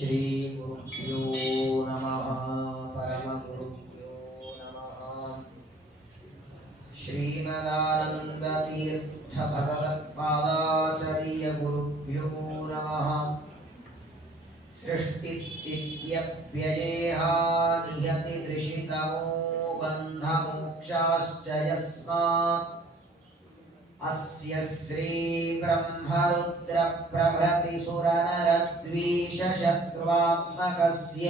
श्री गुरुभ्यो नमः। परमगुरुभ्यो नमः। श्रीमदानन्दतीर्थ भगवत्पादाचार्य गुरुभ्यो नमः। सृष्टिस्थित्यप्ययेहा नियति दृशितमो बन्धमोक्षाश्च यस्मात् अस्य श्री ब्रह्मरुद्र प्रभृति सुरनरद्वीषशत्रुवात्मकस्य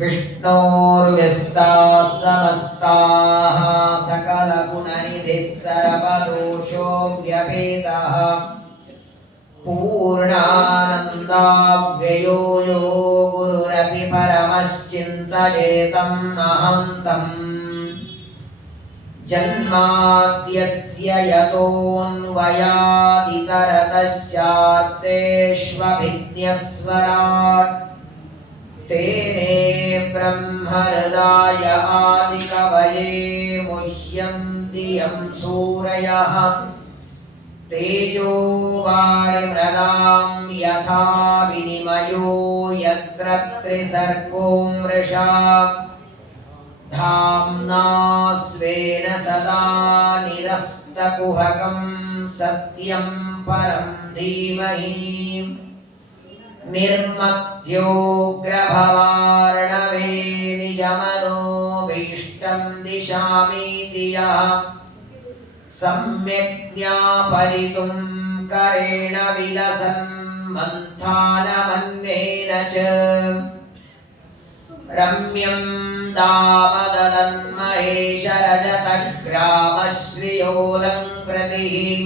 विष्णोर्व्यस्ताः समस्ताः सकलगुणनिधिः सर्वदोषो व्यपेतः पूर्णानन्दाव्ययो यो गुरुरपि परमश्चिन्तयेतं महन्तम् जन्माद्यस्य यतोऽन्वयादितरतश्चार्तेष्वभिज्ञस्वराट् तेने ब्रह्महृदाय आदिकवये मुह्यन्ति यं सूरयः तेजो वारिमृदां यथा विनिमयो यत्र त्रिसर्गो मृषा धाम्ना स्वेन सदा निरस्तकुहकं सत्यं परं धीमहि निर्मत्योग्रभवार्णवे निजमनोभीष्टं दिशामीति यः सम्यक् ज्ञापयितुं करेण विलसन् मन्थानमन्येन च रम्यं दामदलन्महेशरजतग्रामश्रियोऽलङ्कृतिः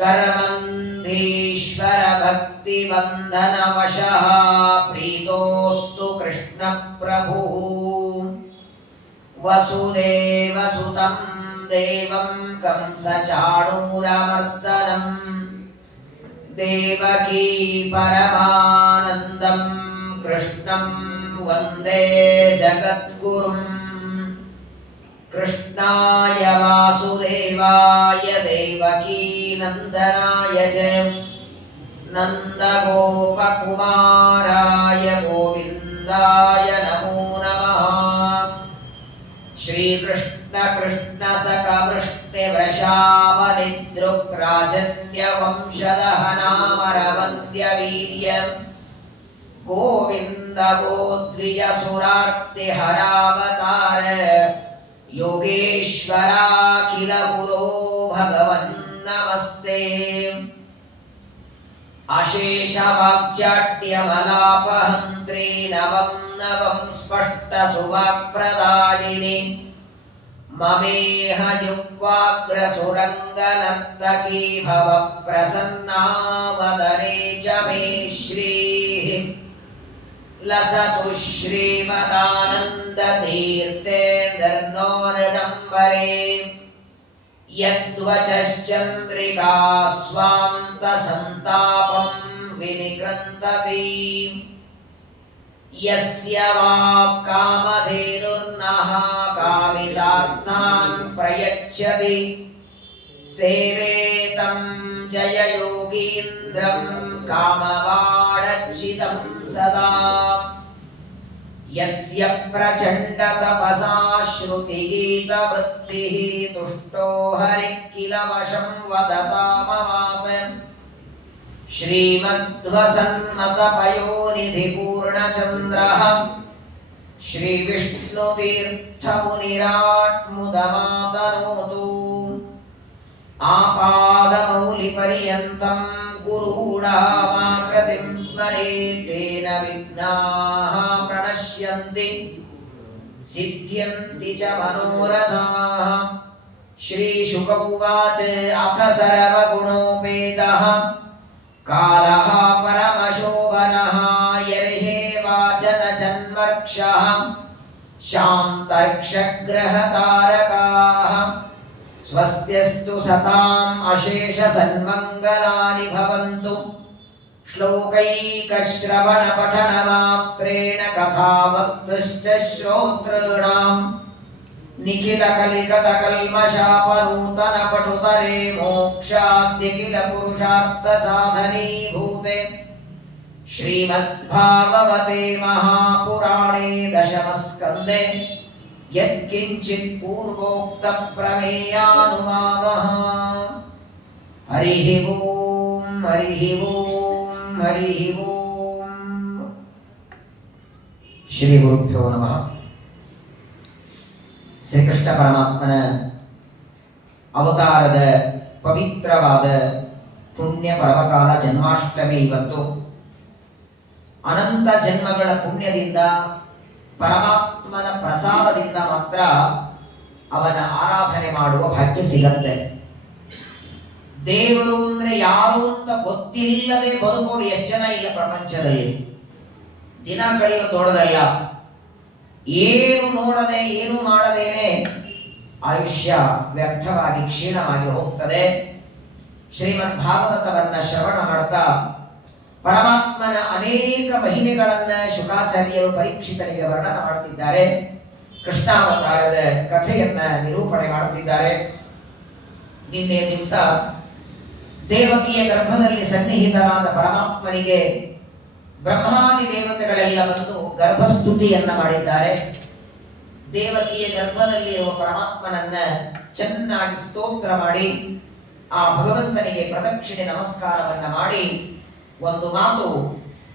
करमन्धीश्वरभक्तिबन्धनवशः प्रीतोऽस्तु कृष्णप्रभुः वसुदेवसुतं देवं कंसचाणूरमर्दनं देवकी परमानन्दं कृष्णं वन्दे जगद्गुरुम् कृष्णाय वासुदेवाय देवकीनन्दनाय च नन्दगोपकुमाराय गोविन्दाय नमो नमः। श्रीकृष्ण कृष्ण सकवृष्टिवृषावनिद्रुक्राजन्यवंशदहनामरवन्द्यवीर्य गोविन्द गोद्विजसुरार्तिहरावतार योगेश्वराखिल गुरो भगवन्नमस्ते। अशेषवाक्चाट्यमलापहन्त्री नवं नवं स्पष्टसुवाक्प्रदायिनि ममेह जिह्वाग्रसुरङ्गनर्तकी भव प्रसन्ना वदने च मे श्रीः लसतु श्रीमदानन्दतीर्थेन्दर्नोरदम्बरे यद्वचश्चन्द्रिका स्वान्तसन्तापं विनिकृन्तति यस्य वाक्कामधेनुर्नः कामितार्थान् प्रयच्छति सेवेतं जययोगीन्द्रं कामवाडच्चितं सदा यस्य प्रचण्डतपसा श्रुतिगीतवृत्तिः तुष्टो हरिः किल वशं वदतामवाप श्रीमध्वसन्मतपयोनिधिपूर्णचन्द्रः श्रीविष्णुतीर्थमुनिराट्मुदमातनोतु आपादमौलिपर्यन्तं गुरूणामाकृतिं स्मरेत् तेन विघ्नाः प्रणश्यन्ति सिद्ध्यन्ति च मनोरथाः। श्रीशुक उवाच अथ सर्वगुणोपेतः कालः परमशोभनः यर्हेवाचनजन्मर्क्षः शान्तर्क्षग्रहतारकाः स्वस्त्यस्तु सताम् अशेषसन्मङ्गलानि भवन्तु। श्लोकैकश्रवणपठनमात्रेण कथावक्तुश्च श्रोतॄणां निखिलकलिकतकल्मषापनूतनपटुतरे मोक्षाद्यखिलपुरुषार्थसाधनीभूते ಶ್ರೀಮದ್ಭಾಗವತೆ ಮಹಾಪುರಾಣೇ ದಶಮಸ್ಕಂದೆ ಯತ್ಕಿಂಚಿತ್ ಪೂರ್ವೋಕ್ತ ಪ್ರಮೇಯಾನುವಾದಃ. ಹರಿಃ ಓಂ ಹರಿಃ ಓಂ ಹರಿಃ ಓಂ. ಶ್ರೀ ಗುರುಭ್ಯೋ ನಮಃ. ಶ್ರೀಕೃಷ್ಣ ಪರಮಾತ್ಮನ ಅವತಾರದ ಪವಿತ್ರವಾದ ಪುಣ್ಯ ಪರ್ವಕಾಲ ಜನ್ಮಾಷ್ಟಮಿ ಇವತ್ತು. ಅನಂತ ಜನ್ಮಗಳ ಪುಣ್ಯದಿಂದ ಪರಮಾತ್ಮನ ಪ್ರಸಾದದಿಂದ ಮಾತ್ರ ಅವನ ಆರಾಧನೆ ಮಾಡುವ ಭಾಗ್ಯ ಸಿಗತ್ತೆ. ದೇವರು ಅಂದ್ರೆ ಯಾರು ಅಂತ ಗೊತ್ತಿಲ್ಲದೆ ಬದುಕೋರು ಎಷ್ಟು ಜನ ಇಲ್ಲ ಪ್ರಪಂಚದಲ್ಲಿ. ದಿನ ಕಳೆಯೋ ದೊಡ್ಡದಲ್ಲ. ಏನು ನೋಡದೆ ಏನು ಮಾಡದೇನೆ ಆಯುಷ್ಯ ವ್ಯರ್ಥವಾಗಿ ಕ್ಷೀಣವಾಗಿ ಹೋಗ್ತದೆ. ಶ್ರೀಮದ್ ಭಾಗವತವನ್ನ ಶ್ರವಣ ಮಾಡ್ತಾ ಪರಮಾತ್ಮನ ಅನೇಕ ಮಹಿಮೆಗಳನ್ನ ಶುಕಾಚಾರ್ಯರು ಪರೀಕ್ಷಿತನಿಗೆ ವರ್ಣನ ಮಾಡುತ್ತಿದ್ದಾರೆ. ಕೃಷ್ಣಾವತಾರದ ಕಥೆಯನ್ನ ನಿರೂಪಣೆ ಮಾಡುತ್ತಿದ್ದಾರೆ. ನಿನ್ನೆ ದಿವಸ ದೇವಕಿಯ ಗರ್ಭದಲ್ಲಿ ಸನ್ನಿಹಿತರಾದ ಪರಮಾತ್ಮನಿಗೆ ಬ್ರಹ್ಮಾದಿ ದೇವತೆಗಳೆಲ್ಲ ಬಂದು ಗರ್ಭಸ್ತುತಿಯನ್ನ ಮಾಡಿದ್ದಾರೆ. ದೇವಕಿಯ ಗರ್ಭದಲ್ಲಿ ಇರುವ ಪರಮಾತ್ಮನನ್ನ ಚೆನ್ನಾಗಿ ಸ್ತೋತ್ರ ಮಾಡಿ ಆ ಭಗವಂತನಿಗೆ ಪ್ರದಕ್ಷಿಣೆ ನಮಸ್ಕಾರವನ್ನ ಮಾಡಿ ಒಂದು ಮಾತು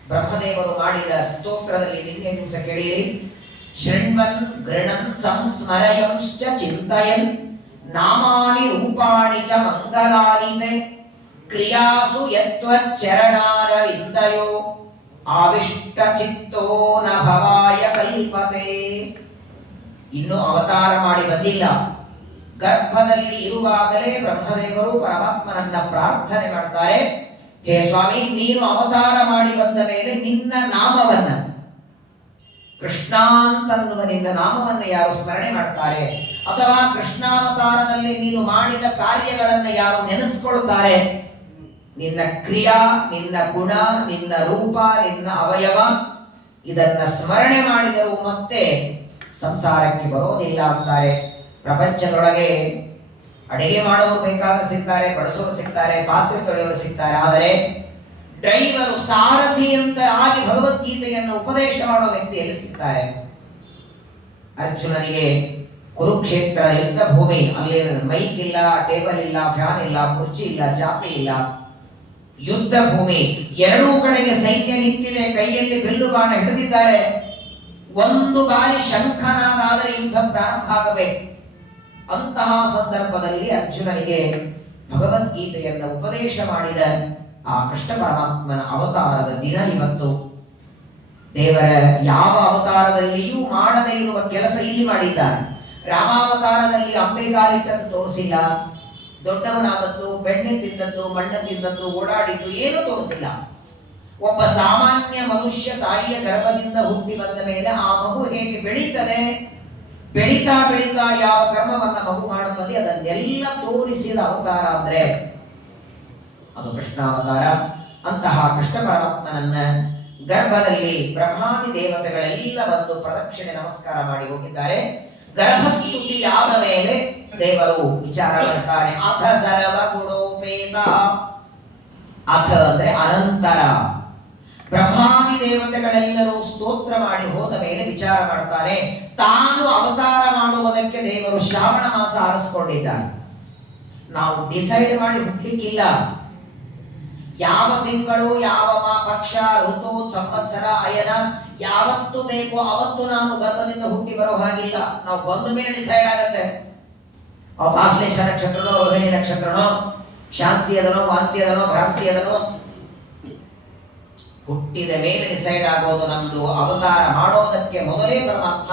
ಬ್ರಹ್ಮದೇವರು ಮಾಡಿದ ಸ್ತೋತ್ರದಲ್ಲಿ ನಿನ್ನೆ ದಿವಸ ಕೇಳಿರಿ. ಶೃಣ್ವನ್ ಗೃಣನ್ ಸಂಸ್ಮರಯಂಶ್ಚ ಚಿಂತಯನ್ ನಾಮಾನಿ ರೂಪಾಣಿ ಚ ಮಂಗಲಾನಿತೆ ಕ್ರಿಯಾಸು ಯತ್ವಚ್ಚರಣಾರವಿಂದಯೋ ಆವಿಷ್ಟ ಚಿತ್ತೋ ನ ಭವಾಯ ಕಲ್ಪತೆ. ಇನ್ನು ಅವತಾರ ಮಾಡಿ ಬಂದಿಲ್ಲ. ಗರ್ಭದಲ್ಲಿ ಇರುವಾಗಲೇ ಬ್ರಹ್ಮದೇವರು ಪರಮಾತ್ಮನನ್ನ ಪ್ರಾರ್ಥನೆ ಮಾಡ್ತಾರೆ. ಹೇ ಸ್ವಾಮಿ, ನೀನು ಅವತಾರ ಮಾಡಿ ಬಂದ ಮೇಲೆ ನಿನ್ನ ನಾಮವನ್ನ, ಕೃಷ್ಣ ಅಂತನ್ನುವ ನಿನ್ನ ನಾಮವನ್ನು ಯಾರು ಸ್ಮರಣೆ ಮಾಡ್ತಾರೆ ಅಥವಾ ಕೃಷ್ಣಾವತಾರದಲ್ಲಿ ನೀನು ಮಾಡಿದ ಕಾರ್ಯಗಳನ್ನು ಯಾರು ನೆನೆಸ್ಕೊಳ್ತಾರೆ, ನಿನ್ನ ಕ್ರಿಯಾ, ನಿನ್ನ ಗುಣ, ನಿನ್ನ ರೂಪ, ನಿನ್ನ ಅವಯವ ಇದನ್ನ ಸ್ಮರಣೆ ಮಾಡಿದರೂ ಮತ್ತೆ ಸಂಸಾರಕ್ಕೆ ಬರೋದಿಲ್ಲ ಅಂತಾರೆ. ಪ್ರಪಂಚದೊಳಗೆ ಅಡಿಗೆ ಮಾಡೋರು ಬೇಕಾದ್ರೆ ಸಿಗ್ತಾರೆ, ಬಡಿಸೋರು ಸಿಗ್ತಾರೆ, ಪಾತ್ರೆ ತೊಳೆಯೋರು ಸಿಗ್ತಾರೆ. ಆದರೆ ಡ್ರೈವರು, ಸಾರಥಿ ಅಂತ ಆಗಿ ಭಗವದ್ಗೀತೆಯನ್ನು ಉಪದೇಶ ಮಾಡೋ ವ್ಯಕ್ತಿಯಲ್ಲಿ ಸಿಗ್ತಾರೆ. ಅರ್ಜುನನಿಗೆ ಕುರುಕ್ಷೇತ್ರ ಯುದ್ಧ ಭೂಮಿ, ಅಲ್ಲಿ ಮೈಕ್ ಇಲ್ಲ, ಟೇಬಲ್ ಇಲ್ಲ, ಫ್ಯಾನ್ ಇಲ್ಲ, ಕುರ್ಚಿ ಇಲ್ಲ, ಚಾಪೆ ಇಲ್ಲ, ಯುದ್ಧ ಭೂಮಿ. ಎರಡೂ ಕಡೆಗೆ ಸೈನ್ಯ ನಿಂತಿದೆ, ಕೈಯಲ್ಲಿ ಬಿಲ್ಲು ಬಾಣ ಹಿಡಿದಿದ್ದಾರೆ. ಒಂದು ಬಾರಿ ಶಂಖನಾದಾದರೆ ಯುದ್ಧ ಪ್ರಾರಂಭ ಆಗಬೇಕು. ಅಂತಹ ಸಂದರ್ಭದಲ್ಲಿ ಅರ್ಜುನನಿಗೆ ಭಗವದ್ಗೀತೆಯನ್ನು ಉಪದೇಶ ಮಾಡಿದ ಆ ಕೃಷ್ಣ ಪರಮಾತ್ಮನ ಅವತಾರದ ದಿನ ಇವತ್ತು. ದೇವರ ಯಾವ ಅವತಾರದಲ್ಲಿಯೂ ಮಾಡದೇ ಇರುವ ಕೆಲಸ ಇಲ್ಲಿ ಮಾಡಿದ್ದಾನೆ. ರಾಮಾವತಾರದಲ್ಲಿ ಅಂಬೆಗಾಲಿಟ್ಟದ್ದು ತೋರಿಸಿಲ್ಲ, ದೊಡ್ಡವನಾದದ್ದು, ಬೆಣ್ಣೆ ತಿಂದದ್ದು, ಮಣ್ಣು ತಿಂದದ್ದು, ಓಡಾಡಿದ್ದು ಏನೂ ತೋರಿಸಿಲ್ಲ. ಒಬ್ಬ ಸಾಮಾನ್ಯ ಮನುಷ್ಯ ತಾಯಿಯ ಗರ್ಭದಿಂದ ಹುಟ್ಟಿ ಬಂದ ಮೇಲೆ ಆ ಮಗು ಹೇಗೆ ಬೆಳೀತದೆ, ಬೆಳೀತಾ ಬೆಳೀತಾ ಯಾವ ಕರ್ಮವನ್ನ ಮಗು ಮಾಡುತ್ತದೆ ಅದನ್ನೆಲ್ಲ ತೋರಿಸಿದ ಅವತಾರ ಅಂದ್ರೆ ಅದು ಕೃಷ್ಣಾವತಾರ. ಅಂತಹ ಕೃಷ್ಣ ಪರಮಾತ್ಮನನ್ನ ಗರ್ಭದಲ್ಲಿ ಬ್ರಹ್ಮಾದಿ ದೇವತೆಗಳೆಲ್ಲ ಬಂದು ಪ್ರದಕ್ಷಿಣೆ ನಮಸ್ಕಾರ ಮಾಡಿ ಹೋಗಿದ್ದಾರೆ. ಗರ್ಭಸ್ತುತಿ ಆದ ಮೇಲೆ ದೇವರು ವಿಚಾರ ಮಾಡ್ತಾರೆ. ಅಥ ಸರ್ವ ಗುಣೋಪೇತ. ಅಥ ಅಂದ್ರೆ ಅನಂತರ. ಬ್ರಹ್ಮಾದಿ ದೇವತೆಗಳೆಲ್ಲರೂ ಸ್ತೋತ್ರ ಮಾಡಿ ಹೋದ ಮೇಲೆ ವಿಚಾರ ಮಾಡ್ತಾರೆ. ತಾನು ಅವತಾರ ಮಾಡುವುದಕ್ಕೆ ದೇವರು ಶ್ರಾವಣ ಮಾಸ ಆರಿಸಿಕೊಂಡಿದ್ದಾನೆ. ನಾವು ಡಿಸೈಡ್ ಮಾಡಿ ಹುಟ್ಟಲಿಕ್ಕಿಲ್ಲ. ಯಾವ ತಿಂಗಳು, ಯಾವ ಪಕ್ಷ, ಋತು, ಸಂವತ್ಸರ, ಅಯನ ಯಾವತ್ತು ಬೇಕೋ ಅವತ್ತು ನಾನು ಗರ್ಭದಿಂದ ಹುಟ್ಟಿ ಬರೋ ಹಾಗಿಲ್ಲ. ನಾವು ಬಂದ ಮೇಲೆ ಡಿಸೈಡ್ ಆಗತ್ತೆ. ಆಶ್ಲೇಷ ನಕ್ಷತ್ರನೋ, ರೋಹಿಣಿ ನಕ್ಷತ್ರನೋ, ಶಾಂತಿ ಅದನೋ, ವಾಂತಿ ಅದನೋ, ಭ್ರಾಂತಿ ಅದನೋ, ಹುಟ್ಟಿದ ಮೇಲೆ ಡಿಸೈಡ್ ಆಗೋದು. ನಮ್ದು ಅವತಾರ ಮಾಡೋದಕ್ಕೆ ಮೊದಲೇ ಪರಮಾತ್ಮ.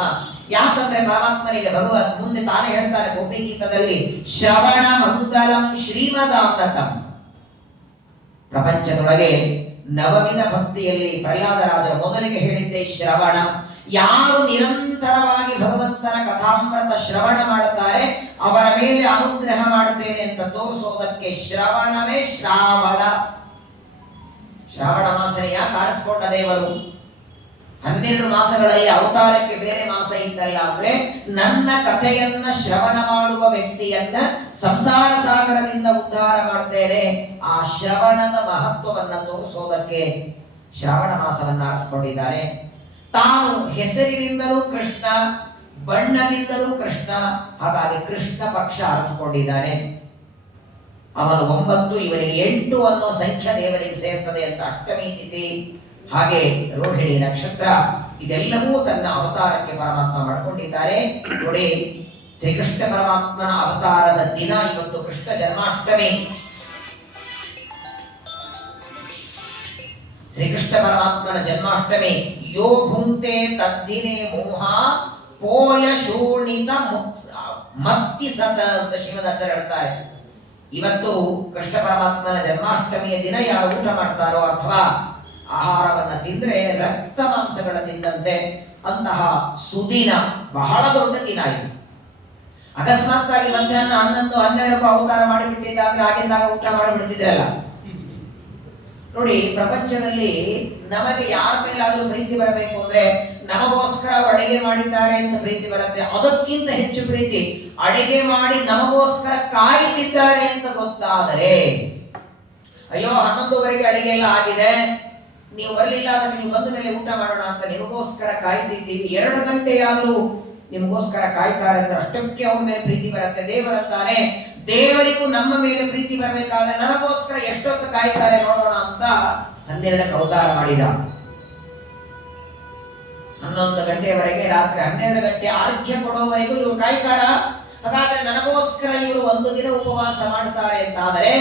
ಯಾಕಂದ್ರೆ ಪರಮಾತ್ಮನಿಗೆ ಭಗವತ್ ಮುಂದೆ ತಾನೇ ಹೇಳ್ತಾರೆ ಗೋಪಿ ಗೀತದಲ್ಲಿ, ಶ್ರವಣ ಮಂಗಲಂ ಶ್ರೀಮದಾತಕಂ. ಪ್ರಪಂಚದೊಳಗೆ ನವವಿಧ ಭಕ್ತಿಯಲ್ಲಿ ಪ್ರಹ್ಲಾದರಾಜರು ಮೊದಲಿಗೆ ಹೇಳಿದ್ದೆ ಶ್ರವಣ. ಯಾರು ನಿರಂತರವಾಗಿ ಭಗವಂತನ ಕಥಾಮೃತ ಶ್ರವಣ ಮಾಡುತ್ತಾರೆ ಅವರ ಮೇಲೆ ಅನುಗ್ರಹ ಮಾಡುತ್ತೇನೆ ಅಂತ ತೋರಿಸೋದಕ್ಕೆ ಶ್ರವಣವೇ ಶ್ರಾವಣ. ಶ್ರಾವಣ ಮಾಸನೇ ಯಾಕೆ ಆರಿಸಿಕೊಂಡ ದೇವರು? 12 ಮಾಸಗಳಲ್ಲಿ ಅವತಾರಕ್ಕೆ ಬೇರೆ ಮಾಸ ಇದ್ದಲ್ಲ. ಅಂದ್ರೆ ನನ್ನ ಕಥೆಯನ್ನ ಶ್ರವಣ ಮಾಡುವ ವ್ಯಕ್ತಿಯನ್ನ ಸಂಸಾರ ಸಾಗರದಿಂದ ಉದ್ಧಾರ ಮಾಡ್ತೇನೆ. ಆ ಶ್ರವಣದ ಮಹತ್ವವನ್ನ ತೋರಿಸೋದಕ್ಕೆ ಶ್ರಾವಣ ಮಾಸವನ್ನು ಆರಿಸಿಕೊಂಡಿದ್ದಾರೆ. ತಾನು ಹೆಸರಿನಿಂದಲೂ ಕೃಷ್ಣ, ಬಣ್ಣದಿಂದಲೂ ಕೃಷ್ಣ, ಹಾಗಾಗಿ ಕೃಷ್ಣ ಪಕ್ಷ ಆರಿಸಿಕೊಂಡಿದ್ದಾನೆ. ಅವನು 9, ಇವನಿಗೆ 8 ಅನ್ನೋ ಸಂಖ್ಯಾ ದೇವರಿಗೆ ಸೇರ್ತದೆ ಅಂತ ಅಷ್ಟಮಿ ತಿಥಿ, ಹಾಗೆ ರೋಹಿಣಿ ನಕ್ಷತ್ರ, ಇದೆಲ್ಲವೂ ತನ್ನ ಅವತಾರಕ್ಕೆ ಪರಮಾತ್ಮ ಮಾಡಿಕೊಂಡಿದ್ದಾರೆ. ನೋಡಿ, ಶ್ರೀಕೃಷ್ಣ ಪರಮಾತ್ಮನ ಅವತಾರದ ದಿನ ಇವತ್ತು ಕೃಷ್ಣ ಜನ್ಮಾಷ್ಟಮಿ. ಶ್ರೀಕೃಷ್ಣ ಪರಮಾತ್ಮನ ಜನ್ಮಾಷ್ಟಮಿ. ಯೋ ಭುಂಕ್ತೆ ತದ್ದಿನೇ ಮೋಹ ಪೋಯ ಶೋಣಿತ ಮತ್ತಿ ಸತ ಅಂತ ಶ್ರೀಮದಾಚಾರ್ಯ ಹೇಳ್ತಾರೆ. ಇವತ್ತು ಕೃಷ್ಣ ಪರಮಾತ್ಮನ ಜನ್ಮಾಷ್ಟಮಿಯ ದಿನ ಯಾರು ಊಟ ಮಾಡ್ತಾರೋ ಅಥವಾ ಆಹಾರವನ್ನ ತಿಂದ್ರೆ ರಕ್ತ ಮಾಂಸಗಳ ತಿಂದಂತೆ. ಅಂತಹ ಸುದಿನ, ಬಹಳ ದೊಡ್ಡ ದಿನ ಇದು. ಅಕಸ್ಮಾತ್ ಆಗಿ ಮಧ್ಯಾಹ್ನ 11, 12 ಅವತಾರ ಮಾಡಿಬಿಟ್ಟಿದ್ದಾದ್ರೆ ಆಗಿಂದಾಗ ಊಟ ಮಾಡಿಬಿಡ್ತಿದ್ರಲ್ಲ. ನೋಡಿ, ಪ್ರಪಂಚದಲ್ಲಿ ನಮಗೆ ಯಾರ ಮೇಲಾದ್ರೂ ಪ್ರೀತಿ ಬರಬೇಕು ಅಂದ್ರೆ ನಮಗೋಸ್ಕರ ಅಡಿಗೆ ಮಾಡಿದ್ದಾರೆ ಅಂತ ಪ್ರೀತಿ ಬರುತ್ತೆ. ಅದಕ್ಕಿಂತ ಹೆಚ್ಚು ಪ್ರೀತಿ ಅಡಿಗೆ ಮಾಡಿ ನಮಗೋಸ್ಕರ ಕಾಯ್ತಿದ್ದಾರೆ ಅಂತ ಗೊತ್ತಾದರೆ, ಅಯ್ಯೋ 11ವರೆಗೆ ಅಡಿಗೆ ಎಲ್ಲ ಆಗಿದೆ, ನೀವು ಬರಲಿಲ್ಲ, ಅದಕ್ಕೆ ನೀವು ಬಂದ ಮೇಲೆ ಊಟ ಮಾಡೋಣ ಅಂತ ನಿಮಗೋಸ್ಕರ ಕಾಯ್ತಿದ್ದೀವಿ, 2 ಗಂಟೆಯಾದರೂ ನಿಮಗೋಸ್ಕರ ಕಾಯ್ತಾರೆ ಅಂದ್ರೆ ಅಷ್ಟಕ್ಕೆ ಅವನ ಮೇಲೆ ಪ್ರೀತಿ ಬರುತ್ತೆ. ದೇವರಂತಾನೆ, ದೇವರಿಗೂ ನಮ್ಮ ಮೇಲೆ ಪ್ರೀತಿ ಬರಬೇಕಾದ್ರೆ ನನಗೋಸ್ಕರ ಎಷ್ಟೊತ್ತು ಕಾಯ್ತಾರೆ ನೋಡೋಣ ಅಂತ 12ಕ್ಕೆ ಅವತಾರ ಮಾಡಿದ. 11 ಗಂಟೆಯವರೆಗೆ, ರಾತ್ರಿ 12 ಗಂಟೆ ಅರ್ಘ್ಯ ಕೊಡೋವರೆಗೂ ಇವರು ಕಾಯ್ತಾರ. ಹಾಗಾದ್ರೆ ನನಗೋಸ್ಕರ ಇವರು 1 ದಿನ ಉಪವಾಸ ಮಾಡ್ತಾರೆ ಅಂತಾದರೆ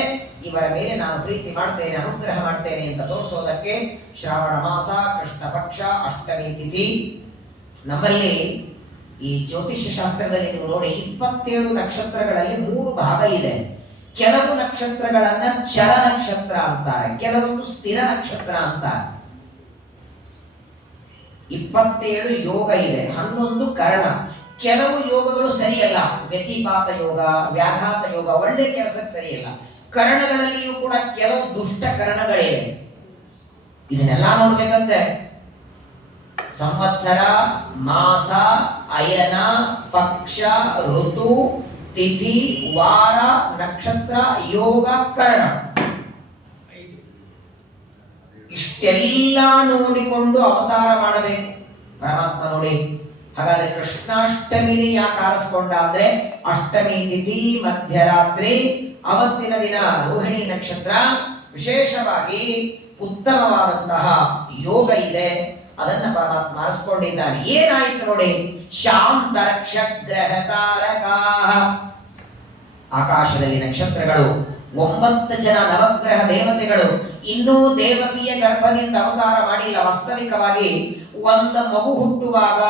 ಇವರ ಮೇಲೆ ನಾನು ಪ್ರೀತಿ ಮಾಡ್ತೇನೆ, ಅನುಗ್ರಹ ಮಾಡ್ತೇನೆ ಅಂತ ತೋರಿಸೋದಕ್ಕೆ ಶ್ರಾವಣ ಮಾಸ, ಕೃಷ್ಣ ಪಕ್ಷ, ಅಷ್ಟಮಿ ತಿಥಿ. ನಮ್ಮಲ್ಲಿ ಈ ಜ್ಯೋತಿಷ್ಯ ಶಾಸ್ತ್ರದಲ್ಲಿ ನೀವು ನೋಡಿ 27 ನಕ್ಷತ್ರಗಳಲ್ಲಿ 3 ಭಾಗ ಇದೆ. ಕೆಲವು ನಕ್ಷತ್ರಗಳನ್ನ ಚರ ನಕ್ಷತ್ರ ಅಂತಾರೆ, ಕೆಲವೊಂದು ಸ್ಥಿರ ನಕ್ಷತ್ರ ಅಂತಾರೆ. 27 ಯೋಗ ಇದೆ, 11 ಕರ್ಣ. ಕೆಲವು ಯೋಗಗಳು ಸರಿಯಲ್ಲ, ವ್ಯತಿಪಾತ ಯೋಗ, ವ್ಯಾಘಾತ ಯೋಗ, ಒಳ್ಳೆ ಕೆಲಸಕ್ಕೆ ಸರಿಯಲ್ಲ. ಕರ್ಣಗಳಲ್ಲಿಯೂ ಕೂಡ ಕೆಲವು ದುಷ್ಟ ಕರ್ಣಗಳಿವೆ. ಇದನ್ನೆಲ್ಲ ನೋಡ್ಬೇಕಂತೆ. ಸಂವತ್ಸರ, ಮಾಸ, ಅಯನ, ಪಕ್ಷ, ಋತು, ತಿಥಿ, ವಾರ, ನಕ್ಷತ್ರ, ಯೋಗ, ಕರ್ಣ, ಇಷ್ಟೆಲ್ಲ ನೋಡಿಕೊಂಡು ಅವತಾರ ಮಾಡಬೇಕು ಪರಮಾತ್ಮ. ನೋಡಿ, ಹಾಗಾದ್ರೆ ಕೃಷ್ಣಾಷ್ಟಮಿನಿ ಯಾಕೆ ಆರಿಸ್ಕೊಂಡ ಅಂದ್ರೆ ಅಷ್ಟಮಿ ತಿಥಿ ಮಧ್ಯರಾತ್ರಿ, ಅವತ್ತಿನ ದಿನ ರೋಹಿಣಿ ನಕ್ಷತ್ರ, ವಿಶೇಷವಾಗಿ ಉತ್ತಮವಾದಂತಹ ಯೋಗ ಇದೆ, ಅದನ್ನ ಪರಮಾತ್ಮ ಆರಿಸ್ಕೊಂಡಿದ್ದಾನೆ. ಏನಾಯ್ತು ನೋಡಿ, ಶಾಂತರಕ್ಷ ಗ್ರಹ ತಾರಕಾ, ಆಕಾಶದಲ್ಲಿ ನಕ್ಷತ್ರಗಳು, 9 ಜನ ನವಗ್ರಹ ದೇವತೆಗಳು ಇನ್ನೂ ದೇವಕಿಯ ಗರ್ಭದಿಂದ ಅವತಾರ ಮಾಡಿಲ್ಲ. ವಾಸ್ತವಿಕವಾಗಿ ಒಂದು ಮಗು ಹುಟ್ಟುವಾಗ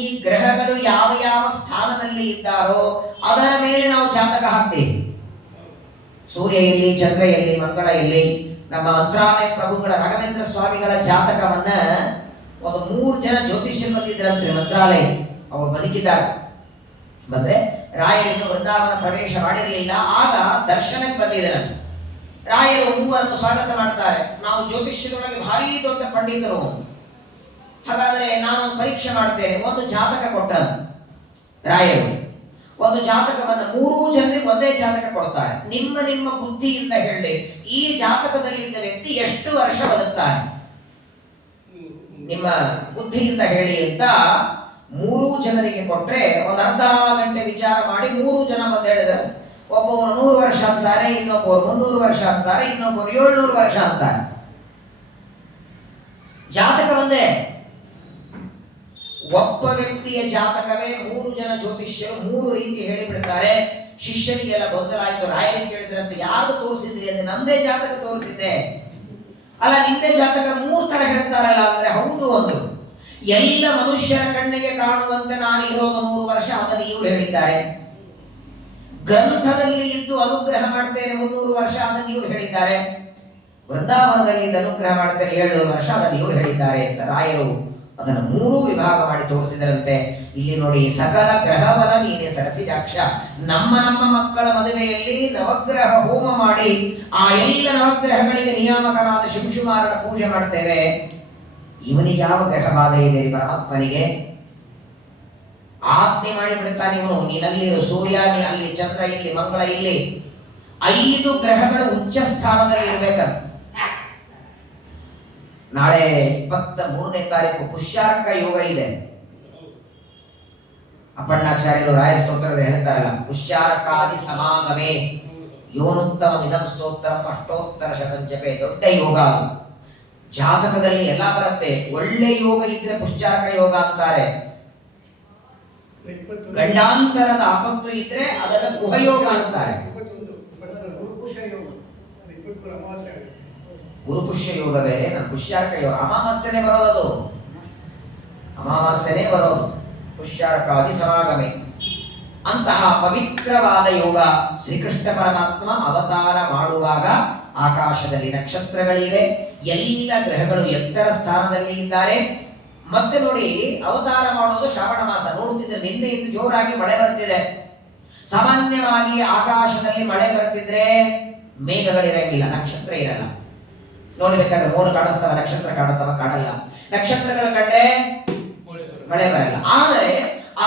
ಈ ಗ್ರಹಗಳು ಯಾವ ಯಾವ ಸ್ಥಾನದಲ್ಲಿ ಇದ್ದಾರೋ ಅದರ ಮೇಲೆ ನಾವು ಜಾತಕ ಹಾಕ್ತೇವೆ. ಸೂರ್ಯ ಎಲ್ಲಿ, ಚಂದ್ರ ಎಲ್ಲಿ, ಮಂಗಳ ಎಲ್ಲಿ. ನಮ್ಮ ಮಂತ್ರಾಲಯ ಪ್ರಭುಗಳ ರಾಘವೇಂದ್ರ ಸ್ವಾಮಿಗಳ ಜಾತಕವನ್ನ ಒಂದು 3 ಜನ ಜ್ಯೋತಿಷ್ಯರು ಬಂದಿದ್ರಂತೆ ಮಂತ್ರಾಲಯ. ಅವರು ಬದುಕಿದ್ದಾರೆ. ಬಂದ್ರೆ ರಾಯರನ್ನು ವೃಂದಾವನ ಪ್ರವೇಶ ಮಾಡಿರಲಿಲ್ಲ. ಆಗ ದರ್ಶನಕ್ಕೆ ಬಂದಿದ್ದಾರೆ. ರಾಯರು 3 ಸ್ವಾಗತ ಮಾಡ್ತಾರೆ. ನಾವು ಜ್ಯೋತಿಷ್ಯದೊಳಗೆ ಭಾರಿ ದೊಡ್ಡ ಪಂಡಿತರು, ಹಾಗಾದ್ರೆ ನಾನು ಪರೀಕ್ಷೆ ಮಾಡ್ತೇನೆ. ಒಂದು ಜಾತಕ ಕೊಟ್ಟರು ರಾಯರು. ಒಂದು ಜಾತಕವನ್ನು 3 ಜನರಿಗೆ ಒಂದೇ ಜಾತಕ ಕೊಡ್ತಾರೆ. ನಿಮ್ಮ ನಿಮ್ಮ ಬುದ್ಧಿಯಿಂದ ಹೇಳಿ, ಈ ಜಾತಕದಲ್ಲಿದ್ದ ವ್ಯಕ್ತಿ ಎಷ್ಟು ವರ್ಷ ಬದುಕ್ತಾನೆ, ನಿಮ್ಮ ಬುದ್ಧಿಯಿಂದ ಹೇಳಿ ಅಂತ 3 ಜನರಿಗೆ ಕೊಟ್ರೆ ಒಂದು ಅರ್ಧ ಗಂಟೆ ವಿಚಾರ ಮಾಡಿ 3 ಜನ ಬಂದು ಹೇಳಿದ್ರು. ಒಬ್ಬವರು 100 ವರ್ಷ ಅಂತಾರೆ, ಇನ್ನೊಬ್ಬರು 300 ವರ್ಷ ಅಂತಾರೆ, ಇನ್ನೊಬ್ಬರು 700 ವರ್ಷ ಅಂತಾರೆ. ಜಾತಕ ಒಂದೇ. ಒಬ್ಬ ವ್ಯಕ್ತಿಯ ಜಾತಕವೇ 3 ಜನ ಜ್ಯೋತಿಷ್ಯರು 3 ರೀತಿ ಹೇಳಿಬಿಡ್ತಾರೆ. ಶಿಷ್ಯರಿಗೆಲ್ಲ ಗೊಂದಲ ಆಯ್ತು. ರಾಯರಿಗೆ ಕೇಳಿದ್ರಂತೆ, ಯಾರು ತೋರಿಸಿದ್ರಿ ಅಂದ್ರೆ ನಂದೇ ಜಾತಕ ತೋರಿಸಿದ್ದೆ. ಅಲ್ಲ, ನಿಂದೇ ಜಾತಕ 3 ತರ ಹೇಳ್ತಾರಲ್ಲ ಅಂದ್ರೆ ಹೌದು. ಒಂದು ಎಲ್ಲ ಮನುಷ್ಯರ ಕಣ್ಣಿಗೆ ಕಾಣುವಂತೆ ನಾನು ಇರೋದು 100 ವರ್ಷ, ಅದನ್ನು ಇವರು ಹೇಳಿದ್ದಾರೆ. ಗ್ರಂಥದಲ್ಲಿ ಇದ್ದು ಅನುಗ್ರಹ ಮಾಡ್ತೇನೆ 300 ವರ್ಷ, ಅದನ್ನು ಇವರು ಹೇಳಿದ್ದಾರೆ. ವೃಂದಾವನದಲ್ಲಿ ಅನುಗ್ರಹ ಮಾಡ್ತೇನೆ 700 ವರ್ಷ, ಅದನ್ನು ಇವರು ಹೇಳಿದ್ದಾರೆ ಅಂತ ರಾಯರು ಅದನ್ನು 3 ವಿಭಾಗ ಮಾಡಿ ತೋರಿಸಿದರಂತೆ. ಇಲ್ಲಿ ನೋಡಿ, ಸಕಲ ಗ್ರಹವನ ನೀನೆ ಸರಸಿಜಾಕ್ಷ. ನಮ್ಮ ನಮ್ಮ ಮಕ್ಕಳ ಮದುವೆಯಲ್ಲಿ ನವಗ್ರಹ ಹೋಮ ಮಾಡಿ ಆ ಎಲ್ಲ ನವಗ್ರಹಗಳಿಗೆ ನಿಯಾಮಕನಾದ ಶಿವಶುಮಾರನ ಪೂಜೆ ಮಾಡ್ತೇವೆ. ಇವನಿಗೆ ಯಾವ ಗ್ರಹ ಬಾಧೆ ಇದೆ? ಪರಮಾತ್ಮನಿಗೆ ಆಜ್ಞೆ ಮಾಡಿ ಬಿಡ್ತಾನೆ ಇವನು, ನೀನಲ್ಲಿರು ಸೂರ್ಯ, ನೀ ಅಲ್ಲಿ ಚಂದ್ರ, ಇಲ್ಲಿ ಮಂಗಳ, ಇಲ್ಲಿ 5 ಗ್ರಹಗಳು ಉಚ್ಚ ಸ್ಥಾನದಲ್ಲಿ ಇರ್ಬೇಕಂತ. ನಾಳೆ 23ನೇ ತಾರೀಕು ಪುಷ್ಯಾರ್ಕ ಯೋಗ ಇದೆ. ಅಪ್ಪಣ್ಣಾಚಾರ್ಯರು ರಾಯ ಸ್ತೋತ್ರದಲ್ಲಿ ಹೇಳ್ತಾರಲ್ಲ, ಪುಷ್ಯಾರ್ಕಾದಿ ಸಮಾಗಮೇ ಯೋನುತ್ತಮ ಇದಂ ಸ್ತೋತ್ರಂ ಅಷ್ಟೋತ್ತರ ಶತಂಜಪೆ. ದೊಡ್ಡ ಯೋಗ ಅದು. ಜಾತಕದಲ್ಲಿ ಎಲ್ಲ ಬರುತ್ತೆ. ಒಳ್ಳೆ ಯೋಗ ಇದ್ರೆ ಪುಷ್ಯಾರ್ಕ ಯೋಗ ಅಂತಾರೆ. ಗಂಡಾಂತರದ ಆಪತ್ತು ಇದ್ರೆ ಅದನ್ನು ಗುಹಯೋಗ ಅಂತಾರೆ. ಗುರುಪುಷ್ಯ ಯೋಗ ಬೇರೆ, ನಾನು ಪುಷ್ಯಾರ್ಕ ಯೋಗ. ಅಮಾವಾಸ್ಯನೇ ಬರೋದು, ಅಮಾವಾಸ್ಯನೇ ಬರೋದು ಪುಷ್ಯಾರ್ಕಾದಿ ಸಮಾಗಮೆ. ಅಂತಹ ಪವಿತ್ರವಾದ ಯೋಗ ಶ್ರೀಕೃಷ್ಣ ಪರಮಾತ್ಮ ಅವತಾರ ಮಾಡುವಾಗ ಆಕಾಶದಲ್ಲಿ ನಕ್ಷತ್ರಗಳಿವೆ, ಎಲ್ಲ ಗ್ರಹಗಳು ಎತ್ತರ ಸ್ಥಾನದಲ್ಲಿ ಇದ್ದಾರೆ. ಮತ್ತೆ ನೋಡಿ, ಅವತಾರ ಮಾಡೋದು ಶ್ರಾವಣ ಮಾಸ. ನೋಡುತ್ತಿದ್ರೆ ನಿನ್ನೆ ಇದ್ದು ಜೋರಾಗಿ ಮಳೆ ಬರ್ತಿದೆ. ಸಾಮಾನ್ಯವಾಗಿ ಆಕಾಶದಲ್ಲಿ ಮಳೆ ಬರ್ತಿದ್ರೆ ಮೇಘಗಳಿರಂಗಿಲ್ಲ, ನಕ್ಷತ್ರ ಇರಲ್ಲ. ನೋಡ್ಬೇಕಾದ್ರೆ ಮೋಡ ಕಾಣಿಸ್ತವ, ನಕ್ಷತ್ರ ಕಾಣುತ್ತವ? ಕಾಣಲ್ಲ. ನಕ್ಷತ್ರಗಳ ಕಂಡ್ರೆ ಮಳೆ ಬರಲ್ಲ. ಆದರೆ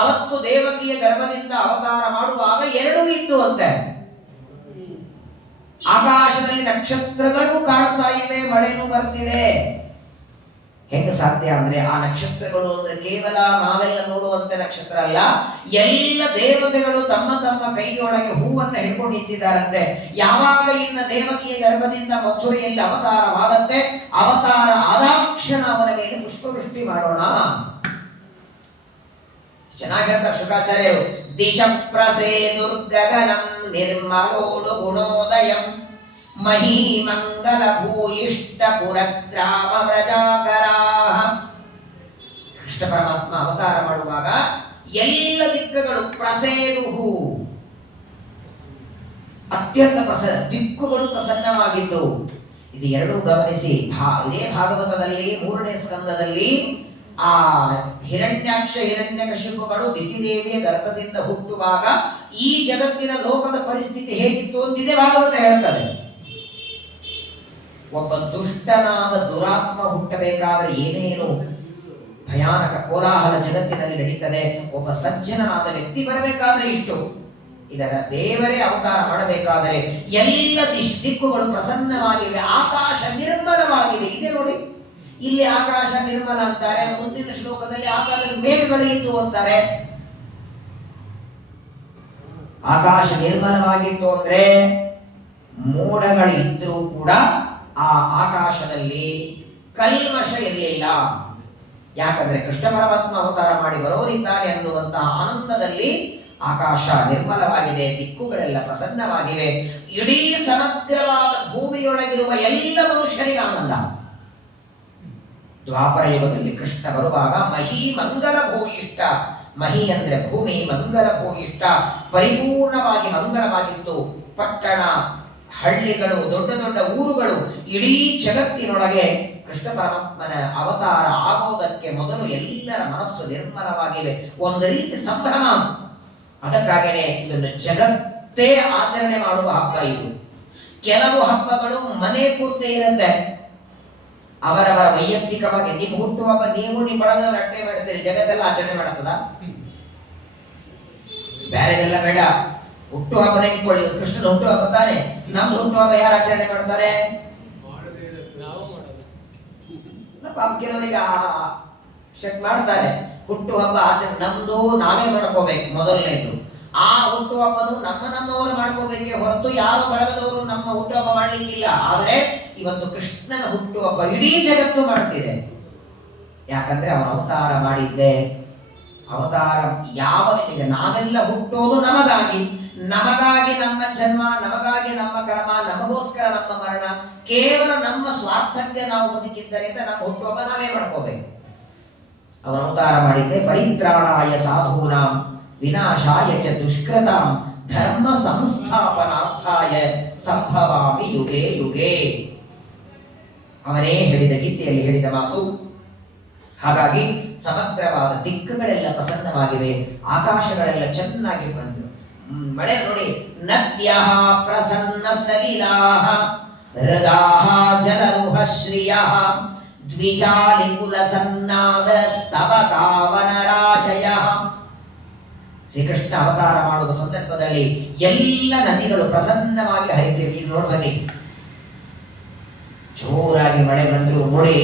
ಅವತ್ತು ದೇವಕಿಯ ಗರ್ಭದಿಂದ ಅವತಾರ ಮಾಡುವಾಗ ಎರಡೂ ಇತ್ತು ಅಂತೆ. ಆಕಾಶದಲ್ಲಿ ನಕ್ಷತ್ರಗಳು ಕಾಣುತ್ತಾ ಇವೆ, ಮಳೆನೂ ಬರ್ತಿದೆ. ಹೆಂಗ ಸಾಧ್ಯ ಅಂದ್ರೆ, ಆ ನಕ್ಷತ್ರಗಳು ಅಂದ್ರೆ ಕೇವಲ ನಾವೆಲ್ಲ ನೋಡುವಂತೆ ನಕ್ಷತ್ರ ಅಲ್ಲ. ಎಲ್ಲ ದೇವತೆಗಳು ತಮ್ಮ ತಮ್ಮ ಕೈಯೊಳಗೆ ಹೂವನ್ನ ಹಿಡ್ಕೊಂಡು ನಿಂತಿದ್ದಾರಂತೆ. ಯಾವಾಗ ಇನ್ನ ದೇವಕಿಯ ಗರ್ಭದಿಂದ ಮಥುರೆಯಲ್ಲಿ ಅವತಾರವಾಗತ್ತೆ, ಅವತಾರ ಆದಾಕ್ಷಣ ಅವನ ಮೇಲೆ ಪುಷ್ಪವೃಷ್ಟಿ ಮಾಡೋಣ. ಚೆನ್ನಾಗಿ ಹೇಳ್ತಾರೆ ಶುಕಾಚಾರ್ಯರು. ದಿಶ ಪ್ರಸೇದುರ್ಗಗನಂ ನಿರ್ಮಲೋಡು ಗುಣೋದಯಂ ಮಹೀ ಮಂಗಲ ಭೂಯಿಷ್ಟ ಪುರಗ್ರಾಮ ವ್ರಜಾಕರಾಹ. ಕೃಷ್ಣ ಪರಮಾತ್ಮ ಅವತಾರ ಮಾಡುವಾಗ ಎಲ್ಲ ದಿಕ್ಕುಗಳು ಪ್ರಸೇದುಹು, ಅತ್ಯಂತ ದಿಕ್ಕುಗಳು ಪ್ರಸನ್ನವಾಗಿದ್ದು. ಇದು ಎರಡೂ ಗಮನಿಸಿ. ಇದೇ ಭಾಗವತದಲ್ಲಿ 3ನೇ ಸ್ಕಂದದಲ್ಲಿ ಆ ಹಿರಣ್ಯಾಕ್ಷ ಹಿರಣ್ಯಕಶಿಪುಗಳು ದಿತಿದೇವಿಯ ಗರ್ಭದಿಂದ ಹುಟ್ಟುವಾಗ ಈ ಜಗತ್ತಿನ ಲೋಕದ ಪರಿಸ್ಥಿತಿ ಹೇಗಿತ್ತು ಅಂತಿದೆ ಭಾಗವತ ಹೇಳ್ತದೆ. ಒಬ್ಬ ದುಷ್ಟನಾದ ದುರಾತ್ಮ ಹುಟ್ಟಬೇಕಾದ್ರೆ ಏನೇನು ಭಯಾನಕ ಕೋಲಾಹಲ ಜಗತ್ತಿನಲ್ಲಿ ನಡೀತದೆ. ಒಬ್ಬ ಸಜ್ಜನನಾದ ವ್ಯಕ್ತಿ ಬರಬೇಕಾದ್ರೆ ಇಷ್ಟು. ಇದರ ದೇವರೇ ಅವತಾರ ಮಾಡಬೇಕಾದರೆ ಎಲ್ಲ ದಿಕ್ಕುಗಳು ಪ್ರಸನ್ನವಾಗಿವೆ, ಆಕಾಶ ನಿರ್ಮಲವಾಗಿದೆ. ಇದೆ ನೋಡಿ, ಇಲ್ಲಿ ಆಕಾಶ ನಿರ್ಮಲ ಅಂತಾರೆ, ಮುಂದಿನ ಶ್ಲೋಕದಲ್ಲಿ ಆಕಾಶದಲ್ಲಿ ಮೇಘಗಳು ಇದ್ದು ಅಂತಾರೆ. ಆಕಾಶ ನಿರ್ಮಲವಾಗಿತ್ತು ಅಂದ್ರೆ ಮೋಡಗಳಿದ್ರೂ ಕೂಡ ಆ ಆಕಾಶದಲ್ಲಿ ಕಲ್ಮಶ ಇರಲಿಲ್ಲ. ಯಾಕಂದ್ರೆ ಕೃಷ್ಣ ಪರಮಾತ್ಮ ಅವತಾರ ಮಾಡಿ ಬರೋರಿದ್ದಾನೆ ಅನ್ನುವಂತಹ ಆನಂದದಲ್ಲಿ ಆಕಾಶ ನಿರ್ಮಲವಾಗಿದೆ, ದಿಕ್ಕುಗಳೆಲ್ಲ ಪ್ರಸನ್ನವಾಗಿವೆ. ಇಡೀ ಸಮಗ್ರವಾದ ಭೂಮಿಯೊಳಗಿರುವ ಎಲ್ಲ ಮನುಷ್ಯರಿಗೆ ಆನಂದ. ದ್ವಾಪರ ಯುಗದಲ್ಲಿ ಕೃಷ್ಣ ಬರುವಾಗ ಮಹಿ ಮಂಗಲ ಭೂಯಿಷ್ಟ, ಮಹಿ ಅಂದ್ರೆ ಭೂಮಿ, ಮಂಗಲ ಭೂಯಿಷ್ಟ ಪರಿಪೂರ್ಣವಾಗಿ ಮಂಗಳವಾಗಿತ್ತು. ಪಟ್ಟಣ, ಹಳ್ಳಿಗಳು, ದೊಡ್ಡ ದೊಡ್ಡ ಊರುಗಳು, ಇಡೀ ಜಗತ್ತಿನೊಳಗೆ ಕೃಷ್ಣ ಪರಮಾತ್ಮನ ಅವತಾರ ಆಗೋದಕ್ಕೆ ಮೊದಲು ಎಲ್ಲರ ಮನಸ್ಸು ನಿರ್ಮಲವಾಗಿವೆ. ಒಂದು ರೀತಿ ಸಂಭ್ರಮ. ಅದಕ್ಕಾಗೇನೆ ಇದನ್ನು ಜಗತ್ತೇ ಆಚರಣೆ ಮಾಡುವ ಹಬ್ಬ ಇದು. ಕೆಲವು ಹಬ್ಬಗಳು ಮನೆ ಪೂರ್ತಿ ಇರುತ್ತೆ, ಅವರವರ ವೈಯಕ್ತಿಕವಾಗಿ. ನಿಮ್ಮ ಹುಟ್ಟುಹಬ್ಬ ನೀವು ನಿಮ್ಮ ಬಳಗದವರು ಅಟ್ಟೆ ಮಾಡ್ತೀರಿ, ಜಗತ್ತೆಲ್ಲ ಆಚರಣೆ ಮಾಡತ್ತದ? ಬೇರೆದೆಲ್ಲ ಬೇಡ. ಹುಟ್ಟುಹಬ್ಬನೇ ಇಟ್ಕೊಳ್ಳಿ, ಕೃಷ್ಣನ ಹುಟ್ಟುಹಬ್ಬ ತಾನೆ. ನಮ್ದು ಹುಟ್ಟುಹಬ್ಬ ಯಾರು ಆಚರಣೆ ಮಾಡ್ತಾರೆ? ಕೆಲವರಿಗೆ ಶೆಟ್ ಮಾಡ್ತಾರೆ. ಹುಟ್ಟುಹಬ್ಬ ಆಚರಣೆ ನಮ್ದು ನಾವೇ ಮಾಡ್ಕೋಬೇಕು ಮೊದಲನೇದು. ಆ ಹುಟ್ಟುಹಬ್ಬನು ನಮ್ಮವರು ಮಾಡ್ಕೋಬೇಕೇ ಹೊರತು ಯಾರು ಬಳಗದವರು ನಮ್ಮ ಹುಟ್ಟುಹಬ್ಬ ಮಾಡ್ಲಿಕ್ಕಿಲ್ಲ. ಆದ್ರೆ ಇವತ್ತು ಕೃಷ್ಣನ ಹುಟ್ಟುಹಬ್ಬ ಇಡೀ ಜಗತ್ತು ಮಾಡ್ತಿದೆ. ಯಾಕಂದ್ರೆ ಅವನು ಅವತಾರ ಮಾಡಿದ್ದೆ. ಅವತಾರ ಯಾವ ಈಗ ನಾವೆಲ್ಲ ಹುಟ್ಟೋದು ನಮಗಾಗಿ, ನಮಗಾಗಿ ನಮ್ಮ ಜನ್ಮ, ನಮಗಾಗಿ ನಮ್ಮ ಕರ್ಮ, ನಮಗೋಸ್ಕರ ನಮ್ಮ ಮರಣ. ಕೇವಲ ನಮ್ಮ ಸ್ವಾರ್ಥಕ್ಕೆ ನಾವು ಬದುಕಿದ್ದರಿಂದ ನಮ್ಮ ಹುಟ್ಟುಹಬ್ಬ ನಾವೇ ಮಾಡ್ಕೋಬೇಕು. ಅವನು ಅವತಾರ ಮಾಡಿದ್ದೆ ಪರಿತ್ರಾಣಾಯ ಸಾಧೂನಾಂ ವಿನಾಶಾಯ ಚ ದುಷ್ಕೃತಾಂ ಧರ್ಮ ಸಂಸ್ಥಾಪನಾರ್ಥಾಯ ಸಂಭವಾಮಿ ಯುಗೇ ಯುಗೇ. ಅವನೇ ಹೇಳಿದ ಗೀತೆಯಲ್ಲಿ ಹೇಳಿದ ಮಾತು. ಹಾಗಾಗಿ ಸಮಗ್ರವಾದ ದಿಕ್ಕುಗಳೆಲ್ಲ ಪ್ರಸನ್ನವಾಗಿವೆ, ಆಕಾಶಗಳೆಲ್ಲ ಚೆನ್ನಾಗಿ ಬಂದು ಮಳೆ ನೋಡಿ. ನದ್ಯಃ ಪ್ರಸನ್ನ ಸಲಿಲಾಃ ಹೃದಾಃ ಜಲರುಹ ಶ್ರಿಯಃ ದ್ವಿಜಾಲಿಕುಲ ಸನ್ನಾದ ಸ್ತಬಕಾವನರಾಜಯಃ. ಶ್ರೀಕೃಷ್ಣ ಅವತಾರ ಮಾಡುವ ಸಂದರ್ಭದಲ್ಲಿ ಎಲ್ಲ ನದಿಗಳು ಪ್ರಸನ್ನವಾಗಿ ಹರಿತಿವೆ. ಈಗ ನೋಡಿ ಬನ್ನಿ, ಜೋರಾಗಿ ಮಳೆ ಬಂದ್ರು ನೋಡಿ,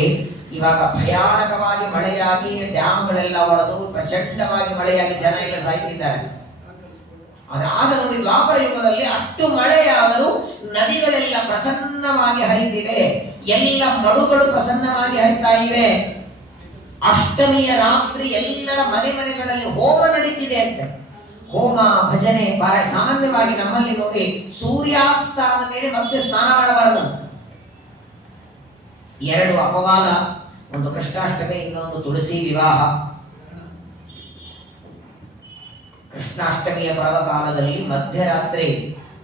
ಇವಾಗ ಭಯಾನಕವಾಗಿ ಮಳೆಯಾಗಿ ಡ್ಯಾಮ್ಗಳೆಲ್ಲ ಒಡೆದು ಪ್ರಚಂಡವಾಗಿ ಮಳೆಯಾಗಿ ಜನ ಎಲ್ಲ ಸಾಯ್ತಿದ್ದಾರೆ. ಆದ್ರೆ ಆಗ ನೋಡಿ ದ್ವಾಪರ ಯುಗದಲ್ಲಿ ಅಷ್ಟು ಮಳೆಯಾದರೂ ನದಿಗಳೆಲ್ಲ ಪ್ರಸನ್ನವಾಗಿ ಹರಿತಿವೆ, ಎಲ್ಲ ಮಡುಗಳು ಪ್ರಸನ್ನವಾಗಿ ಹರಿತಾ ಇವೆ. ಅಷ್ಟಮಿಯ ರಾತ್ರಿ ಎಲ್ಲರ ಮನೆಗಳಲ್ಲಿ ಹೋಮ ನಡೀತಿದೆ ಅಂತ. ಹೋಮ ಭಜನೆ ಸಾಮಾನ್ಯವಾಗಿ ನಮ್ಮಲ್ಲಿ ನೋಡಿ ಸೂರ್ಯಾಸ್ತಾದ ಮೇಲೆ ಮತ್ತೆ ಸ್ನಾನ ಮಾಡಬಾರದು. ಎರಡು ಅಪವಾದ, ಒಂದು ಕೃಷ್ಣಾಷ್ಟಮಿ, ಇನ್ನೊಂದು ತುಳಸಿ ವಿವಾಹ. ಕೃಷ್ಣಾಷ್ಟಮಿಯ ಪರ್ವಕಾಲದಲ್ಲಿ ಮಧ್ಯರಾತ್ರಿ,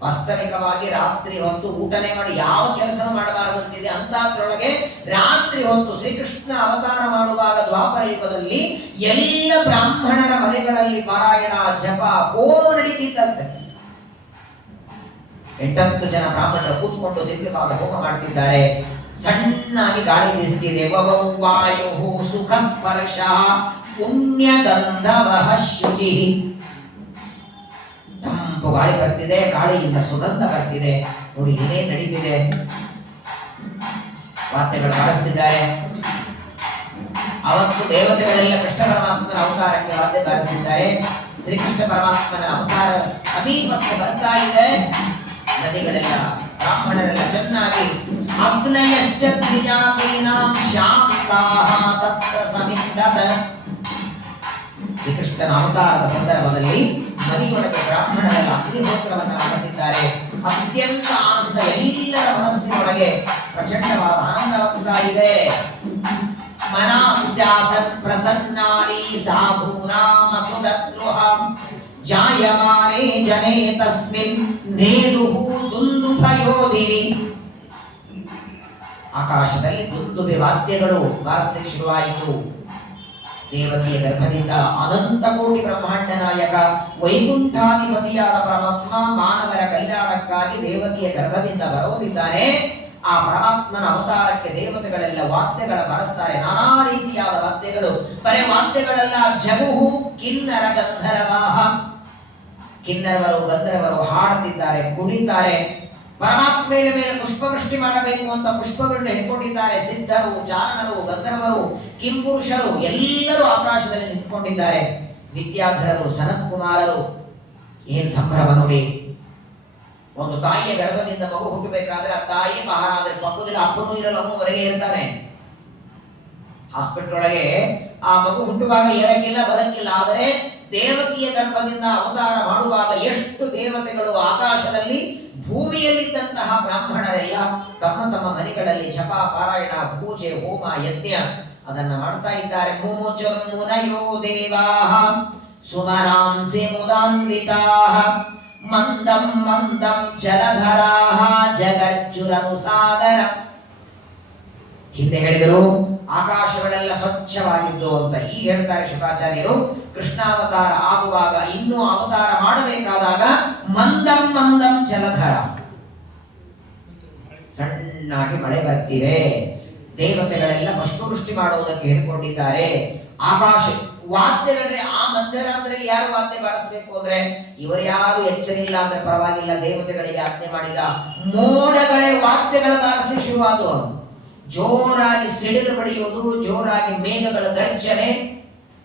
ವಾಸ್ತವಿಕವಾಗಿ ರಾತ್ರಿ ಹೊತ್ತು ಊಟನೆ ಮಾಡಿ ಯಾವ ಕೆಲಸನೂ ಮಾಡಬಾರದಂತಿದೆ. ಅಂತದ್ರೊಳಗೆ ರಾತ್ರಿ ಹೊತ್ತು ಶ್ರೀಕೃಷ್ಣ ಅವತಾರ ಮಾಡುವಾಗ ದ್ವಾಪರ ಯುಗದಲ್ಲಿ ಎಲ್ಲ ಬ್ರಾಹ್ಮಣರ ಮನೆಗಳಲ್ಲಿ ಪಾರಾಯಣ, ಜಪ, ಹೋಮ ನಡೀತಿದ್ದಂತೆ. 8-10 ಜನ ಬ್ರಾಹ್ಮಣರು ಕೂತ್ಕೊಂಡು ದಿವ್ಯವಾದ ಹೋಮ ಮಾಡ್ತಿದ್ದಾರೆ. ಸಣ್ಣಾಗಿ ಗಾಳಿ ಬೀಸ್ತಿದೆ. ವಾಯು ಸುಖ ಸ್ಪರ್ಶ ಪುಣ್ಯ ಗಂಧವಃ ಶುಚಿ. ತಂಪು ಗಾಳಿ ಬರ್ತಿದೆ, ಗಾಳಿಯಿಂದ ಸುಗಂಧ ಬರ್ತಿದೆ. ನೋಡಿ ಏನೇನ್ ನಡೀತಿದೆ. ವಾದ್ಯಗಳು ಬಾರಿಸ್ತಿದ್ದಾರೆ. ಅವತ್ತು ದೇವತೆಗಳೆಲ್ಲ ಕೃಷ್ಣ ಪರಮಾತ್ಮನ ಅವತಾರಕ್ಕೆ ವಾದ್ಯ ಬಾರಿಸಿದ್ದಾರೆ. ಶ್ರೀಕೃಷ್ಣ ಪರಮಾತ್ಮನ ಅವತಾರ ಸಮೀಪಕ್ಕೆ ಬರ್ತಾ ಇದೆ. ನದಿಗಳೆಲ್ಲ ಬ್ರಾಹ್ಮಣರೆಲ್ಲ ಚೆನ್ನಾಗಿ ಅಗ್ನಯಶ್ಚ ತ್ರಿಜಾತೀನಾಂ ಶಾಂತಾಃ ತತ್ರ ಸಮಿಂದತ. ಶ್ರೀಕೃಷ್ಣನ ಅವತಾರದ ಸಂದರ್ಭದಲ್ಲಿ ನದಿಯೊಳಗೆ ಬ್ರಾಹ್ಮಣರೆಲ್ಲ ಅಗ್ನಿಹೋತ್ರವನ್ನು ಮಾಡುತ್ತಿದ್ದಾರೆ. ಅತ್ಯಂತ ಆನಂದ, ಎಲ್ಲರ ಮನಸ್ಸಿನೊಳಗೆ ಪ್ರಚಂಡವಾದ ಆನಂದವಾಗ್ತಾ ಇದೆ. ಮನಾಂಸ್ಯಾಸನ್ ಪ್ರಸನ್ನಾನಿ ಸಾಧೂನಾಂ ಅಸುರದ್ರುಹಾಂ ಜಾಯಮಾನೇ ಜನೇ ತಸ್ಮಿನ್ ನೇದುಹು ದುಂದುಭಯೋಧಿನಿ. ಆಕಾಶದಲ್ಲಿ ದುಂದುಬೆ ವಾದ್ಯಗಳು ಬಾರಿಸಲಿಕ್ಕೆ ಶುರುವಾಯಿತು. ದೇವಕಿಯ ಗರ್ಭದಿಂದ ಅನಂತ ಕೋಟಿ ಬ್ರಹ್ಮಾಂಡ ನಾಯಕ ವೈಕುಂಠಾಧಿಪತಿಯಾದ ಪರಮಾತ್ಮ ಮಾನವರ ಕಲ್ಯಾಣಕ್ಕಾಗಿ ದೇವಕಿಯ ಗರ್ಭದಿಂದ ಬರೋದಿದ್ದಾನೆ. ಆ ಪರಮಾತ್ಮನ ಅವತಾರಕ್ಕೆ ದೇವತೆಗಳೆಲ್ಲ ವಾದ್ಯಗಳ ಬಾರಿಸ್ತಾರೆ. ನಾನಾ ರೀತಿಯಾದ ವಾದ್ಯಗಳು. ಬರೇ ವಾದ್ಯಗಳೆಲ್ಲ ಜಗುಹು ಕಿನ್ನರ ಗಂಧರ್ವಾಹ. ಕಿನ್ನರವರು ಗಂಧರ್ವರು ಹಾಡುತ್ತಿದ್ದಾರೆ, ಕುಣಿತಾರೆ. ಪರಮಾತ್ಮೆಯ ಮೇಲೆ ಪುಷ್ಪವೃಷ್ಟಿ ಮಾಡಬೇಕು ಅಂತ ಪುಷ್ಪಗಳನ್ನು ಹಿಡ್ಕೊಂಡಿದ್ದಾರೆ. ಸಿದ್ಧರು, ಚಾರಣರು, ಗಂಧರ್ವರು, ಕಿಂಪುರುಷರು ಎಲ್ಲರೂ ಆಕಾಶದಲ್ಲಿ ನಿಂತ್ಕೊಂಡಿದ್ದಾರೆ. ವಿದ್ಯಾಧರರು, ಸನತ್ಕುಮಾರರು, ಏನ್ ಸಂಭ್ರಮ ನೋಡಿ. ಒಂದು ತಾಯಿಯ ಗರ್ಭದಿಂದ ಮಗು ಹುಟ್ಟಬೇಕಾದ್ರೆ ಆ ತಾಯಿ ಮಹಾರಾಜರ ಪಕ್ಕದಲ್ಲಿ ಅಪ್ಪನೂ ಇರಲು ಅವನು ಹೊರಗೆ ಇರ್ತಾನೆ. ಹಾಸ್ಪಿಟಲ್ ಒಳಗೆ ಆ ಮಗು ಹುಟ್ಟುವಾಗ ಎಡಕ್ಕಿಲ್ಲ ಬಲಕ್ಕಿಲ್ಲ. ಆದರೆ ದೇವಕಿಯ ಗರ್ಭದಿಂದ ಅವತಾರ ಮಾಡುವಾಗ ಎಷ್ಟು ದೇವತೆಗಳು ಆಕಾಶದಲ್ಲಿ, ಭೂಮಿಯಲ್ಲಿದ್ದಂತಹ ಬ್ರಾಹ್ಮಣರೆಲ್ಲ ತಮ್ಮ ತಮ್ಮ ಮನೆಗಳಲ್ಲಿ ಜಪ, ಪಾರಾಯಣ, ಪೂಜೆ, ಹೋಮ, ಯಜ್ಞ ಅದನ್ನ ಮಾಡ್ತಾ ಇದ್ದಾರೆ. ಮುಮುಚುರ್ಮುನಯೋ ದೇವಾಃ ಸುಮರಾಂಸಿ ಮುದಾನ್ವಿತಾಃ ಮಂದಂ ಮಂದಂ ಜಲಧರಾಃ ಜಗಜ್ಜುರನು ಸಾಗರ. ಹಿಂದೆ ಹೇಳಿದರು ಆಕಾಶಗಳೆಲ್ಲ ಸ್ವಚ್ಛವಾಗಿದ್ದು ಅಂತ. ಈಗ ಹೇಳ್ತಾರೆ ಶುಕಾಚಾರ್ಯರು, ಕೃಷ್ಣಾವತಾರ ಆಗುವಾಗ, ಇನ್ನೂ ಅವತಾರ ಮಾಡಬೇಕಾದಾಗ ಮಂದಂ ಮಂದಂ ಜಲಧರ, ಸಣ್ಣಾಗಿ ಮಳೆ ಬರ್ತಿವೆ. ದೇವತೆಗಳೆಲ್ಲ ಪುಷ್ಪವೃಷ್ಟಿ ಮಾಡುವುದಕ್ಕೆ ಹೇಳಿಕೊಂಡಿದ್ದಾರೆ. ಆಕಾಶ ವಾದ್ಯಗಳೇ ಆ ಮಧ್ಯರಾತ್ರಿಯಲ್ಲಿ ಯಾರು ವಾದ್ಯ ಬಾರಿಸಬೇಕು ಅಂದ್ರೆ ಇವರು ಯಾರು ಎಚ್ಚರಿಲ್ಲ ಅಂದ್ರೆ ಪರವಾಗಿಲ್ಲ, ದೇವತೆಗಳಿಗೆ ಆಜ್ಞೆ ಮಾಡಿದ ಮೋಡಗಳೇ ವಾದ್ಯಗಳ ಬಾರಿಸಲಿಕ್ಕೆ ಶುರುವಾದವು. ಜೋರಾಗಿ ಸಿಡಿಲು ಬಡಿಯುವುದು, ಜೋರಾಗಿ ಮೇಘಗಳ ಗರ್ಜನೆ.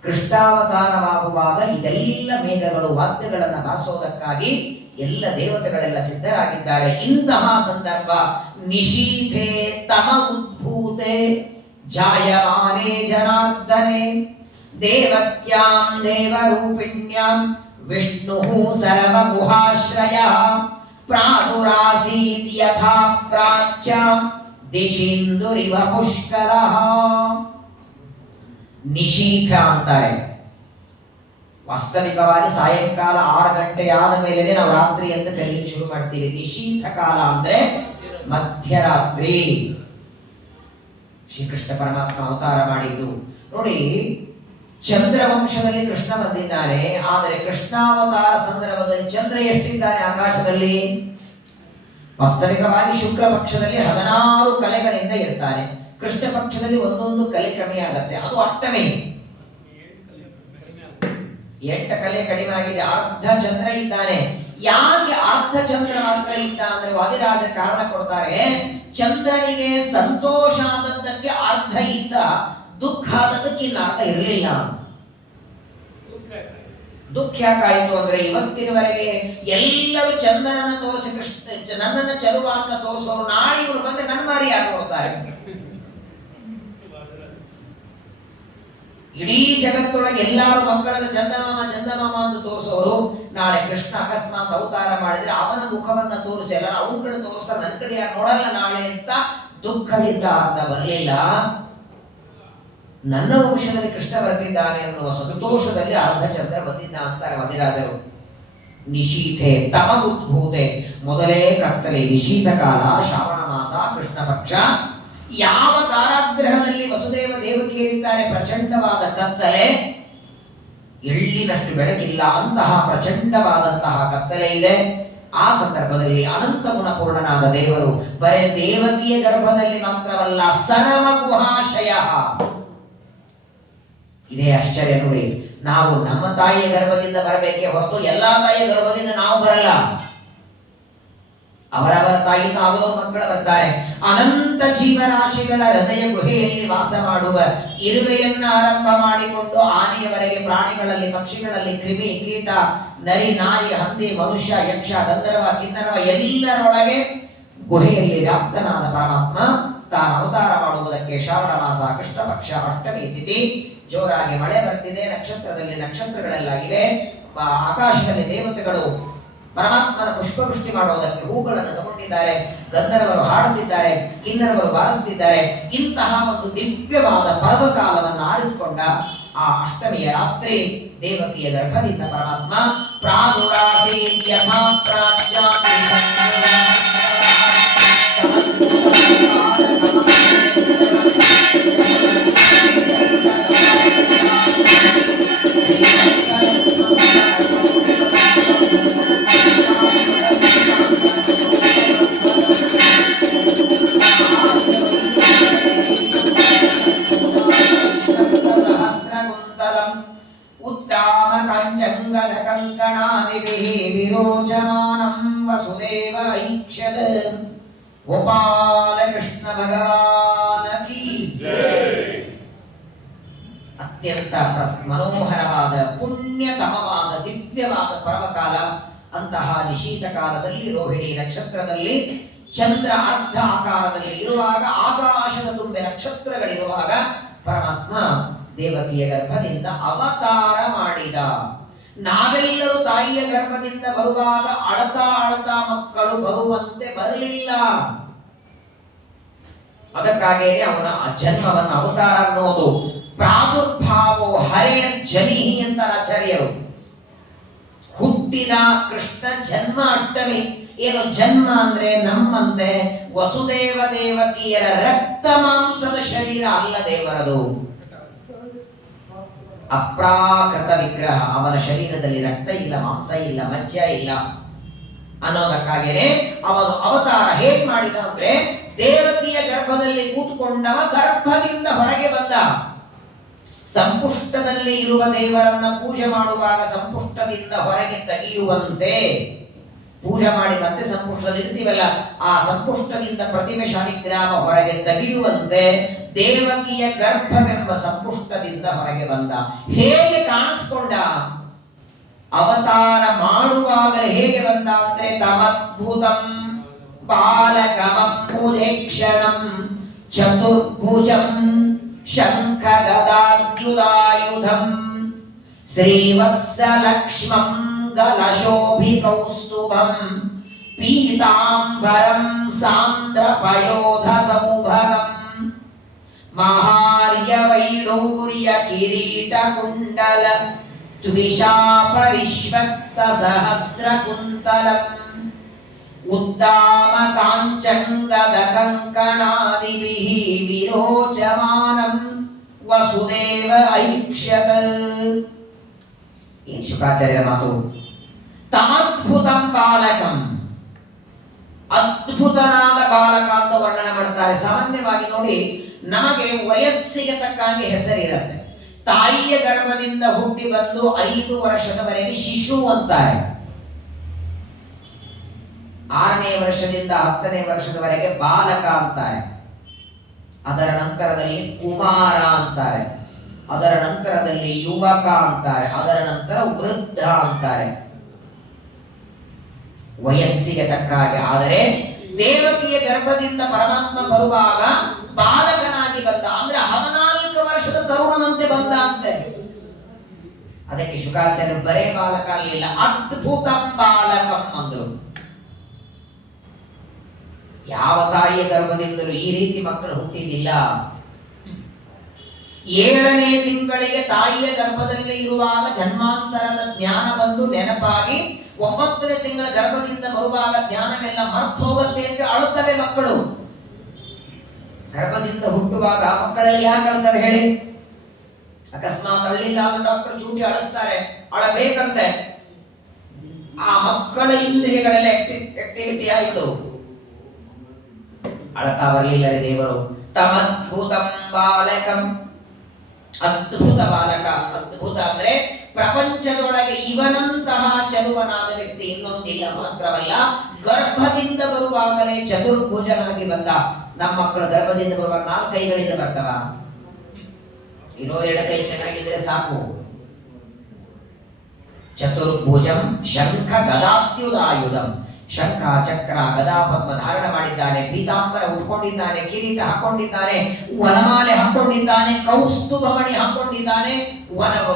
ಕೃಷ್ಣಾವತಾರವಾಗುವಾಗ ಇದೆಲ್ಲ ಮೇಘಗಳು ವಾದ್ಯಗಳನ್ನು ಬಾರಿಸೋದಕ್ಕಾಗಿ ಎಲ್ಲ ದೇವತೆಗಳೆಲ್ಲ ಸಿದ್ಧರಾಗಿದ್ದಾರೆ. ಇಂತಹ ಸಂದರ್ಭ ನಿಶೀಥೆ ತಮ ಉದ್ಭೂತೆ ಜಾಯಮಾನೆ ಜನಾರ್ದನೆ ದೇವಕ್ಯಾಂ ದೇವರೂಪಿಣ್ಯಾಂ ವಿಷ್ಣು ಸರ್ವಗುಹಾಶ್ರಯ ಪ್ರಾದುರಾಸೀತ್ ಯಥಾ ಪ್ರಾಚ್ಯಾಂ ದಿಶೀಂದುರಿವ ಪುಷ್ಕಲಃ. ನಿಶೀಥ ಅಂತಾರೆ. ವಾಸ್ತವಿಕವಾಗಿ ಸಾಯಂಕಾಲ 6 ಗಂಟೆ ಆದ ಮೇಲೆ ನಾವು ರಾತ್ರಿ ಅಂತ ಕರೀಲಿಕ್ಕೆ ಶುರು ಮಾಡ್ತೀವಿ. ನಿಶೀಥ ಕಾಲ ಅಂದ್ರೆ ಮಧ್ಯರಾತ್ರಿ. ಶ್ರೀಕೃಷ್ಣ ಪರಮಾತ್ಮ ಅವತಾರ ಮಾಡಿದ್ದು ನೋಡಿ. ಚಂದ್ರವಂಶದಲ್ಲಿ ಕೃಷ್ಣ ಬಂದಿದ್ದಾನೆ. ಆದರೆ ಕೃಷ್ಣಾವತಾರ ಸಂದರ್ಭದಲ್ಲಿ ಚಂದ್ರ ಎಷ್ಟಿದ್ದಾನೆ ಆಕಾಶದಲ್ಲಿ? ವಾಸ್ತವಿಕವಾಗಿ ಶುಕ್ಲ ಪಕ್ಷದಲ್ಲಿ 16 ಕಲೆಗಳಿಂದ ಇರ್ತಾನೆ. ಕೃಷ್ಣ ಪಕ್ಷದಲ್ಲಿ ಒಂದೊಂದು ಕಲೆ ಕಮ್ಮಿ ಆಗತ್ತೆ. ಅದು ಅಷ್ಟಮೇ 8 ಕಲೆ ಕಡಿಮೆ ಆಗಿದೆ. ಅರ್ಧ ಚಂದ್ರ ಇದ್ದಾನೆ. ಯಾಕೆ ಅರ್ಧ ಚಂದ್ರ ಮಾತ್ರ ಇದ್ದ ಅಂದ್ರೆ ವಾದಿರಾಜ ಕಾರಣ ಕೊಡ್ತಾರೆ. ಚಂದ್ರನಿಗೆ ಸಂತೋಷ ಆದದ್ದಕ್ಕೆ ಅರ್ಧ ಇದ್ದ, ದುಃಖ ಆದದ್ದಕ್ಕೆ ಇನ್ನು ಅರ್ಧ ಇರಲಿಲ್ಲ. ದುಃಖ ಯಾಕಾಯಿತು ಅಂದ್ರೆ ಇವತ್ತಿನವರೆಗೆ ಎಲ್ಲರೂ ಚಂದ್ರನನ್ನ ತೋರಿಸಿ ನನ್ನನ್ನ ಚಲುವ ಅಂತ ತೋರಿಸೋರು ನಾಳೆ ಇವರು ಬಂದ್ರೆ ನನ್ನ ಮಾರಿ ಯಾರು ನೋಡ್ತಾರೆ? ಇಡೀ ಜಗತ್ತೊಳಗೆ ಎಲ್ಲಾರು ಮಕ್ಕಳನ್ನು ಚಂದಮಾಮ ಚಂದಮಾಮ ಅಂತ ತೋರಿಸೋರು ನಾಳೆ ಕೃಷ್ಣ ಅಕಸ್ಮಾತ್ ಅವತಾರ ಮಾಡಿದ್ರೆ ಅವನ ಮುಖವನ್ನ ತೋರಿಸಿ ಎಲ್ಲ ಅವನ ಕಡೆ ತೋರಿಸ್ತಾರೆ, ನನ್ನ ಕಡೆ ಯಾರು ನೋಡಲ್ಲ ನಾಳೆ ಅಂತ ದುಃಖದಿಂದ ಅರ್ಧ ಬರಲಿಲ್ಲ. ನನ್ನ ವಂಶದಲ್ಲಿ ಕೃಷ್ಣ ಬರ್ತಿದ್ದಾನೆ ಅನ್ನುವ ಸಂತೋಷದಲ್ಲಿ ಅರ್ಧ ಚಂದ್ರ ಬಂದಿದ್ದ ಅಂತಾರೆ ವಾದಿರಾಜರು. ನಿಶೀಥೆ ತಮ ಉದ್ಭೂತೆ, ಮೊದಲೇ ಕತ್ತಲೆ, ನಿಶೀತ ಕಾಲ, ಶ್ರಾವಣ ಮಾಸ, ಕೃಷ್ಣ ಪಕ್ಷ. ಯಾವ ಕಾರಾಗೃಹದಲ್ಲಿ ವಸುದೇವ ದೇವಕಿಯರಿದ್ದಾರೆ ಪ್ರಚಂಡವಾದ ಕತ್ತಲೆ, ಎಳ್ಳಿನಷ್ಟು ಬೆಳಕಿಲ್ಲ, ಅಂತಹ ಪ್ರಚಂಡವಾದಂತಹ ಕತ್ತಲೆ ಇದೆ. ಆ ಸಂದರ್ಭದಲ್ಲಿ ಅನಂತ ಗುಣಪೂರ್ಣನಾದ ದೇವರು ಬರೇ ದೇವಕಿಯ ಗರ್ಭದಲ್ಲಿ ಮಾತ್ರವಲ್ಲ, ಸರ್ವ ಗುಹಾಶಯ. ಇದೇ ಆಶ್ಚರ್ಯ ನೋಡಿ. ನಾವು ನಮ್ಮ ತಾಯಿಯ ಗರ್ಭದಿಂದ ಬರಬೇಕೇ ಹೊರತು ಎಲ್ಲಾ ತಾಯಿಯ ಗರ್ಭದಿಂದ ನಾವು ಬರಲ್ಲ. ಅವರವರ ತಾಯಿಯಿಂದ ಅವರ ಮಕ್ಕಳು ಬರ್ತಾರೆ. ಅನಂತ ಜೀವರಾಶಿಗಳ ಹೃದಯ ಗುಹೆಯಲ್ಲಿ ವಾಸ ಮಾಡುವ ಇರುವೆಯನ್ನ ಆರಂಭ ಮಾಡಿಕೊಂಡು ಆನೆಯವರೆಗೆ ಪ್ರಾಣಿಗಳಲ್ಲಿ, ಪಕ್ಷಿಗಳಲ್ಲಿ, ಕ್ರಿಮಿ, ಕೀಟ, ನರಿ, ನಾರಿ, ಹಂದಿ, ಮನುಷ್ಯ, ಯಕ್ಷ, ಗಂಧರ್ವ, ಕಿನ್ನರವ ಎಲ್ಲರೊಳಗೆ ಗುಹೆಯಲ್ಲಿ ವ್ಯಾಪ್ತನಾದ ಪರಮಾತ್ಮ ತಾನು ಅವತಾರ ಮಾಡುವುದಕ್ಕೆ ಶ್ರಾವಣ ಮಾಸ, ಕೃಷ್ಣ ಪಕ್ಷ, ಅಷ್ಟಮಿ ತಿಥಿ, ಜೋರಾಗಿ ಮಳೆ ಬರ್ತಿದೆ, ನಕ್ಷತ್ರದಲ್ಲಿ ನಕ್ಷತ್ರಗಳೆಲ್ಲ ಇವೆ, ಆಕಾಶದಲ್ಲಿ ದೇವತೆಗಳು ಪರಮಾತ್ಮನ ಪುಷ್ಪವೃಷ್ಟಿ ಮಾಡುವುದಕ್ಕೆ ಹೂಗಳನ್ನು ತಗೊಂಡಿದ್ದಾರೆ, ಗಂಧರ್ವರು ಹಾಡುತ್ತಿದ್ದಾರೆ, ಕಿನ್ನರವರು ಬಾರಿಸುತ್ತಿದ್ದಾರೆ. ಇಂತಹ ಒಂದು ದಿವ್ಯವಾದ ಪರ್ವಕಾಲವನ್ನು ಆರಿಸಿಕೊಂಡ ಆ ಅಷ್ಟಮಿಯ ರಾತ್ರಿ ದೇವಕಿಯ ಗರ್ಭದಿಂದ ಪರಮಾತ್ಮ ಉತ್ತಾಮ ಕಂಚಂಗದ ಕಂಕಣಾದಿಭಿಃ ವಿರೋಚಮಾನಂ ವಸುದೇವ ಐಕ್ಷದ. ಗೋಪಾಲ ಕೃಷ್ಣ ಭಗವಾನ ಕೀ ಜೈ. ಅತ್ಯಂತ ಮನೋಹರವಾದ ಪುಣ್ಯತಮವಾದ ದಿವ್ಯವಾದ ಪರ್ವಕಾಲ. ಅಂತಹ ನಿಶೀತ ಕಾಲದಲ್ಲಿ ರೋಹಿಣಿ ನಕ್ಷತ್ರದಲ್ಲಿ ಚಂದ್ರ ಅರ್ಧ ಆಕಾರದಲ್ಲಿ ಇರುವಾಗ, ಆಕಾಶದ ತುಂಬೆ ನಕ್ಷತ್ರಗಳಿರುವಾಗ ಪರಮಾತ್ಮ ದೇವಕಿಯ ಗರ್ಭದಿಂದ ಅವತಾರ ಮಾಡಿದ. ನಾವೆಲ್ಲರೂ ತಾಯಿಯ ಗರ್ಭದಿಂದ ಬರುವಾಗ ಅಳತಾ ಅಳತಾ ಮಕ್ಕಳು ಬರುವಂತೆ ಬರಲಿಲ್ಲ. ಅದಕ್ಕಾಗಿಯೇ ಅವನ ಜನ್ಮವನ್ನು ಅವತಾರ ಅನ್ನೋದು. ಪ್ರಾದುರ್ಭಾವೋ ಹರೆಯ ಜನಿ ಅಂತ ಆಚಾರ್ಯರು. ಹುಟ್ಟಿದ ಕೃಷ್ಣ ಜನ್ಮ ಅಷ್ಟಮಿ. ಏನು ಜನ್ಮ ಅಂದ್ರೆ ನಮ್ಮಂತೆ ವಸುದೇವ ದೇವಕಿಯರ ರಕ್ತ ಮಾಂಸದ ಶರೀರ ಅಲ್ಲ ದೇವರದು. ಅಪ್ರಾಕೃತ ವಿಗ್ರಹ. ಅವನ ಶರೀರದಲ್ಲಿ ರಕ್ತ ಇಲ್ಲ, ಮಾಂಸ ಇಲ್ಲ, ಮಜ್ಜ ಇಲ್ಲ ಅನ್ನೋದಕ್ಕಾಗಿಯೇ ಅವನು ಅವತಾರ ಹೇಗ್ ಮಾಡಿದ ಅಂದ್ರೆ ದೇವಕಿಯ ಗರ್ಭದಲ್ಲಿ ಕೂತ್ಕೊಂಡವ ಗರ್ಭದಿಂದ ಹೊರಗೆ ಬಂದ. ಸಂಪುಷ್ಟದಲ್ಲಿ ಇರುವ ದೇವರನ್ನ ಪೂಜೆ ಮಾಡುವಾಗ ಸಂಪುಷ್ಟದಿಂದ ಹೊರಗೆ ತೆಗೆಯುವಂತೆ ಪೂಜೆ ಮಾಡಿ ಮತ್ತೆ ಸಂಪುಷ್ಟದಲ್ಲಿ ಇರ್ತೀವಲ್ಲ, ಆ ಸಂಪುಷ್ಟದಿಂದ ಪ್ರತಿಮೆ ಶಾಲಿಗ್ರಾಮ ಹೊರಗೆ ತೆಗೆಯುವಂತೆ ದೇವಕಿಯ ಗರ್ಭವೆಂಬ ಸಂಪುಷ್ಟದಿಂದ ಹೊರಗೆ ಬಂದ. ಹೇಗೆ ಕಾಣಿಸ್ಕೊಂಡ? ಅವತಾರ ಮಾಡುವಾಗಲೇ ಹೇಗೆ ಬಂದ ಅಂದ್ರೆ ತಮದ್ಭುತಂ ಬಾಲಕಮಪ್ಪುರೇಕ್ಷಣಂ ಚತುರ್ಭುಜಂ ಶಂಖ ಗದಾದ್ಯುಧಾಯುಧಂ ಶ್ರೀವತ್ಸಲಕ್ಷ್ಮಂ ಗಲಶೋಭಿಕೌಸ್ತುಭಂ ಪೀತಾಂಬರಂ ಸಾಂದ್ರಪಯೋಧ ಸೌಭಗಂ ಮಹಾರ್ಯ ವೈಡೂರ್ಯ ಕಿರೀಟ ಕುಂಡಲ ದ್ವಿಷಾಪರಿಶ್ವಕ್ತ ಸಹಸ್ರ ಕುಂತಲಂ ಉದ್ದಾಮ ಕಾಂಚಂಗದ ಕಂಕಣಾದಿಭಿಃ ವಿರೋಚಮಾನಂ ವಸುದೇವ ಐಕ್ಷತ. ಈ ಶುಕಾಚಾರ್ಯರ ಮಾತು. ತಮದ್ಭುತಂ ಬಾಲಕಂ, ಅದ್ಭುತನಾದ ಬಾಲಕ ಅಂತ ವರ್ಣನೆ ಮಾಡ್ತಾರೆ. ಸಾಮಾನ್ಯವಾಗಿ ನೋಡಿ, ನಮಗೆ ವಯಸ್ಸಿಗೆ ತಕ್ಕಂಗೆ ಹೆಸರಿರುತ್ತೆ. ತಾಯಿಯ ಗರ್ಭದಿಂದ ಹುಟ್ಟಿ ಬಂದು 5 ವರ್ಷದವರೆಗೆ ಶಿಶು ಅಂತಾರೆ. 6ನೇ ವರ್ಷದಿಂದ 10ನೇ ವರ್ಷದವರೆಗೆ ಬಾಲಕ ಅಂತಾರೆ. ಅದರ ನಂತರದಲ್ಲಿ ಕುಮಾರ ಅಂತಾರೆ. ಅದರ ನಂತರದಲ್ಲಿ ಯುವಕ ಅಂತಾರೆ. ಅದರ ನಂತರ ವೃದ್ಧ ಅಂತಾರೆ, ವಯಸ್ಸಿಗೆ ತಕ್ಕ ಹಾಗೆ. ಆದರೆ ದೇವಕಿಯ ಗರ್ಭದಿಂದ ಪರಮಾತ್ಮ ಬರುವಾಗ ಬಾಲಕನಾಗಿ ಬಂದ, ಅಂದ್ರೆ 14 ವರ್ಷದ ತರುಣನಂತೆ ಬಂದ ಅಂತೆ. ಅದಕ್ಕೆ ಶುಕಾಚಾರ್ಯರು ಬರೇ ಬಾಲಕ ಅಲ್ಲಿಲ್ಲ, ಅದ್ಭುತಂ ಬಾಲಕಂ ಅಂದ್ರು. ಯಾವ ತಾಯಿಯ ಗರ್ಭದಿಂದಲೂ ಈ ರೀತಿ ಮಕ್ಕಳು ಹುಟ್ಟಿದಿಲ್ಲ. 7ನೇ ತಿಂಗಳಿಗೆ ತಾಯಿಯ ಗರ್ಭದಲ್ಲಿ ಇರುವಾಗ ಜನ್ಮಾಂತರದ ಜ್ಞಾನ ಬಂದು ನೆನಪಾಗಿ 9ನೇ ತಿಂಗಳ ಗರ್ಭದಿಂದ ಬರುವಾಗ ಜ್ಞಾನವೆಲ್ಲ ಮರ್ತು ಹೋಗುತ್ತೆ ಅಂತ ಅಳುತ್ತವೆ ಮಕ್ಕಳು. ಗರ್ಭದಿಂದ ಹುಟ್ಟುವಾಗ ಮಕ್ಕಳಲ್ಲಿ ಯಾಕೆ ಅಳುತ್ತವೆ ಹೇಳಿ? ಅಕಸ್ಮಾತ್ ಅಳ್ಳಿಲ್ಲ ಅಂದ್ರೆ ಡಾಕ್ಟರ್ ಚೂಟಿ ಅಳಿಸ್ತಾರೆ, ಅಳಬೇಕಂತೆ. ಆ ಮಕ್ಕಳ ಇಂದ್ರಿಯಗಳೆಲ್ಲ ಆಕ್ಟಿವಿಟಿ ಆಯಿತು, ಅಳತಾ ಬರಲಿಲ್ಲ ದೇವರು. ತಮದ್ಭುತಂ ಬಾಲಕಂ, ಅದ್ಭುತ ಬಾಲಕ. ಅದ್ಭುತ ಅಂದ್ರೆ ಪ್ರಪಂಚದೊಳಗೆ ಇವನಂತಹ ಚಲುವನಾದ ವ್ಯಕ್ತಿ ಇನ್ನೊಂದಿಲ್ಲ. ಮಾತ್ರವಲ್ಲ, ಗರ್ಭದಿಂದ ಬರುವಾಗಲೇ ಚತುರ್ಭುಜನಾಗಿ ಬಂದ. ನಮ್ಮ ಮಕ್ಕಳು ಗರ್ಭದಿಂದ ಬರುವಾಗ 4 ಕೈಗಳಿಂದ ಬರ್ತವ? ಇರೋ 2 ಕೈ ಚೆನ್ನಾಗಿದ್ರೆ ಸಾಕು. ಚತುರ್ಭುಜಂ ಶಂಖ ಗದಾತ್ಯುದಾಯುಧಂ. ಶಂಖ ಚಕ್ರ ಗದಾ ಪದ್ಮ ಧಾರಣ ಮಾಡಿದ್ದಾನೆ, ಪೀತಾಂಬರ ಉಟ್ಕೊಂಡಿದ್ದಾನೆ, ಕಿರೀಟ ಹಾಕೊಂಡಿದ್ದಾನೆ, ವನಮಾಲೆ ಹಾಕೊಂಡಿದ್ದಾನೆ, ಕೌಸ್ತುಭಮಣಿ ಹಾಕೊಂಡಿದ್ದಾನೆ.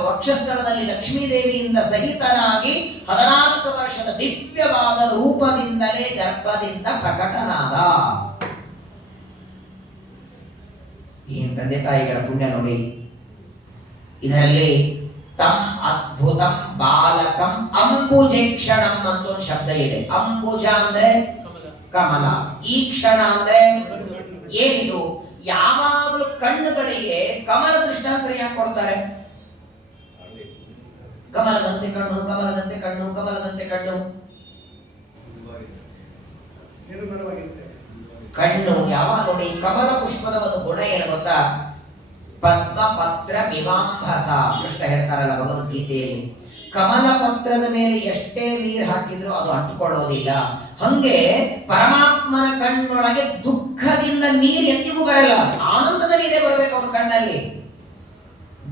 ವಕ್ಷಸ್ಥಳದಲ್ಲಿ ಲಕ್ಷ್ಮೀದೇವಿಯಿಂದ ಸಹಿತನಾಗಿ 14 ವರ್ಷದ ದಿವ್ಯವಾದ ರೂಪದಿಂದಲೇ ಗರ್ಭದಿಂದ ಪ್ರಕಟನಾದ. ಏನ್ ತಂದೆ ತಾಯಿಗಳ ಪುಣ್ಯ ನೋಡಿ. ಇದರಲ್ಲಿ ತಂ ಅದ್ಭುತಂ ಬಾಲಕಂ ಅಂಬುಜೇಕ್ಷಣಂ ಅಂತ ಒಂದು ಶಬ್ದ ಇದೆ. ಅಂಬುಜ ಅಂದ್ರೆ ಕಮಲ, ಈ ಕ್ಷಣ ಅಂದ್ರೆ ಏನಿದು? ಯಾವಾಗಲೂ ಕಣ್ಣುಗಳಿಗೆ ಕಮಲ ದೃಷ್ಟಾಂತರ ಯಾಕೆ ಕೊಡ್ತಾರೆ? ಕಮಲದಂತೆ ಕಣ್ಣು, ಕಮಲದಂತೆ ಕಣ್ಣು, ಕಮಲದಂತೆ ಕಣ್ಣು. ಕಣ್ಣು ಯಾವಾಗ ನೋಡಿ, ಕಮಲ ಪುಷ್ಪದ ಒಂದು ಗುಣ ಏನು ಗೊತ್ತಾ? ಪದ್ಮ ಪತ್ರ ಮೀಮಾಂಭಸ. ಕೃಷ್ಣ ಹೇಳ್ತಾರಲ್ಲ ಭಗವದ್ಗೀತೆಯಲ್ಲಿ, ಕಮಲ ಪತ್ರದ ಮೇಲೆ ಎಷ್ಟೇ ನೀರು ಹಾಕಿದ್ರು ಅದು ಅಂಟಿಕೊಳ್ಳೋದಿಲ್ಲ. ಹಂಗೆ ಪರಮಾತ್ಮನ ಕಣ್ಣೊಳಗೆ ದುಃಖದಿಂದ ನೀರು ಎಂದಿಗೂ ಬರಲ್ಲ, ಆನಂದದ ನೀರೇ ಬರಬೇಕು ಅವನ ಕಣ್ಣಲ್ಲಿ.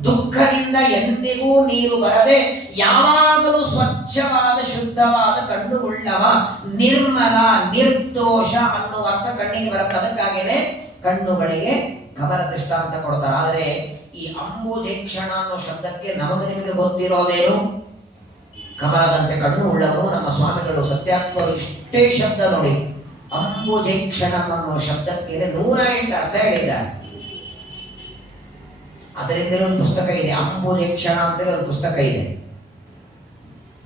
ದುಃಖದಿಂದ ಎಂದಿಗೂ ನೀರು ಬರದೆ ಯಾವಾಗಲೂ ಸ್ವಚ್ಛವಾದ ಶುದ್ಧವಾದ ಕಣ್ಣು ಉಳ್ಳವ, ನಿರ್ಮಲ ನಿರ್ದೋಷ ಅನ್ನುವ ಅರ್ಥ ಕಣ್ಣಿಗೆ ಬರುತ್ತೆ. ಅದಕ್ಕಾಗೇನೆ ಕಣ್ಣುಗಳಿಗೆ ಕಮಲ ದೃಷ್ಟಾಂತ ಕೊಡ್ತಾರೆ. ಆದರೆ ಈ ಅಂಬುಜೇಕ್ಷಣ ಅನ್ನೋ ಶಬ್ದಕ್ಕೆ ನಮಗೆ ನಿಮಗೆ ಗೊತ್ತಿರೋದೇನು? ಕಮಲದಂತೆ ಕಣ್ಣು ಉಳ್ಳವರು ನಮ್ಮ ಸ್ವಾಮಿಗಳು ಸತ್ಯಾತ್ಮರು ಇಷ್ಟೇ ಶಬ್ದ ನೋಡಿ. ಅಂಬುಜೇಕ್ಷಣ ಅನ್ನೋ ಶಬ್ದಕ್ಕೆ 108 ಅರ್ಥ ಹೇಳಿದ್ದಾರೆ. ಅದರಿಂದ ಒಂದು ಪುಸ್ತಕ ಇದೆ, ಅಂಬುಜೇಕ್ಷಣ ಅಂತೇಳಿ ಒಂದು ಪುಸ್ತಕ ಇದೆ.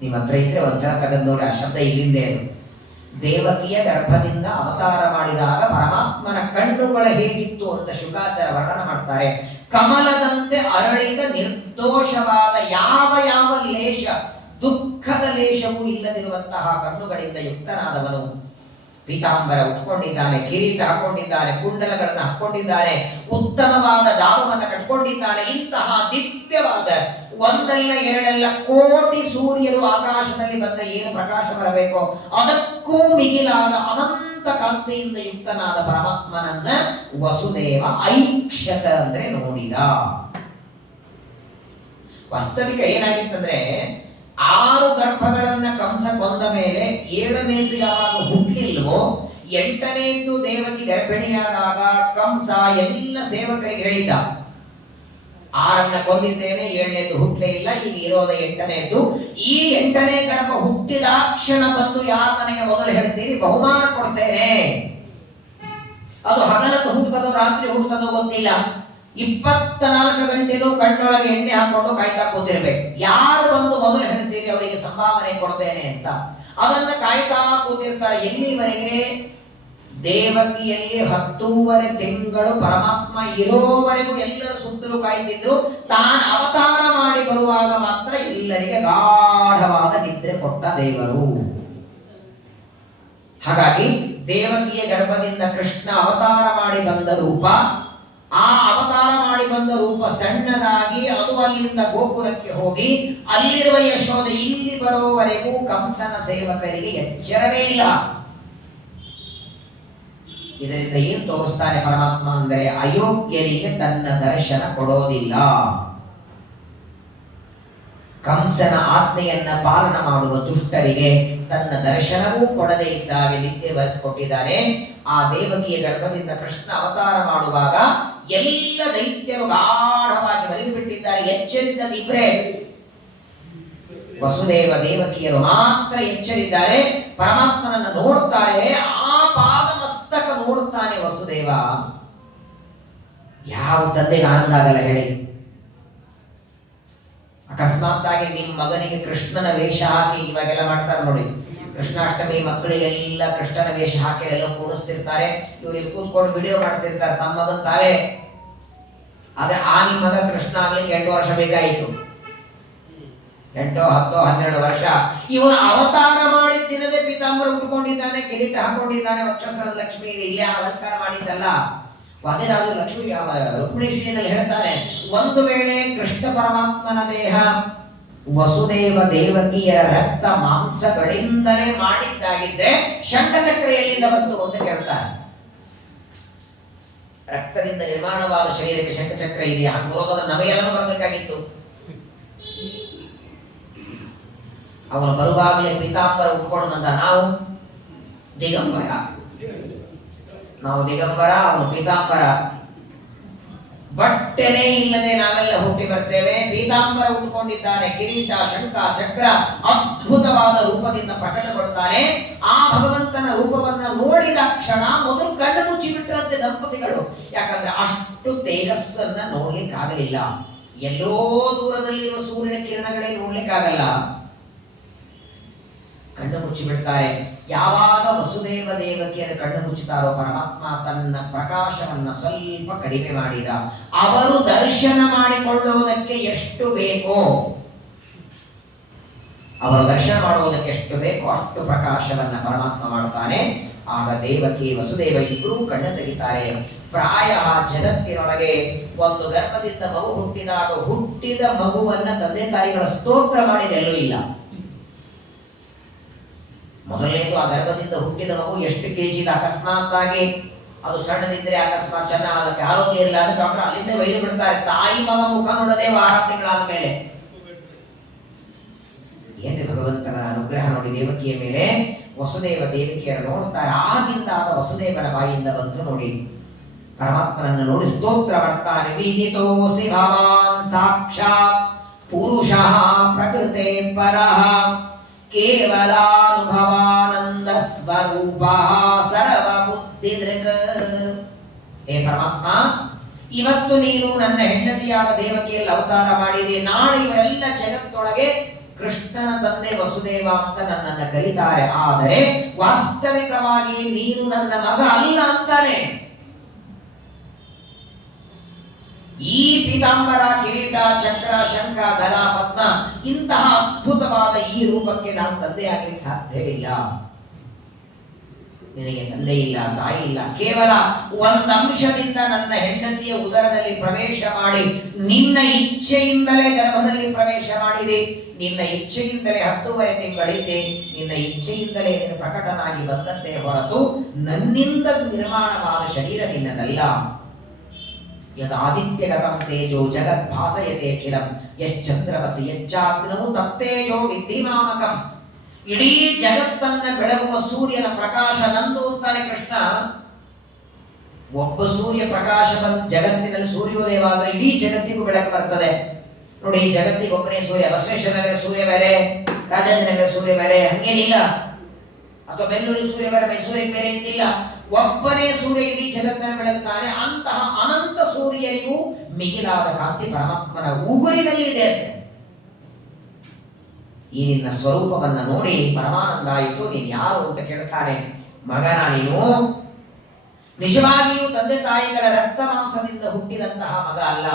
ನಿಮ್ಮ ಹತ್ರ ಇದ್ರೆ ಒಂದ್ಸಲ ತಗೊಂಡು ನೋಡಿ. ಆ ಶಬ್ದ ಇಲ್ಲಿಂದ ಏನು? ದೇವಕಿಯ ಗರ್ಭದಿಂದ ಅವತಾರ ಮಾಡಿದಾಗ ಪರಮಾತ್ಮನ ಕಣ್ಣುಗಳ ಹೇಗಿತ್ತು ಅಂತ ಶುಕಾಚಾರ ವರ್ಣನ ಮಾಡ್ತಾರೆ. ಕಮಲದಂತೆ ಅರಳಿದ ನಿರ್ದೋಷವಾದ ಯಾವ ಲೇಷ, ದುಃಖದ ಲೇಷವೂ ಇಲ್ಲದಿರುವಂತಹ ಕಣ್ಣುಗಳಿಂದ ಯುಕ್ತನಾದವನು. ಪೀತಾಂಬರ ಉಟ್ಕೊಂಡಿದ್ದಾನೆ, ಕಿರೀಟ ಹಾಕೊಂಡಿದ್ದಾನೆ, ಕುಂಡಲಗಳನ್ನು ಹಾಕೊಂಡಿದ್ದಾನೆ, ಉತ್ತಮವಾದ ದಾವವನ್ನು ಕಟ್ಕೊಂಡಿದ್ದಾನೆ. ಇಂತಹ ದಿವ್ಯವಾದ ಒಂದಲ್ಲ ಎರಡಲ್ಲ ಕೋಟಿ ಸೂರ್ಯರು ಆಕಾಶದಲ್ಲಿ ಬಂದರೆ ಏನು ಪ್ರಕಾಶ ಬರಬೇಕೋ ಅದಕ್ಕೂ ಮಿಗಿಲಾದ ಅನಂತ ಕಾಂತಿಯಿಂದ ಯುಕ್ತನಾದ ಪರಮಾತ್ಮನನ್ನ ವಸುದೇವ ಐಕ್ಷತ ಅಂದ್ರೆ ನೋಡಿದ. ವಾಸ್ತವಿಕ ಏನಾಗಿತ್ತಂದ್ರೆ 6 ಗರ್ಭಗಳನ್ನ ಕಂಸ ಕೊಂದ ಮೇಲೆ 7ನೇದು ಯಾವಾಗ ಹುಟ್ಟಲಿಲ್ವೋ 8ನೇದು ದೇವಕಿ ಗರ್ಭಿಣಿಯಾದಾಗ ಕಂಸ ಎಲ್ಲ ಸೇವಕರಿಗೆ ಹೇಳಿದ್ದ, 6 ಕೊಂದಿದ್ದೇನೆ, 7ನೇದು ಹುಟ್ಟಲೇ ಇಲ್ಲ, ಈಗ ಇರೋದ 8ನೇದು. ಈ 8ನೇ ಗರ್ಭ ಹುಟ್ಟಿದ ಕ್ಷಣ ಬಂದು ಯಾರು ನನಗೆ ಮೊದಲು ಹೇಳ್ತೀರಿ ಬಹುಮಾನ ಕೊಡ್ತೇನೆ. ಅದು ಹಗಲತ್ತು ಹುಟ್ಟುತ್ತದೋ ರಾತ್ರಿ ಹುಟ್ಟುತ್ತದೋ ಗೊತ್ತಿಲ್ಲ, 24 ಗಂಟೆನೂ ಕಣ್ಣೊಳಗೆ ಎಣ್ಣೆ ಹಾಕೊಂಡು ಕಾಯ್ತಾ ಕೂತಿರ್ಬೇಕು. ಯಾರು ಬಂದು ಮೊದಲು ಹೇಳ್ತೀರಿ ಅವರಿಗೆ ಸಂಭಾವನೆ ಕೊಡ್ತೇನೆ ಅಂತ, ಅದನ್ನ ಕಾಯ್ತಾ ಕೂತಿರ್ತಾರೆ. ಎಲ್ಲಿವರೆಗೆ? ದೇವಕಿಯಲ್ಲಿ 10 ತಿಂಗಳು ಪರಮಾತ್ಮ ಇರೋವರೆಗೂ ಎಲ್ಲರ ಸುತ್ತಲೂ ಕಾಯ್ತಿದ್ರು. ತಾನು ಅವತಾರ ಮಾಡಿ ಬರುವಾಗ ಮಾತ್ರ ಎಲ್ಲರಿಗೆ ಗಾಢವಾದ ನಿದ್ರೆ ಕೊಟ್ಟ ದೇವರು. ಹಾಗಾಗಿ ದೇವಕಿಯ ಗರ್ಭದಿಂದ ಕೃಷ್ಣ ಅವತಾರ ಮಾಡಿ ಬಂದ ರೂಪ, ಆ ಅವತಾರ ಮಾಡಿ ಬಂದ ರೂಪ ಸಣ್ಣದಾಗಿ ಅದು ಅಲ್ಲಿಂದ ಗೋಕುಲಕ್ಕೆ ಹೋಗಿ ಅಲ್ಲಿರುವ ಯಶೋದೆ ಇಲ್ಲಿ ಬರೋವರೆಗೂ ಕಂಸನ ಸೇವಕರಿಗೆ ಎಚ್ಚರವೇ ಇಲ್ಲ. ಇದರಿಂದ ಏನು ತೋರಿಸ್ತಾನೆ ಪರಮಾತ್ಮ ಅಂದರೆ ಅಯೋಗ್ಯರಿಗೆ ತನ್ನ ದರ್ಶನ ಕೊಡೋದಿಲ್ಲ. ಕಂಸನ ಆಜ್ಞೆಯನ್ನ ಪಾಲನ ಮಾಡುವ ದುಷ್ಟರಿಗೆ ತನ್ನ ದರ್ಶನವೂ ಕೊಡದೇ ಇದ್ದಾಗ ನಿದ್ದೆ ಬರೆಸಿಕೊಟ್ಟಿದ್ದಾನೆ. ಆ ದೇವಕಿಯ ಗರ್ಭದಿಂದ ಕೃಷ್ಣ ಅವತಾರ ಮಾಡುವಾಗ ಎಲ್ಲ ದೈತ್ಯರು ಗಾಢವಾಗಿ ಮಲಗಿಬಿಟ್ಟಿದ್ದಾರೆ. ಎಚ್ಚರಿದ್ದದಿಬ್ರೇ, ವಸುದೇವ ದೇವಕಿಯರು ಮಾತ್ರ ಎಚ್ಚರಿದ್ದಾರೆ. ಪರಮಾತ್ಮನನ್ನು ನೋಡುತ್ತಾರೆ, ಆ ಪಾದ ಮಸ್ತಕ ನೋಡುತ್ತಾನೆ ವಸುದೇವ. ಯಾವ ತಂದೆಗೆ ಆನಂದ ಆಗಲ್ಲ ಹೇಳಿ? ಅಕಸ್ಮಾತ್ತಾಗಿ ನಿಮ್ಮ ಮಗನಿಗೆ ಕೃಷ್ಣನ ವೇಷ ಹಾಕಿ ಇವಾಗೆಲ್ಲ ಮಾಡ್ತಾರೆ ನೋಡಿ, ಕೃಷ್ಣಾಷ್ಟಮಿ ಮಕ್ಕಳಿಗೆಲ್ಲ ಕೃಷ್ಣನ ವೇಷ ಹಾಕಿ ಎಲ್ಲ ಕೂಡಿಸ್ತಿರ್ತಾರೆ. ಇವ್ರು ಇಲ್ಲಿ ಕೂತ್ಕೊಂಡು ವಿಡಿಯೋ ಮಾಡ್ತಿರ್ತಾರೆ ತಮ್ಮ ಮಗನ್ ತಾವೇ. ಆದ್ರೆ ಆ ನಿಮ್ಮ ಮಗ ಕೃಷ್ಣ ಆಗ್ಲಿಕ್ಕೆ 8 ವರ್ಷ ಬೇಕಾಯಿತು. 8, 10, 12 ವರ್ಷ. ಇವನು ಅವತಾರ ಮಾಡಿದ ದಿನವೇ ಪೀತಾಂಬರ ಉಟ್ಕೊಂಡಿದ್ದಾನೆ, ಕಿರೀಟ ಹಾಕೊಂಡಿದ್ದಾನೆ, ವಕ್ಷಸ್ಥಳ ಲಕ್ಷ್ಮಿ ಇದೆ, ಇಲ್ಲೇ ಅಲಂಕಾರ ಮಾಡಿದ್ದಲ್ಲ. ವಾದಿರಾಜು ಲಕ್ಷ್ಮೀ ರುಕ್ಮಿಣೀಶ್ವರಿಯಲ್ಲಿ ಹೇಳ್ತಾರೆ, ಒಂದು ವೇಳೆ ಕೃಷ್ಣ ಪರಮಾತ್ಮನ ದೇಹ ವಸುದೇವ ದೇವಕಿಯರ ರಕ್ತ ಮಾಂಸಗಳಿಂದಲೇ ಮಾಡಿದ್ದಾಗಿದ್ರೆ ಶಂಖಚಕ್ರ ಎಲ್ಲಿಂದ ಬಂತು ಅಂತ ಕೇಳ್ತಾರೆ. ರಕ್ತದಿಂದ ನಿರ್ಮಾಣವಾದ ಶರೀರಕ್ಕೆ ಶಂಖಚಕ್ರ ಇದೆಯಾ? ಹಂಗೋಗೋದ್ರೆ ನಮಗೆಲ್ಲನೂ ಬರಬೇಕಾಗಿತ್ತು. ಅವನು ಬರುವಾಗಲೇ ಪೀತಾಂಬರ ಉಟ್ಕೊಂಡು ಬಂದ. ನಾವು ದಿಗಂಬರ, ಅವನು ಪೀತಾಂಬರ. ಬಟ್ಟೆನೇ ಇಲ್ಲದೆ ನಾವೆಲ್ಲ ಹುಟ್ಟಿ ಬರ್ತೇವೆ. ಪೀತಾಂಬರ ಉಟ್ಕೊಂಡಿದ್ದಾನೆ, ಕಿರೀಟ, ಶಂಖ, ಚಕ್ರ, ಅದ್ಭುತವಾದ ರೂಪದಿಂದ ಪ್ರಕಟಗೊಳ್ತಾನೆ. ಆ ಭಗವಂತನ ರೂಪವನ್ನ ನೋಡಿದ ಕ್ಷಣ ಮೊದಲು ಕಣ್ಣು ಮುಚ್ಚಿಬಿಟ್ಟಂತೆ ದಂಪತಿಗಳು. ಯಾಕಂದ್ರೆ ಅಷ್ಟು ತೇಜಸ್ಸನ್ನ ನೋಡ್ಲಿಕ್ಕಾಗಲಿಲ್ಲ. ಎಲ್ಲೋ ದೂರದಲ್ಲಿರುವ ಸೂರ್ಯನ ಕಿರಣಗಳೇ ನೋಡ್ಲಿಕ್ಕಾಗಲ್ಲ. ಕಣ್ಣು ಮುಚ್ಚಿ ಬಿಡ್ತಾರೆ. ಯಾವಾಗ ವಸುದೇವ ದೇವಕಿಯರು ಕಣ್ಣು ಮುಚ್ಚುತ್ತಾರೋ ಪರಮಾತ್ಮ ತನ್ನ ಪ್ರಕಾಶವನ್ನ ಸ್ವಲ್ಪ ಕಡಿಮೆ ಮಾಡಿದ. ಅವರು ದರ್ಶನ ಮಾಡಿಕೊಳ್ಳುವುದಕ್ಕೆ ಎಷ್ಟು ಬೇಕೋ, ಅವರು ದರ್ಶನ ಮಾಡುವುದಕ್ಕೆ ಎಷ್ಟು ಬೇಕೋ ಅಷ್ಟು ಪ್ರಕಾಶವನ್ನ ಪರಮಾತ್ಮ ಮಾಡುತ್ತಾನೆ. ಆಗ ದೇವಕಿ ವಸುದೇವ ಇಬ್ಬರೂ ಕಣ್ಣು ತೆಗಿತಾರೆ. ಪ್ರಾಯ ಜಗತ್ತಿನೊಳಗೆ ಒಂದು ಗರ್ಭದಿಂದ ಮಗು ಹುಟ್ಟಿದಾಗ ಹುಟ್ಟಿದ ಮಗುವನ್ನ ತಂದೆ ತಾಯಿಗಳ ಸ್ತೋತ್ರ ಮಾಡಿದೆಲ್ಲೂ ಇಲ್ಲ. ಮೊದಲನೇದು ಆ ಗರ್ಭದಿಂದ ಹುಟ್ಟಿದ ಮಗು ಎಷ್ಟು ಕೆಜಿ ಇದೆ, ಅಕಸ್ಮಾತ್ ಆಗಿ ಅದು ಸಣ್ಣದಿದ್ರೆ ಅಕಸ್ಮಾತ್ ಚೆನ್ನಾಗಿ ಅದಕ್ಕೆ ಆರೋಗ್ಯ ಇಲ್ಲ ಅಂದ್ರೆ ಡಾಕ್ಟರ್ ಅಲ್ಲಿಂದ ಒಯ್ದು ಬಿಡ್ತಾರೆ. ತಾಯಿ ಮಗ ಮುಖ ನೋಡದೆ 6 ತಿಂಗಳಾದ ಮೇಲೆ. ಏನ್ರಿ ಭಗವಂತನ ಅನುಗ್ರಹ ನೋಡಿ ದೇವಕಿಯ ಮೇಲೆ. ವಸುದೇವ ದೇವಕಿಯರು ನೋಡ್ತಾರೆ. ಆಗಿಂದ ಆದ ವಸುದೇವನ ಬಾಯಿಂದ ಬಂತು ನೋಡಿ. ಪರಮಾತ್ಮನನ್ನು ನೋಡಿ ಸ್ತೋತ್ರ ಮಾಡ್ತಾನೆ. ವಿದಿತೋಸಿ ಭವಾನ್ ಸಾಕ್ಷಾತ್ ಪುರುಷಃ ಪ್ರಕೃತೆ ಪರಃ ಕೇವಲಾನುಭವಾನಂದ ಸ್ವರೂಪ ಸರ್ವ ಬುದ್ಧಿ ದೃಕ್. ಹೇ ಪರಮಾತ್ಮ, ಇವತ್ತು ನೀನು ನನ್ನ ಹೆಂಡತಿಯಾದ ದೇವಕಿಯಲ್ಲಿ ಅವತಾರ ಮಾಡಿದೆ. ನಾಳೆ ಇವರೆಲ್ಲ ಜಗತ್ತೊಳಗೆ ಕೃಷ್ಣನ ತಂದೆ ವಸುದೇವ ಅಂತ ನನ್ನನ್ನು ಕರೀತಾರೆ. ಆದರೆ ವಾಸ್ತವಿಕವಾಗಿ ನೀನು ನನ್ನ ಮಗ ಅಲ್ಲ ಅಂತಾನೆ. ಈ ಪೀತಾಂಬರ, ಕಿರೀಟ, ಚಕ್ರ, ಶಂಖ, ಗದ, ಪದ್ಮ ಇಂತಹ ಅದ್ಭುತವಾದ ಈ ರೂಪಕ್ಕೆ ನಾನು ತಂದೆ ಆಗ್ಲಿಕ್ಕೆ ಸಾಧ್ಯವಿಲ್ಲ. ನಿನಗೆ ತಂದೆ ಇಲ್ಲ, ತಾಯಿ ಇಲ್ಲ. ಕೇವಲ ಒಂದಂಶದಿಂದ ನನ್ನ ಹೆಂಡತಿಯ ಉದರದಲ್ಲಿ ಪ್ರವೇಶ ಮಾಡಿ ನಿನ್ನ ಇಚ್ಛೆಯಿಂದಲೇ ಗರ್ಭದಲ್ಲಿ ಪ್ರವೇಶ ಮಾಡಿದೆ. ನಿನ್ನ ಇಚ್ಛೆಯಿಂದಲೇ 10 ತಿಂಗಳಿದ್ದೆ. ನಿನ್ನ ಇಚ್ಛೆಯಿಂದಲೇ ನೀನು ಪ್ರಕಟನಾಗಿ ಬಂದಂತೆ ಹೊರತು ನನ್ನಿಂದ ನಿರ್ಮಾಣವಾದ ಶರೀರ ನಿನ್ನದಲ್ಲ. ಯದಾದಿತ್ಯಗತಂ ತೇಜೋ ಜಗತ್ ಭಾಸಯತೆ ಅಖಿಲಂ ಯಶ್ಚಂದ್ರವಸಿ ಯಚ್ಚಾಗ್ನವು ತತ್ತೇಜೋ ವಿದ್ಧಿಮಾಮಕಂ. ಇಡೀ ಜಗತ್ತನ್ನ ಬೆಳಗುವ ಸೂರ್ಯನ ಪ್ರಕಾಶ ನಂದು ಅಂತಾನೆ ಕೃಷ್ಣ. ಒಬ್ಬ ಸೂರ್ಯ ಪ್ರಕಾಶ ಬಂದು ಜಗತ್ತಿನಲ್ಲಿ ಸೂರ್ಯೋದಯವಾದರೆ ಇಡೀ ಜಗತ್ತಿಗೂ ಬೆಳಕು ಬರ್ತದೆ ನೋಡಿ. ಈ ಜಗತ್ತಿಗೆ ಒಬ್ಬನೇ ಸೂರ್ಯ. ಬಸವೇಶ್ವರ ಸೂರ್ಯ ಬೇರೆ, ರಾಜಾಜಿನಗರ ಸೂರ್ಯ ಬೇರೆ, ಹಂಗೇನಿಲ್ಲ. ಅಥವಾ ಬೆಂಗಳೂರು ಸೂರ್ಯ ಬೇರೆ, ಮೈಸೂರಿಗೆ ಬೇರೆ ಅಂತಿಲ್ಲ. ಒಬ್ಬನೇ ಸೂರ್ಯ ಇಡೀ ಜಗತ್ತನ್ನು ಬೆಳಗುತ್ತಾನೆ. ಅಂತಹ ಅನಂತ ಸೂರ್ಯನಿಗೂ ಮಿಗಿಲಾದ ಕಾಂತಿ ಪರಮಾತ್ಮನ ಉಗುರಿನಲ್ಲಿದೆ ಅಂತೆ. ಈ ನಿನ್ನ ಸ್ವರೂಪವನ್ನ ನೋಡಿ ಪರಮಾನಂದ ಆಯಿತು. ನೀನು ಯಾರು ಅಂತ ಕೇಳ್ತಾನೆ. ಮಗನ ನೀನು ನಿಜವಾಗಿಯೂ ತಂದೆ ತಾಯಿಗಳ ರಕ್ತ ಮಾಂಸದಿಂದ ಹುಟ್ಟಿದಂತಹ ಮಗ ಅಲ್ಲ.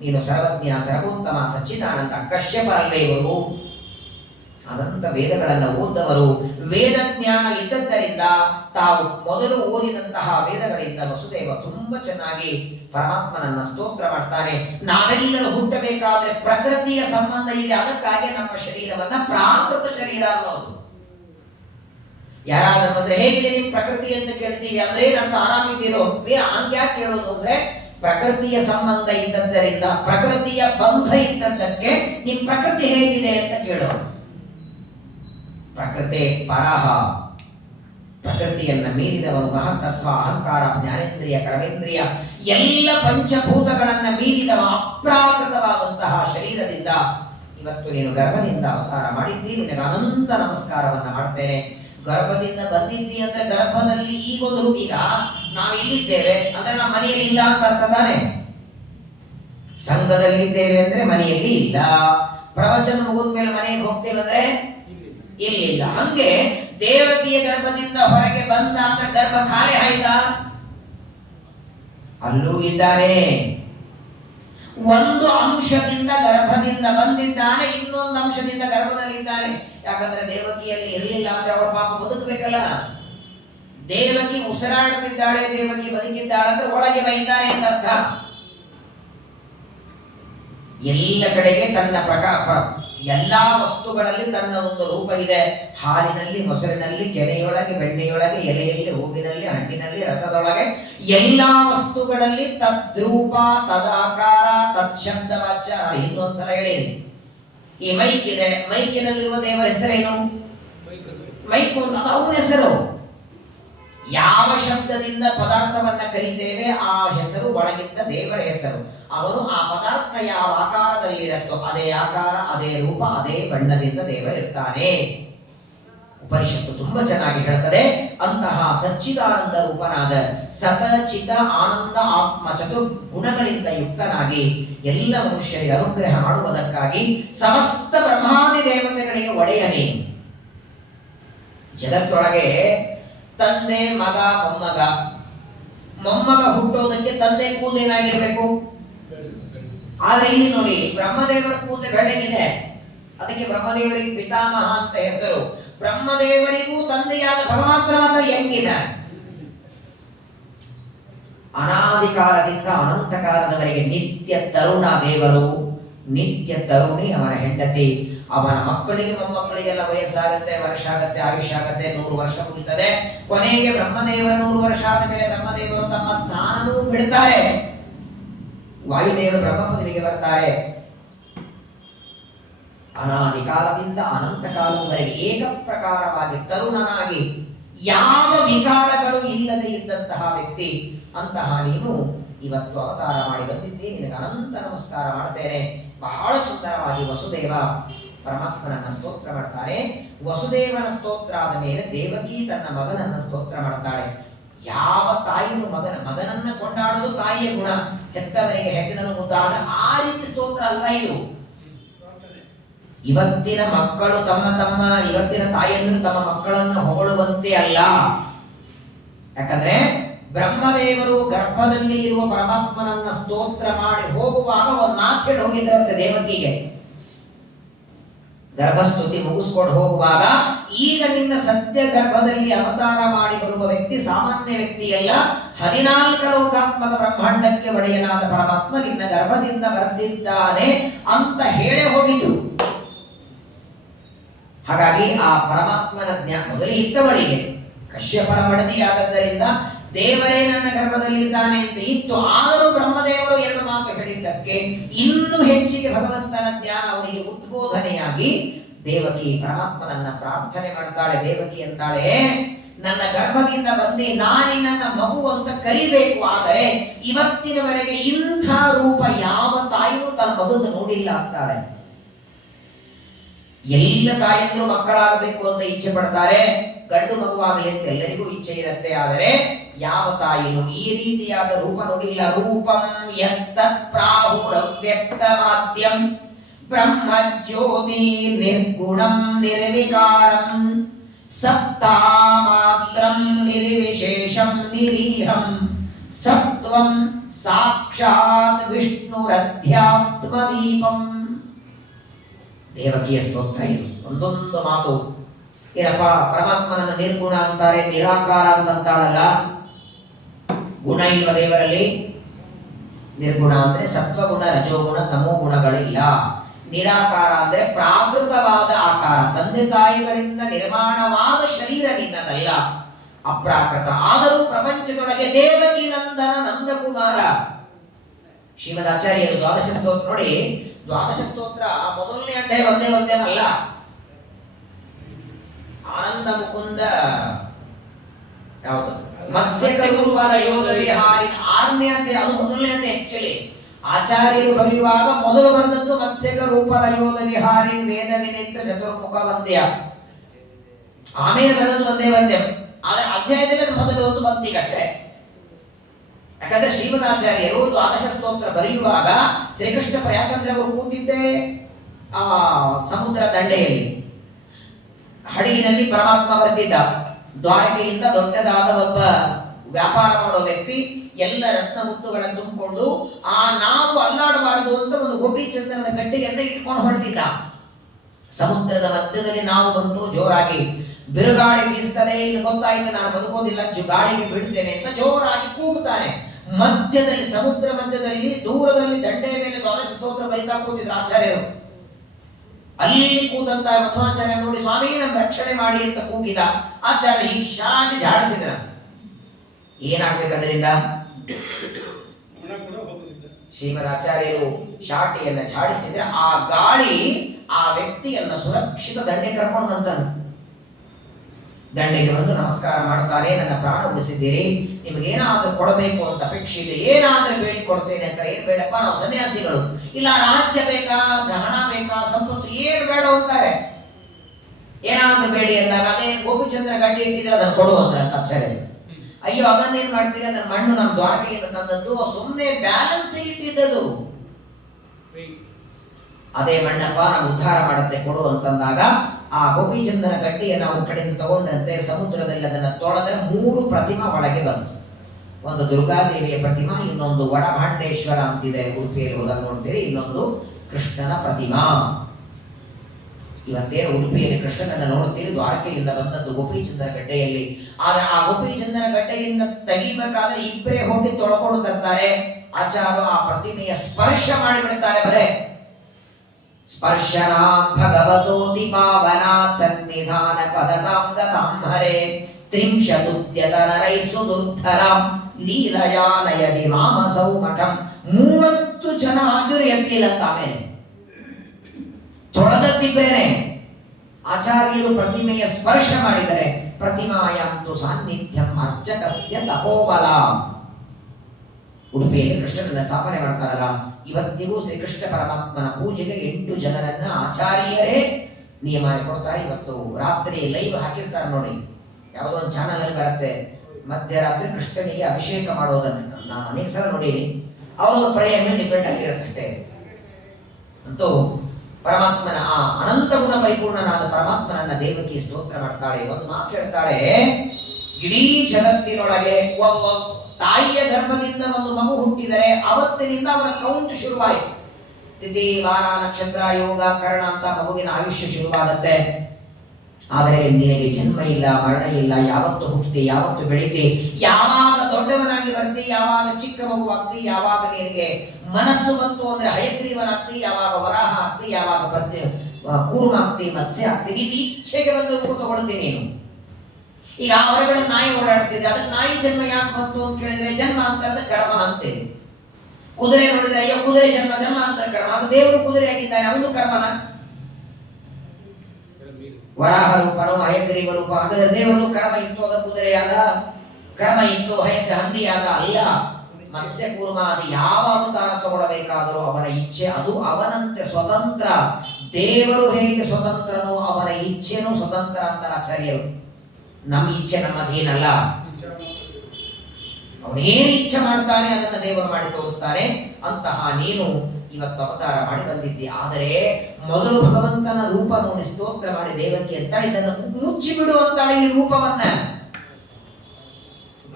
ನೀನು ಸರ್ವಜ್ಞ, ಸರ್ವೋತ್ತಮ, ಸಚ್ಚಿದಾನಂದ ಕಶ್ಯಪ ಅಲ್ವೇ ಇವರು. ಅನಂತ ವೇದಗಳನ್ನು ಓದವರು. ವೇದ ಜ್ಞಾನ ಇದ್ದದ್ದರಿಂದ ತಾವು ಮೊದಲು ಓದಿದಂತಹ ವೇದಗಳಿಂದ ವಸುದೇವ ತುಂಬಾ ಚೆನ್ನಾಗಿ ಪರಮಾತ್ಮನನ್ನ ಸ್ತೋತ್ರ ಮಾಡ್ತಾನೆ. ನಾವೆಲ್ಲರೂ ಹುಟ್ಟಬೇಕಾದ್ರೆ ಪ್ರಕೃತಿಯ ಸಂಬಂಧ ಇದೆ. ಅದಕ್ಕಾಗಿ ನಮ್ಮ ಶರೀರವನ್ನ ಪ್ರಾಕೃತ ಶರೀರ ಅನ್ನೋದು. ಯಾರಾದ್ರೂ ಬಂದ್ರೆ ಹೇಗಿದೆ ನಿಮ್ ಪ್ರಕೃತಿ ಅಂತ ಕೇಳ್ತೀವಿ, ಅಂದ್ರೆ ನಂತ ಆರಾಮಿದ್ದೀರೋ ಹಂಗ್ಯಾಕೆ ಕೇಳೋದು ಅಂದ್ರೆ ಪ್ರಕೃತಿಯ ಸಂಬಂಧ ಇದ್ದದ್ದರಿಂದ, ಪ್ರಕೃತಿಯ ಬಂಧ ಇದ್ದದ್ದಕ್ಕೆ ನಿಮ್ ಪ್ರಕೃತಿ ಹೇಗಿದೆ ಅಂತ ಕೇಳೋದು. ಪ್ರಕೃತಿ ಪರಹ, ಪ್ರಕೃತಿಯನ್ನ ಮೀರಿದವನು ಮಹತ್ತತ್ವ, ಅಹಂಕಾರ, ಜ್ಞಾನೇಂದ್ರಿಯ, ಕರ್ಮೇಂದ್ರಿಯ ಎಲ್ಲ ಪಂಚಭೂತಗಳನ್ನ ಮೀರಿದವ ಅಪ್ರಾಕೃತವಾದಂತಹ ಶರೀರದಿಂದ ಇವತ್ತು ನೀನು ಗರ್ಭದಿಂದ ಅವತಾರ ಮಾಡಿದ್ದಿ. ನಿನಗೆ ಅನಂತ ನಮಸ್ಕಾರವನ್ನ ಮಾಡ್ತೇನೆ. ಗರ್ಭದಿಂದ ಬಂದಿದ್ದಿ ಅಂದ್ರೆ ಗರ್ಭದಲ್ಲಿ ಈಗೊಂದು ಈಗ ನಾವು ಇಲ್ಲಿದ್ದೇವೆ ಅಂದ್ರೆ ನಮ್ಮ ಮನೆಯಲ್ಲಿ ಇಲ್ಲ ಅಂತ ಅರ್ಥ ತಾನೆ. ಸಂಘದಲ್ಲಿದ್ದೇವೆ ಅಂದ್ರೆ ಮನೆಯಲ್ಲಿ ಇಲ್ಲ, ಪ್ರವಚನ ಮುಗಿದ್ಮೇಲೆ ಮನೆಗೆ ಹೋಗ್ತೇವೆ ಅಂದ್ರೆ ಇಲ್ಲಿಲ್ಲ. ಹಂಗೆ ದೇವಕಿಯ ಗರ್ಭದಿಂದ ಹೊರಗೆ ಬಂದ ಅಂದ್ರೆ ಗರ್ಭ ಖಾಲಿ ಆಯ್ತಾ? ಅಲ್ಲೂ ಇದ್ದಾನೆ. ಒಂದು ಅಂಶದಿಂದ ಗರ್ಭದಿಂದ ಬಂದಿದ್ದಾನೆ, ಇನ್ನೊಂದು ಅಂಶದಿಂದ ಗರ್ಭದಲ್ಲಿದ್ದಾನೆ. ಯಾಕಂದ್ರೆ ದೇವಕಿಯಲ್ಲಿ ಇರಲಿಲ್ಲ ಅಂದ್ರೆ ಅವಳ ಪಾಪ ಬದುಕಬೇಕಲ್ಲ. ದೇವಕಿ ಉಸಿರಾಡುತ್ತಿದ್ದಾಳೆ, ದೇವಕಿ ಬದುಕಿದ್ದಾಳೆ ಅಂದ್ರೆ ಒಳಗೆ ಬೈತಾನೆ ಅಂತ ಅರ್ಥ. ಎಲ್ಲ ಕಡೆಗೆ ತನ್ನ ಎಲ್ಲಾ ವಸ್ತುಗಳಲ್ಲಿ ತನ್ನ ಒಂದು ರೂಪ ಇದೆ. ಹಾಲಿನಲ್ಲಿ, ಮೊಸರಿನಲ್ಲಿ, ಕೆನೆಯೊಳಗೆ, ಬೆಣ್ಣೆಯೊಳಗೆ, ಎಲೆಯಲ್ಲಿ, ಹೂವಿನಲ್ಲಿ, ಹಣ್ಣಿನಲ್ಲಿ, ರಸದೊಳಗೆ ಎಲ್ಲಾ ವಸ್ತುಗಳಲ್ಲಿ ತದ್ರೂಪ, ತದಾಕಾರ, ತತ್ಶಬ್ದ ವಾಚ್ಯ. ಇನ್ನೊಂದ್ಸಲ ಹೇಳೀನಿ. ಈ ಮೈಕ್ ಇದೆ, ಮೈಕಿನಲ್ಲಿರುವ ದೇವರ ಹೆಸರೇನು? ಮೈಕು ಅನ್ನೋದು ಅವನ ಹೆಸರು. ಯಾವ ಶಬ್ದದಿಂದ ಪದಾರ್ಥವನ್ನ ಕರೀತೇವೆ ಆ ಹೆಸರು ಒಳಗಿದ್ದ ದೇವರ ಹೆಸರು. ಅವನು ಆ ಪದಾರ್ಥ ಯಾವ ಆಕಾರದಲ್ಲಿರತ್ತೋ ಅದೇ ಆಕಾರ, ಅದೇ ರೂಪ, ಅದೇ ಬಣ್ಣದಿಂದ ದೇವರಿರ್ತಾನೆ. ಉಪನಿಷತ್ತು ತುಂಬಾ ಚೆನ್ನಾಗಿ ಹೇಳ್ತದೆ. ಅಂತಹ ಸಚ್ಚಿದಾನಂದ ರೂಪನಾದ ಸತಚಿತ ಆನಂದ ಆತ್ಮ ಚತುರ್ಗುಣಗಳಿಂದ ಯುಕ್ತನಾಗಿ ಎಲ್ಲ ಮನುಷ್ಯರಿಗೆ ಅನುಗ್ರಹ ಮಾಡುವುದಕ್ಕಾಗಿ ಸಮಸ್ತ ಬ್ರಹ್ಮಾದಿ ದೇವತೆಗಳಿಗೆ ಒಡೆಯನೇ. ಜಗತ್ತೊಳಗೆ ತಂದೆ, ಮಗ, ಮೊಮ್ಮಗ. ಮೊಮ್ಮಗ ಹುಟ್ಟೋದಕ್ಕೆ ತಂದೆ ಕೂದಲೇನಾಗಿರ್ಬೇಕು? ಆದ್ರೆ ಇಲ್ಲಿ ನೋಡಿ, ಬ್ರಹ್ಮದೇವರ ಕೂದಲು ಬೆಳ್ಳಗಿದೆ, ಅದಕ್ಕೆ ಬ್ರಹ್ಮದೇವರಿಗೆ ಪಿತಾಮಹ ಅಂತ ಹೆಸರು. ಬ್ರಹ್ಮದೇವರಿಗೂ ತಂದೆಯಾದ ಭಗವಂತನ ಮಾತ್ರ ಹೆಂಗಿದೆ? ಅನಾದಿ ಕಾಲದಿಂದ ಅನಂತ ಕಾಲದವರೆಗೆ ನಿತ್ಯ ತರುಣ ದೇವರು, ನಿತ್ಯ ತರುಣಿ ಅವನ ಹೆಂಡತಿ. ಅವನ ಮಕ್ಕಳಿಗೆ ಮೊಮ್ಮಕ್ಕಳಿಗೆಲ್ಲ ವಯಸ್ಸಾಗತ್ತೆ, ವರ್ಷ ಆಗತ್ತೆ, ಆಯುಷ್ಯ ಆಗತ್ತೆ, 100 ವರ್ಷ ಮುಗಿತದೆ. ಕೊನೆಗೆ ಬ್ರಹ್ಮದೇವರ 100 ವರ್ಷ ಆದ ಮೇಲೆ ಬ್ರಹ್ಮದೇವರು ತಮ್ಮ ಸ್ಥಾನವೂ ಬಿಡ್ತಾರೆ. ವಾಯುದೇವರು ಬ್ರಹ್ಮ ಪದವಿಗೆ ಬರ್ತಾರೆ. ಅನಾದಿ ಕಾಲದಿಂದ ಅನಂತ ಕಾಲದವರೆಗೆ ಏಕ ಪ್ರಕಾರವಾಗಿ ತರುಣನಾಗಿ ಯಾವ ವಿಕಾರಗಳು ಇಲ್ಲದೆ ಇದ್ದಂತಹ ವ್ಯಕ್ತಿ. ಅಂತಹ ನೀನು ಇವತ್ತು ಅವತಾರ ಮಾಡಿ ಬಂದಿದ್ದಿ. ನಿನಗೆ ಅನಂತ ನಮಸ್ಕಾರ ಮಾಡ್ತೇನೆ. ಬಹಳ ಸುಂದರವಾಗಿ ವಸುದೇವ ಪರಮಾತ್ಮನನ್ನ ಸ್ತೋತ್ರ ಮಾಡ್ತಾನೆ. ವಸುದೇವನ ಸ್ತೋತ್ರ ಆದ ಮೇಲೆ ದೇವಕಿ ತನ್ನ ಮಗನನ್ನ ಸ್ತೋತ್ರ ಮಾಡ್ತಾಳೆ. ಯಾವ ತಾಯಿನೂ ಮಗನನ್ನ ಕೊಂಡಾಡೋದು ತಾಯಿಯ ಗುಣ. ಹೆತ್ತವರಿಗೆ ಹೆಗ್ಗಣನು ಮುದ್ದಾದ ಆ ರೀತಿ ಸ್ತೋತ್ರ ಅಲ್ಲ ಇದು. ಇವತ್ತಿನ ಮಕ್ಕಳು ಇವತ್ತಿನ ತಾಯಿಯಂದ್ರು ತಮ್ಮ ಮಕ್ಕಳನ್ನು ಹೊಗಳುವಂತೆ ಅಲ್ಲ. ಯಾಕಂದ್ರೆ ಬ್ರಹ್ಮದೇವರು ಗರ್ಭದಲ್ಲಿ ಇರುವ ಪರಮಾತ್ಮನನ್ನ ಸ್ತೋತ್ರ ಮಾಡಿ ಹೋಗುವಾಗ ಒಂದು ಮಾತು ಹೇಳಿ ಹೋಗಿದ್ದರಂತೆ ದೇವಕಿಗೆ. ಗರ್ಭಸ್ತುತಿ ಮುಗಿಸ್ಕೊಂಡು ಹೋಗುವಾಗ, ಈಗ ನಿನ್ನ ಸತ್ಯ ಗರ್ಭದಲ್ಲಿ ಅವತಾರ ಮಾಡಿ ಬರುವ ವ್ಯಕ್ತಿ ಸಾಮಾನ್ಯ ವ್ಯಕ್ತಿಯಲ್ಲ, 14 ಲೋಕಾತ್ಮಕ ಬ್ರಹ್ಮಾಂಡಕ್ಕೆ ಒಡೆಯನಾದ ಪರಮಾತ್ಮ ನಿನ್ನ ಗರ್ಭದಿಂದ ಬರೆದಿದ್ದಾನೆ ಅಂತ ಹೇಳೇ ಹೋಗಿದ್ದು. ಹಾಗಾಗಿ ಆ ಪರಮಾತ್ಮನ ಜ್ಞಾನ ಮೊದಲೇ ಇದ್ದವಳಿಗೆ ಕಶ್ಯಪರ ಮಡದಿಯಾದದ್ದರಿಂದ ದೇವರೇ ನನ್ನ ಗರ್ಭದಲ್ಲಿದ್ದಾನೆ ಅಂತ ಇತ್ತು. ಆದರೂ ಬ್ರಹ್ಮದೇವರು 2 ಮಾತು ಹೇಳಿದ್ದಕ್ಕೆ ಇನ್ನೂ ಹೆಚ್ಚಿಗೆ ಭಗವಂತನ ಜ್ಞಾನ ಅವರಿಗೆ ಉದ್ಬೋಧನೆಯಾಗಿ ದೇವಕಿ ಪರಮಾತ್ಮನನ್ನ ಪ್ರಾರ್ಥನೆ ಮಾಡ್ತಾಳೆ. ದೇವಕಿ ಅಂತಾಳೆ, ನನ್ನ ಗರ್ಭದಿಂದ ಬಂದು ನಾನಿನ್ನ ಮಗು ಅಂತ ಕರಿಬೇಕು, ಆದರೆ ಇವತ್ತಿನವರೆಗೆ ಇಂಥ ರೂಪ ಯಾವ ತಾಯಿಯೂ ತನ್ನ ಮಗನ್ನು ನೋಡಿಲ್ಲ ಅಂತಾಳೆ. ಎಲ್ಲ ತಾಯಂದ್ರು ಮಕ್ಕಳಾಗಬೇಕು ಅಂತ ಇಚ್ಛೆ ಪಡ್ತಾರೆ, ಗಂಡು ಮಗುವಾಗಲಿ ಅಂತ ಎಲ್ಲರಿಗೂ ಇಚ್ಛೆ ಇರುತ್ತೆ. ಆದರೆ ಯಾವ ತಾಯಿನೂ ಈ ರೀತಿಯಾದ ರೂಪ ನೋಡಿಲ್ಲ. ರೂಪಂ ಯತ್ತತ್ ಪ್ರಾಹುರವ್ಯಕ್ತಮಾದ್ಯಂ ಬ್ರಹ್ಮ ಜ್ಯೋತಿ ನಿರ್ಗುಣಂ ನಿರ್ವಿಕಾರಂ ಸತ್ತಾಮಾತ್ರಂ ನಿರ್ವಿಶೇಷಂ ನಿರೀಹಂ ಸತ್ವಂ ಸಾಕ್ಷಾತ್ ವಿಷ್ಣುರಧ್ಯಾತ್ಮದೀಪಂ. ದೇವಕಿಯ ಸ್ತೋತ್ರ ಇದು. ಒಂದೊಂದು ಮಾತು ಏನಪ್ಪ, ಪರಮಾತ್ಮನನ್ನ ನಿರ್ಗುಣ ಅಂತಾರೆ, ನಿರಾಕಾರ ಅಂತಂತಾಳಲ್ಲ. ಗುಣ ಇಲ್ವ ದೇವರಲ್ಲಿ? ನಿರ್ಗುಣ ಅಂದ್ರೆ ಸತ್ವಗುಣ, ರಜೋಗುಣ, ತಮೋ ಗುಣಗಳಿಲ್ಲ. ನಿರಾಕಾರ ಅಂದ್ರೆ ಪ್ರಾಕೃತವಾದ ಆಕಾರ, ತಂದೆ ತಾಯಿಗಳಿಂದ ನಿರ್ಮಾಣವಾದ ಶರೀರ ನಿನ್ನದಲ್ಲ, ಅಪ್ರಾಕೃತ. ಆದರೂ ಪ್ರಪಂಚದೊಳಗೆ ದೇವಕಿ ನಂದನ ನಂದಕುಮಾರ. ಶ್ರೀಮದ್ ಆಚಾರ್ಯರು ದ್ವಾದಶ ಸ್ತೋತ್ರ ನೋಡಿ, ದ್ವಾದಶ ಸ್ತೋತ್ರ ಮೊದಲನೇ ಅಧ್ಯಾಯ ಒಂದೇ ಅಲ್ಲ. ಆನಂದ ಮುಕುಂದ ಯಾವುದು ಮತ್ಸ್ಯಕರೂಪದ ಯೋಗ ವಿಹಾರಿ 6ನೇ ಅಧ್ಯಾಯ, ಅದು ಮೊದಲನೇ ಅಧ್ಯಾಯ. ಆಕ್ಚುಲಿ ಆಚಾರ್ಯರು ಬರೆಯುವಾಗ ಮೊದಲು ಬರೆದದ್ದು ಮತ್ಸ್ಯಕ ರೂಪದ ಯೋಧ ವಿಹಾರಿ ವೇದ ವಿನೇತ್ರ ಚತುರ್ಮುಖ ವಂದ್ಯ, ಆಮೇಲೆ ಬರೆದದ್ದು ಒಂದೇ. ಆದ್ರೆ ಅಧ್ಯಾಯದಲ್ಲಿ ಅದು ಮೊದಲು ಒಂದು ಬಂತಿಗಟ್ಟೆ. ಯಾಕಂದ್ರೆ ಶ್ರೀಮದಾಚಾರ್ಯರು ದ್ವಾದಶ ಸ್ತೋತ್ರ ಬರೆಯುವಾಗ ಶ್ರೀಕೃಷ್ಣ ಯಾಕಂದ್ರೆ ಅವರು ಕೂತಿದ್ದೇ ಆ ಸಮುದ್ರ ದಂಡೆಯಲ್ಲಿ, ಹಡಗಿನಲ್ಲಿ ಪರಮಾತ್ಮ ಬರ್ತಿದ್ದ. ದ್ವಾರಕೆಯಿಂದ ದೊಡ್ಡದಾದ ಒಬ್ಬ ವ್ಯಾಪಾರ ಮಾಡೋ ವ್ಯಕ್ತಿ ಎಲ್ಲ ರತ್ನ ಮುತ್ತುಗಳನ್ನು ತುಂಬಿಕೊಂಡು ನಾವು ಅಲ್ಲಾಡಬಾರದು ಅಂತ ಒಂದು ಗೋಪಿಚಂದ್ರನ ಗಡ್ಡೆಯನ್ನ ಇಟ್ಕೊಂಡು ಹೊರಟಿದ್ದ. ಸಮುದ್ರದ ಮಧ್ಯದಲ್ಲಿ ನಾವು ಬಂದು ಜೋರಾಗಿ ಬಿರುಗಾಳಿ ಬೀಸ್ತದೆ, ಇಲ್ಲಿ ಗೊತ್ತಾಯ್ತು ನಾನು ಬದುಕೋದಿಲ್ಲ, ಗಾಳಿಗೆ ಬೀಳ್ತೇನೆ ಅಂತ ಜೋರಾಗಿ ಕೂಗುತ್ತಾನೆ. ಮಧ್ಯದಲ್ಲಿ, ಸಮುದ್ರ ಮಧ್ಯದಲ್ಲಿ ದೂರದಲ್ಲಿ ದಂಡೆಯ ಮೇಲೆ ದ್ವಾದಶ ಸ್ತೋತ್ರ ಬರಿತಾ ಕೂತಿದ್ರು ಆಚಾರ್ಯರು. ಅಲ್ಲಿ ಕೂತಂತ ಮಧ್ವಾಚಾರ್ಯ ನೋಡಿ, ಸ್ವಾಮಿ ನನ್ನ ರಕ್ಷಣೆ ಮಾಡಿ ಅಂತ ಕೂಗಿದ. ಆಚಾರ್ಯ ಹೀಗೆ ಶಾಂತಿ ಜಾಡಿಸಿದ್ರ. ಏನಾಗ್ಬೇಕದ್ರಿಂದ? ಶ್ರೀಮದ್ ಆಚಾರ್ಯರು ಶಾಟಿಯನ್ನ ಝಾಡಿಸಿದ್ರೆ ಆ ಗಾಳಿ ಆ ವ್ಯಕ್ತಿಯನ್ನ ಸುರಕ್ಷಿತ ದಂಡೆ ಕರ್ಕೊಂಡು ಬಂತಾನೆ. ದಂಡೆಗೆ ಬಂದು ನಮಸ್ಕಾರ ಮಾಡ್ತಾರೆ, ನನ್ನ ಪ್ರಾಣ ಉಳಿಸಿದ್ದೀರಿ, ನಿಮಗೇನಾದ್ರೂ ಕೊಡಬೇಕು ಅಂತ ಅಪೇಕ್ಷೆ ಇದೆ, ಏನಾದ್ರೂ ಬೇಡಿ ಕೊಡ್ತೇನೆ ಅಂತ. ಏನ್ ಬೇಡಪ್ಪ, ನಾವು ಸನ್ಯಾಸಿಗಳು, ಇಲ್ಲ ರಾಜ್ಯ ಬೇಕಾ, ಹಣ ಬೇಕಾ, ಸಂಪತ್ತು ಏನು ಬೇಡ ಅಂತಾರೆ. ಏನಾದ್ರೂ ಬೇಡಿ ಅಂದಾಗ ಅದೇನು ಗೋಪಿಚಂದ್ರ ಗಡ್ಡೆ ಇಟ್ಟಿದ್ರೆ ಅದನ್ನು ಕೊಡು ಅಂತ ಆಚಾರ್ಯ. ಅಯ್ಯೋ ಅದನ್ನೇನ್ ಮಾಡ್ತೀರಿ, ಅದನ್ನ ಮಣ್ಣು ನಮ್ಮ ದ್ವಾರಕೆಯಿಂದ ತಂದದ್ದು, ಸುಮ್ಮನೆ ಬ್ಯಾಲೆನ್ಸ್ ಇಟ್ಟಿದ್ದದು. ಅದೇ ಮಣ್ಣಪ್ಪ ನಾವು ಉದ್ಧಾರ ಮಾಡುತ್ತೆ ಕೊಡು ಅಂತಂದಾಗ ಆ ಗೋಪಿಚಂದನ ಗಡ್ಡೆಯನ್ನು ಅವ್ರ ಕಡೆಯಿಂದ ತಗೊಂಡಂತೆ ಸಮುದ್ರದಲ್ಲಿ ಅದನ್ನು ತೊಳೆದರೆ 3 ಪ್ರತಿಮಾ ಒಳಗೆ ಬಂತು. ಒಂದು ದುರ್ಗಾದೇವಿಯ ಪ್ರತಿಮಾ, ಇನ್ನೊಂದು ವಡಭಾಂಡೇಶ್ವರ ಅಂತಿದೆ ಉಡುಪಿಯಲ್ಲಿ ಹೋದಾಗ ನೋಡ್ತೀರಿ, ಇನ್ನೊಂದು ಕೃಷ್ಣನ ಪ್ರತಿಮಾ. ಇವತ್ತೇನು ಉಡುಪಿಯಲ್ಲಿ ಕೃಷ್ಣನನ್ನ ನೋಡ್ತೀರಿ, ದ್ವಾರಕೆಯಿಂದ ಬಂದದ್ದು ಗೋಪಿಚಂದನ ಗಡ್ಡೆಯಲ್ಲಿ. ಆದ್ರೆ ಆ ಗೋಪಿಚಂದನ ಗಡ್ಡೆಯಿಂದ ತೆಗಿಬೇಕಾದ್ರೆ ಇಬ್ಬರೇ ಹೋಗಿ ತೊಳ್ಕೊಂಡು ತರ್ತಾರೆ. ಆಚಾರ್ಯ ಆ ಪ್ರತಿಮೆಯ ಸ್ಪರ್ಶ ಮಾಡಿಬಿಡ್ತಾರೆ. ಬರೇ ಸ್ಪರ್ಶನಾತ್ ಭಗವತೋತಿ ಪಾವನಾತ್ ಸನ್ನಿಧಾನ ಪದತಾಂ ಗತಾಂ ಹರೇ ತ್ರಿಂಶದುದ್ಯತನರೈ ಸುದುರ್ಧರಾಂ ಲೀಲಯಾನಯದಿ ಮಾಮಸೌ ಮಠಂ. 30 ಜನ ಆದರೂ ಎತ್ತಲಿಲ್ಲ ತಾಮೇಲೆ, ತೊಳೆದದ್ದಿದ್ದೇನೆ. ಆಚಾರ್ಯರು ಪ್ರತಿಮೆಯ ಸ್ಪರ್ಶ ಮಾಡಿದರೆ ಪ್ರತಿಮಾಯಾಂತು ಸಾನ್ನಿಧ್ಯಂ ಅರ್ಚಕಸ್ಯ ತಪೋಬಲ. ಉಡುಪಿಯಲ್ಲಿ ಕೃಷ್ಣನನ್ನ ಸ್ಥಾಪನೆ ಮಾಡ್ತಾರಲ್ಲ, ಇವತ್ತಿಗೂ ಶ್ರೀಕೃಷ್ಣ ಪರಮಾತ್ಮನ ಪೂಜೆಗೆ 8 ಜನರನ್ನ ಆಚಾರ್ಯರೇ ನಿಯಮ ಕೊಡ್ತಾರೆ. ಇವತ್ತು ರಾತ್ರಿ ಲೈವ್ ಹಾಕಿರ್ತಾರೆ ನೋಡಿ, ಯಾವುದೋ ಒಂದು ಚಾನಲ್ ಅಲ್ಲಿ ಬರುತ್ತೆ, ಮಧ್ಯರಾತ್ರಿ ಕೃಷ್ಣನಿಗೆ ಅಭಿಷೇಕ ಮಾಡೋದನ್ನು ನಾನು ಅನೇಕ ಸಲ ನೋಡೀನಿ. ಅವರ ಪ್ರಯ ಮೇಲೆ ಡಿಪೆಂಡ್ ಆಗಿರುತ್ತಷ್ಟೇ. ಅಂತೂ ಪರಮಾತ್ಮನ ಆ ಅನಂತ ಗುಣ ಪರಿಪೂರ್ಣನಾದ ಪರಮಾತ್ಮನನ್ನ ದೇವಕಿ ಸ್ತೋತ್ರ ಮಾಡ್ತಾಳೆ. ಒಂದು ಮಾತು ಹೇಳ್ತಾಳೆ, ಇಡೀ ಜಗತ್ತಿನೊಳಗೆ ತಾಯಿಯ ಗರ್ಭದಿಂದ ಒಂದು ಮಗು ಹುಟ್ಟಿದರೆ ಅವತ್ತಿನಿಂದ ಅವನ ಕೌಂಟ್ ಶುರುವಾಯಿತು. ತಿಥಿ ವಾರ ನಕ್ಷತ್ರ ಯೋಗ ಕರ್ಣ ಅಂತ ಮಗುವಿನ ಆಯುಷ್ಯ ಶುರುವಾಗುತ್ತೆ. ಆದರೆ ನಿನಗೆ ಜನ್ಮ ಇಲ್ಲ, ಮರಣ ಇಲ್ಲ, ಯಾವತ್ತು ಹುಟ್ಟಿ, ಯಾವತ್ತು ಬೆಳಿತಿ, ಯಾವಾಗ ದೊಡ್ಡವನಾಗಿ ಬರ್ತಿ, ಯಾವಾಗ ಚಿಕ್ಕ ಮಗುವಾಗ್ತಿ, ಯಾವಾಗ ನಿನಗೆ ಮನಸ್ಸು ಬಂತು ಅಂದ್ರೆ ಹಯಗ್ರೀವನಾಗ್ತಿ, ಯಾವಾಗ ವರಾಹ ಆಗ್ತಿ, ಯಾವಾಗ ಕೂರ್ಮ ಆಗ್ತಿ, ಮತ್ಸ್ಯ ಆಗ್ತಿ, ನಿನ್ನ ಇಚ್ಛೆಗೆ ಬಂದು ಊಟ ತಗೊಳ್ತೀನಿ ನೀನು. ಈಗ ಹೊರಗಡೆ ನಾಯಿ ಓಡಾಡ್ತಿದೆ, ಅದಕ್ಕೆ ನಾಯಿ ಜನ್ಮ ಯಾಕೆ ಬಂತು ಅಂತ ಕೇಳಿದ್ರೆ ಜನ್ಮಾಂತರದ ಕರ್ಮ ಅಂತೇಳಿ. ಕುದುರೆ ನೋಡಿದ್ರೆ ಅಯ್ಯೋ ಕುದುರೆ ಜನ್ಮಾಂತರ ಕರ್ಮ, ಅದು ದೇವರು ಕುದುರೆ ಆಗಿದ್ದಾನೆ, ಅವನು ಕರ್ಮನ. ವರಾಹ ರೂಪನೋ ಹಯಗ್ರೀವ ರೂಪ, ಹಾಗಾದ್ರೆ ದೇವರು ಕರ್ಮ ಇತ್ತು, ಅದ ಕುದುರೆಯಾದ, ಕರ್ಮ ಇತ್ತು ಹಂದಿಯಾದ ಅಲ್ಲ. ಮತ್ಸ್ಯ ಕೂರ್ಮ ಅದು ಯಾವ ಅವತಾರ ತಗೊಳ್ಳಬೇಕಾದರೂ ಅವನ ಇಚ್ಛೆ, ಅದು ಅವನಂತೆ ಸ್ವತಂತ್ರ. ದೇವರು ಹೇಗೆ ಸ್ವತಂತ್ರನೋ ಅವನ ಇಚ್ಛೆನೂ ಸ್ವತಂತ್ರ ಅಂತ ಆಚಾರ್ಯರು. ನಮ್ಮ ಇಚ್ಛೆ ನಮ್ಮದೇನಲ್ಲ, ಅವನೇನು ಇಚ್ಛೆ ಮಾಡ್ತಾನೆ ಅದನ್ನು ದೇವರು ಮಾಡಿ ತೋರಿಸ್ತಾನೆ. ಅಂತಹ ನೀನು ಇವತ್ತು ಅವತಾರ ಮಾಡಿ ಬಂದಿದ್ದಿ. ಆದರೆ ಮೊದಲು ಭಗವಂತನ ರೂಪ ನೋಡಿ ಸ್ತೋತ್ರ ಮಾಡಿ ದೇವಕಿ ಅಂತಾಳೆ, ಇದನ್ನು ಮುಚ್ಚಿ ಬಿಡುವಂತಾಳೆ ಈ ರೂಪವನ್ನ.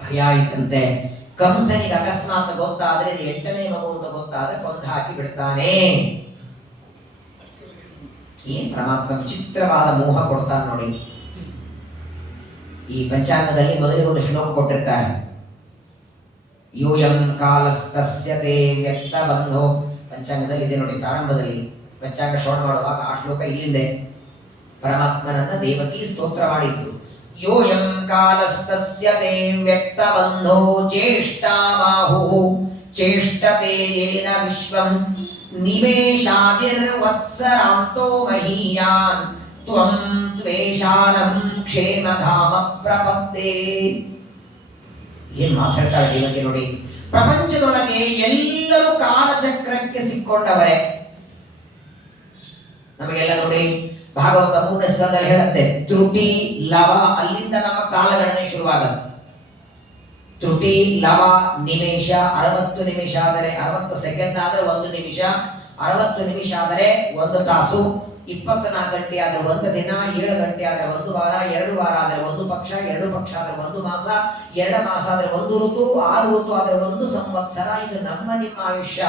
ಭಯ ಆಯ್ತಂತೆ ಕಂಸನಿಗೆ. ಅಕಸ್ಮಾತ್ ಗೊತ್ತಾದ್ರೆ, ಇದು 8ನೇ ಮಗು ಅಂತ ಗೊತ್ತಾದ್ರೆ ಕೊಂದು ಹಾಕಿ ಬಿಡ್ತಾನೆ. ಏನ್ ಪರಮಾತ್ಮ ವಿಚಿತ್ರವಾದ ಮೋಹ ಕೊಡ್ತಾನೆ ನೋಡಿ. ಈ ಪಂಚಾಂಗದಲ್ಲಿ ಮೊದಲಿಗೆ ಒಂದು ಶ್ಲೋಕ ಕೊಟ್ಟಿರ್ತಾರೆ, ಯೂಯಂ ಕಾಲಸ್ತಸ್ಯ ತೇ ವ್ಯಕ್ತ ಬಂಧೋ. ಪಂಚಾಂಗದಲ್ಲಿ ಇದೆ ನೋಡಿ ಪ್ರಾರಂಭದಲ್ಲಿ, ಪಂಚಾಂಗ ಶ್ರವಣ ಮಾಡುವಾಗ ಆ ಶ್ಲೋಕ ಇಲ್ಲಿಂದೆ ಪರಮಾತ್ಮನನ್ನ ದೇವಕಿ ಸ್ತೋತ್ರ ಮಾಡಿದ್ದು. ಯೋಯಂ ಕಾಲಸ್ತಸ್ಯ ತೇ ವ್ಯಕ್ತಬಂಧೋ ಜ್ಯೇಷ್ಠಾಬಾಹು ಚೇಷ್ಟತೆ ಯೇನ ವಿಶ್ವಂ ನಿಮೇಷಾದಿರ್ವತ್ಸರಾಂತೋ ಮಹೀಯಾನ್ ತ್ವಂ ತ್ವೇಷಾನಂ ಕ್ಷೇಮಧಾಮ ಪ್ರಪತ್ತೇ. ಏನ್ ಮಾತಾಡ್ತಾಳೆ ದೇವತೆ ನೋಡಿ. ಪ್ರಪಂಚದೊಳಗೆ ಎಲ್ಲರೂ ಕಾಲಚಕ್ರಕ್ಕೆ ಸಿಕ್ಕೊಂಡವರೇ. ನಮಗೆಲ್ಲ ನೋಡಿ ಭಾಗವತ 3ನೇ ಸ್ಕಂದದಲ್ಲಿ ಹೇಳುತ್ತೆ ತ್ರುಟಿ ಲವ, ಅಲ್ಲಿಂದ ನಮ್ಮ ಕಾಲಗಣನೆ ಶುರುವಾಗುತ್ತೆ. ತ್ರುಟಿ ಲವ ನಿಮೇಷ, 60 ನಿಮಿಷ ಆದರೆ 60 ಸೆಕೆಂಡ್ ಆದರೆ 1 ನಿಮಿಷ, 60 ನಿಮಿಷ ಆದರೆ 1 ತಾಸು, 24 ಗಂಟೆ ಆದರೆ 1 ದಿನ, 7 ಗಂಟೆ ಆದರೆ 1 ವಾರ, 2 ವಾರ ಆದರೆ 1 ಪಕ್ಷ, 2 ಪಕ್ಷ ಆದರೆ 1 ಮಾಸ, 2 ಮಾಸ ಆದರೆ 1 ಋತು, 6 ಋತು ಆದರೆ 1 ಸಂವತ್ಸರ. ಇದು ನಮ್ಮ ನಿಮ್ಮ ಆಯುಷ್ಯ.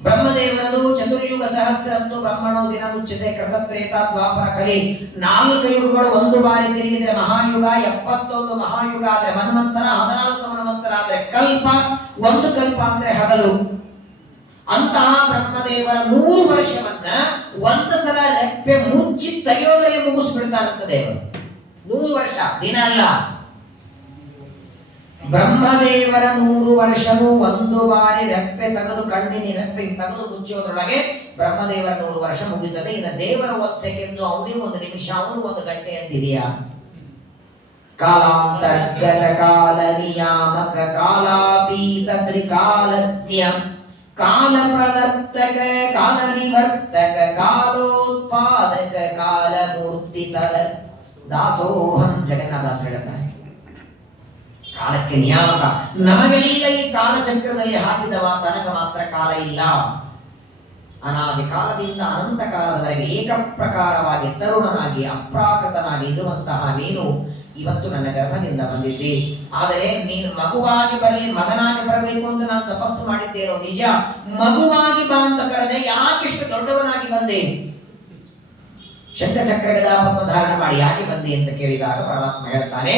ಬ್ರಹ್ಮದೇವರದು ಚತುರ್ಯುಗ ಸಹಸ್ರಂತು ಬ್ರಹ್ಮಣೋ ದಿನ ಮುಚ್ಚತೆ ಕೃತತ್ರೇತ ದ್ವಾಪರ ಕಲಿ. 4 ಯುಗಗಳು ಒಂದು ಬಾರಿ ತಿರುಗಿದ್ರೆ ಮಹಾಯುಗ, 71 ಮಹಾಯುಗ ಆದ್ರೆ ಮನ್ವಂತರ, 14 ಮನ್ವಂತರ ಆದ್ರೆ ಕಲ್ಪ, 1 ಕಲ್ಪ ಅಂದ್ರೆ ಹಗಲು. ಅಂತಹ ಬ್ರಹ್ಮದೇವರ 100 ವರ್ಷವನ್ನ 1 ಸಲ ರೆಪ್ಪೆ ಮುಚ್ಚಿ ತೆಗೆಯೋದ್ರಲ್ಲಿ ಮುಗಿಸ್ಬಿಡ್ತಾನಂತ ದೇವರು. 100 ವರ್ಷ ದಿನ ಅಲ್ಲ. ಬ್ರಹ್ಮದೇವರ 100 ವರ್ಷವೂ 1 ಬಾರಿ ರೆಪ್ಪೆ ತೆಗೆದು, ಕಣ್ಣಿನ ರೆಪ್ಪೆ ತೆಗೆದು ಮುಚ್ಚೋದ್ರೊಳಗೆ ಬ್ರಹ್ಮದೇವರ 100 ವರ್ಷ ಮುಗಿಯುತ್ತದೆ. ಇನ್ನು ದೇವರ 1 ಸೆಕೆಂಡ್, ಅವನಿಗೆ 1 ನಿಮಿಷ, ಅವನು 1 ಗಂಟೆ ಅಂತಿದೆಯಾ? ಕಾಲಾಂತರ್ಗತ ಕಾಲ ನಿಯಾಮಕ ಕಾಲಾತೀತ ತ್ರಿಕಾಲಜ್ಞ ಕಾಲ ಪ್ರವರ್ತಕ ಕಾಲ ನಿವರ್ತಕ ಕಾಲೋತ್ಪಾದಕ ಕಾಲ ಮೂರ್ತಿತರ ದಾಸೋಹಂ. ಜಗನ್ನಾಥದಾಸರು ಹೇಳ್ತಾರೆ ಕಾಲಕ್ಕೆ ನಿಯಾಮಕ. ನಮಗೆಲ್ಲ ಈ ಕಾಲಚಕ್ರದಲ್ಲಿ ಹಾಕಿದವ ತನಕ ಮಾತ್ರ ಕಾಲ ಇಲ್ಲ. ಅನಾದಿ ಕಾಲದಿಂದ ಅನಂತ ಕಾಲದವರೆಗೆ ಏಕಪ್ರಕಾರವಾಗಿ ತರುಣನಾಗಿ ಅಪ್ರಾಕೃತನಾಗಿ ಇರುವಂತಹ ನೀನು ಇವತ್ತು ನನ್ನ ಗರ್ಭದಿಂದ ಬಂದಿದ್ದಿ. ಆದರೆ ನೀನು ಮಗುವಾಗಿ ಬರಲಿ, ಮಗನಾಗಿ ಬರಬೇಕು ಅಂತ ನಾನು ತಪಸ್ಸು ಮಾಡಿದ್ದೇನೋ ನಿಜ. ಮಗುವಾಗಿ ಬಾ ಅಂತ ಕರೆದೆ, ಯಾಕಿಷ್ಟು ದೊಡ್ಡವನಾಗಿ ಬಂದೆ? ಶಂಖಚಕ್ರ ಗದಾ ಪದ್ಮ ಧಾರಣ ಮಾಡಿ ಯಾಕೆ ಬಂದಿ ಅಂತ ಕೇಳಿದಾಗ ಪರಮಾತ್ಮ ಹೇಳ್ತಾನೆ,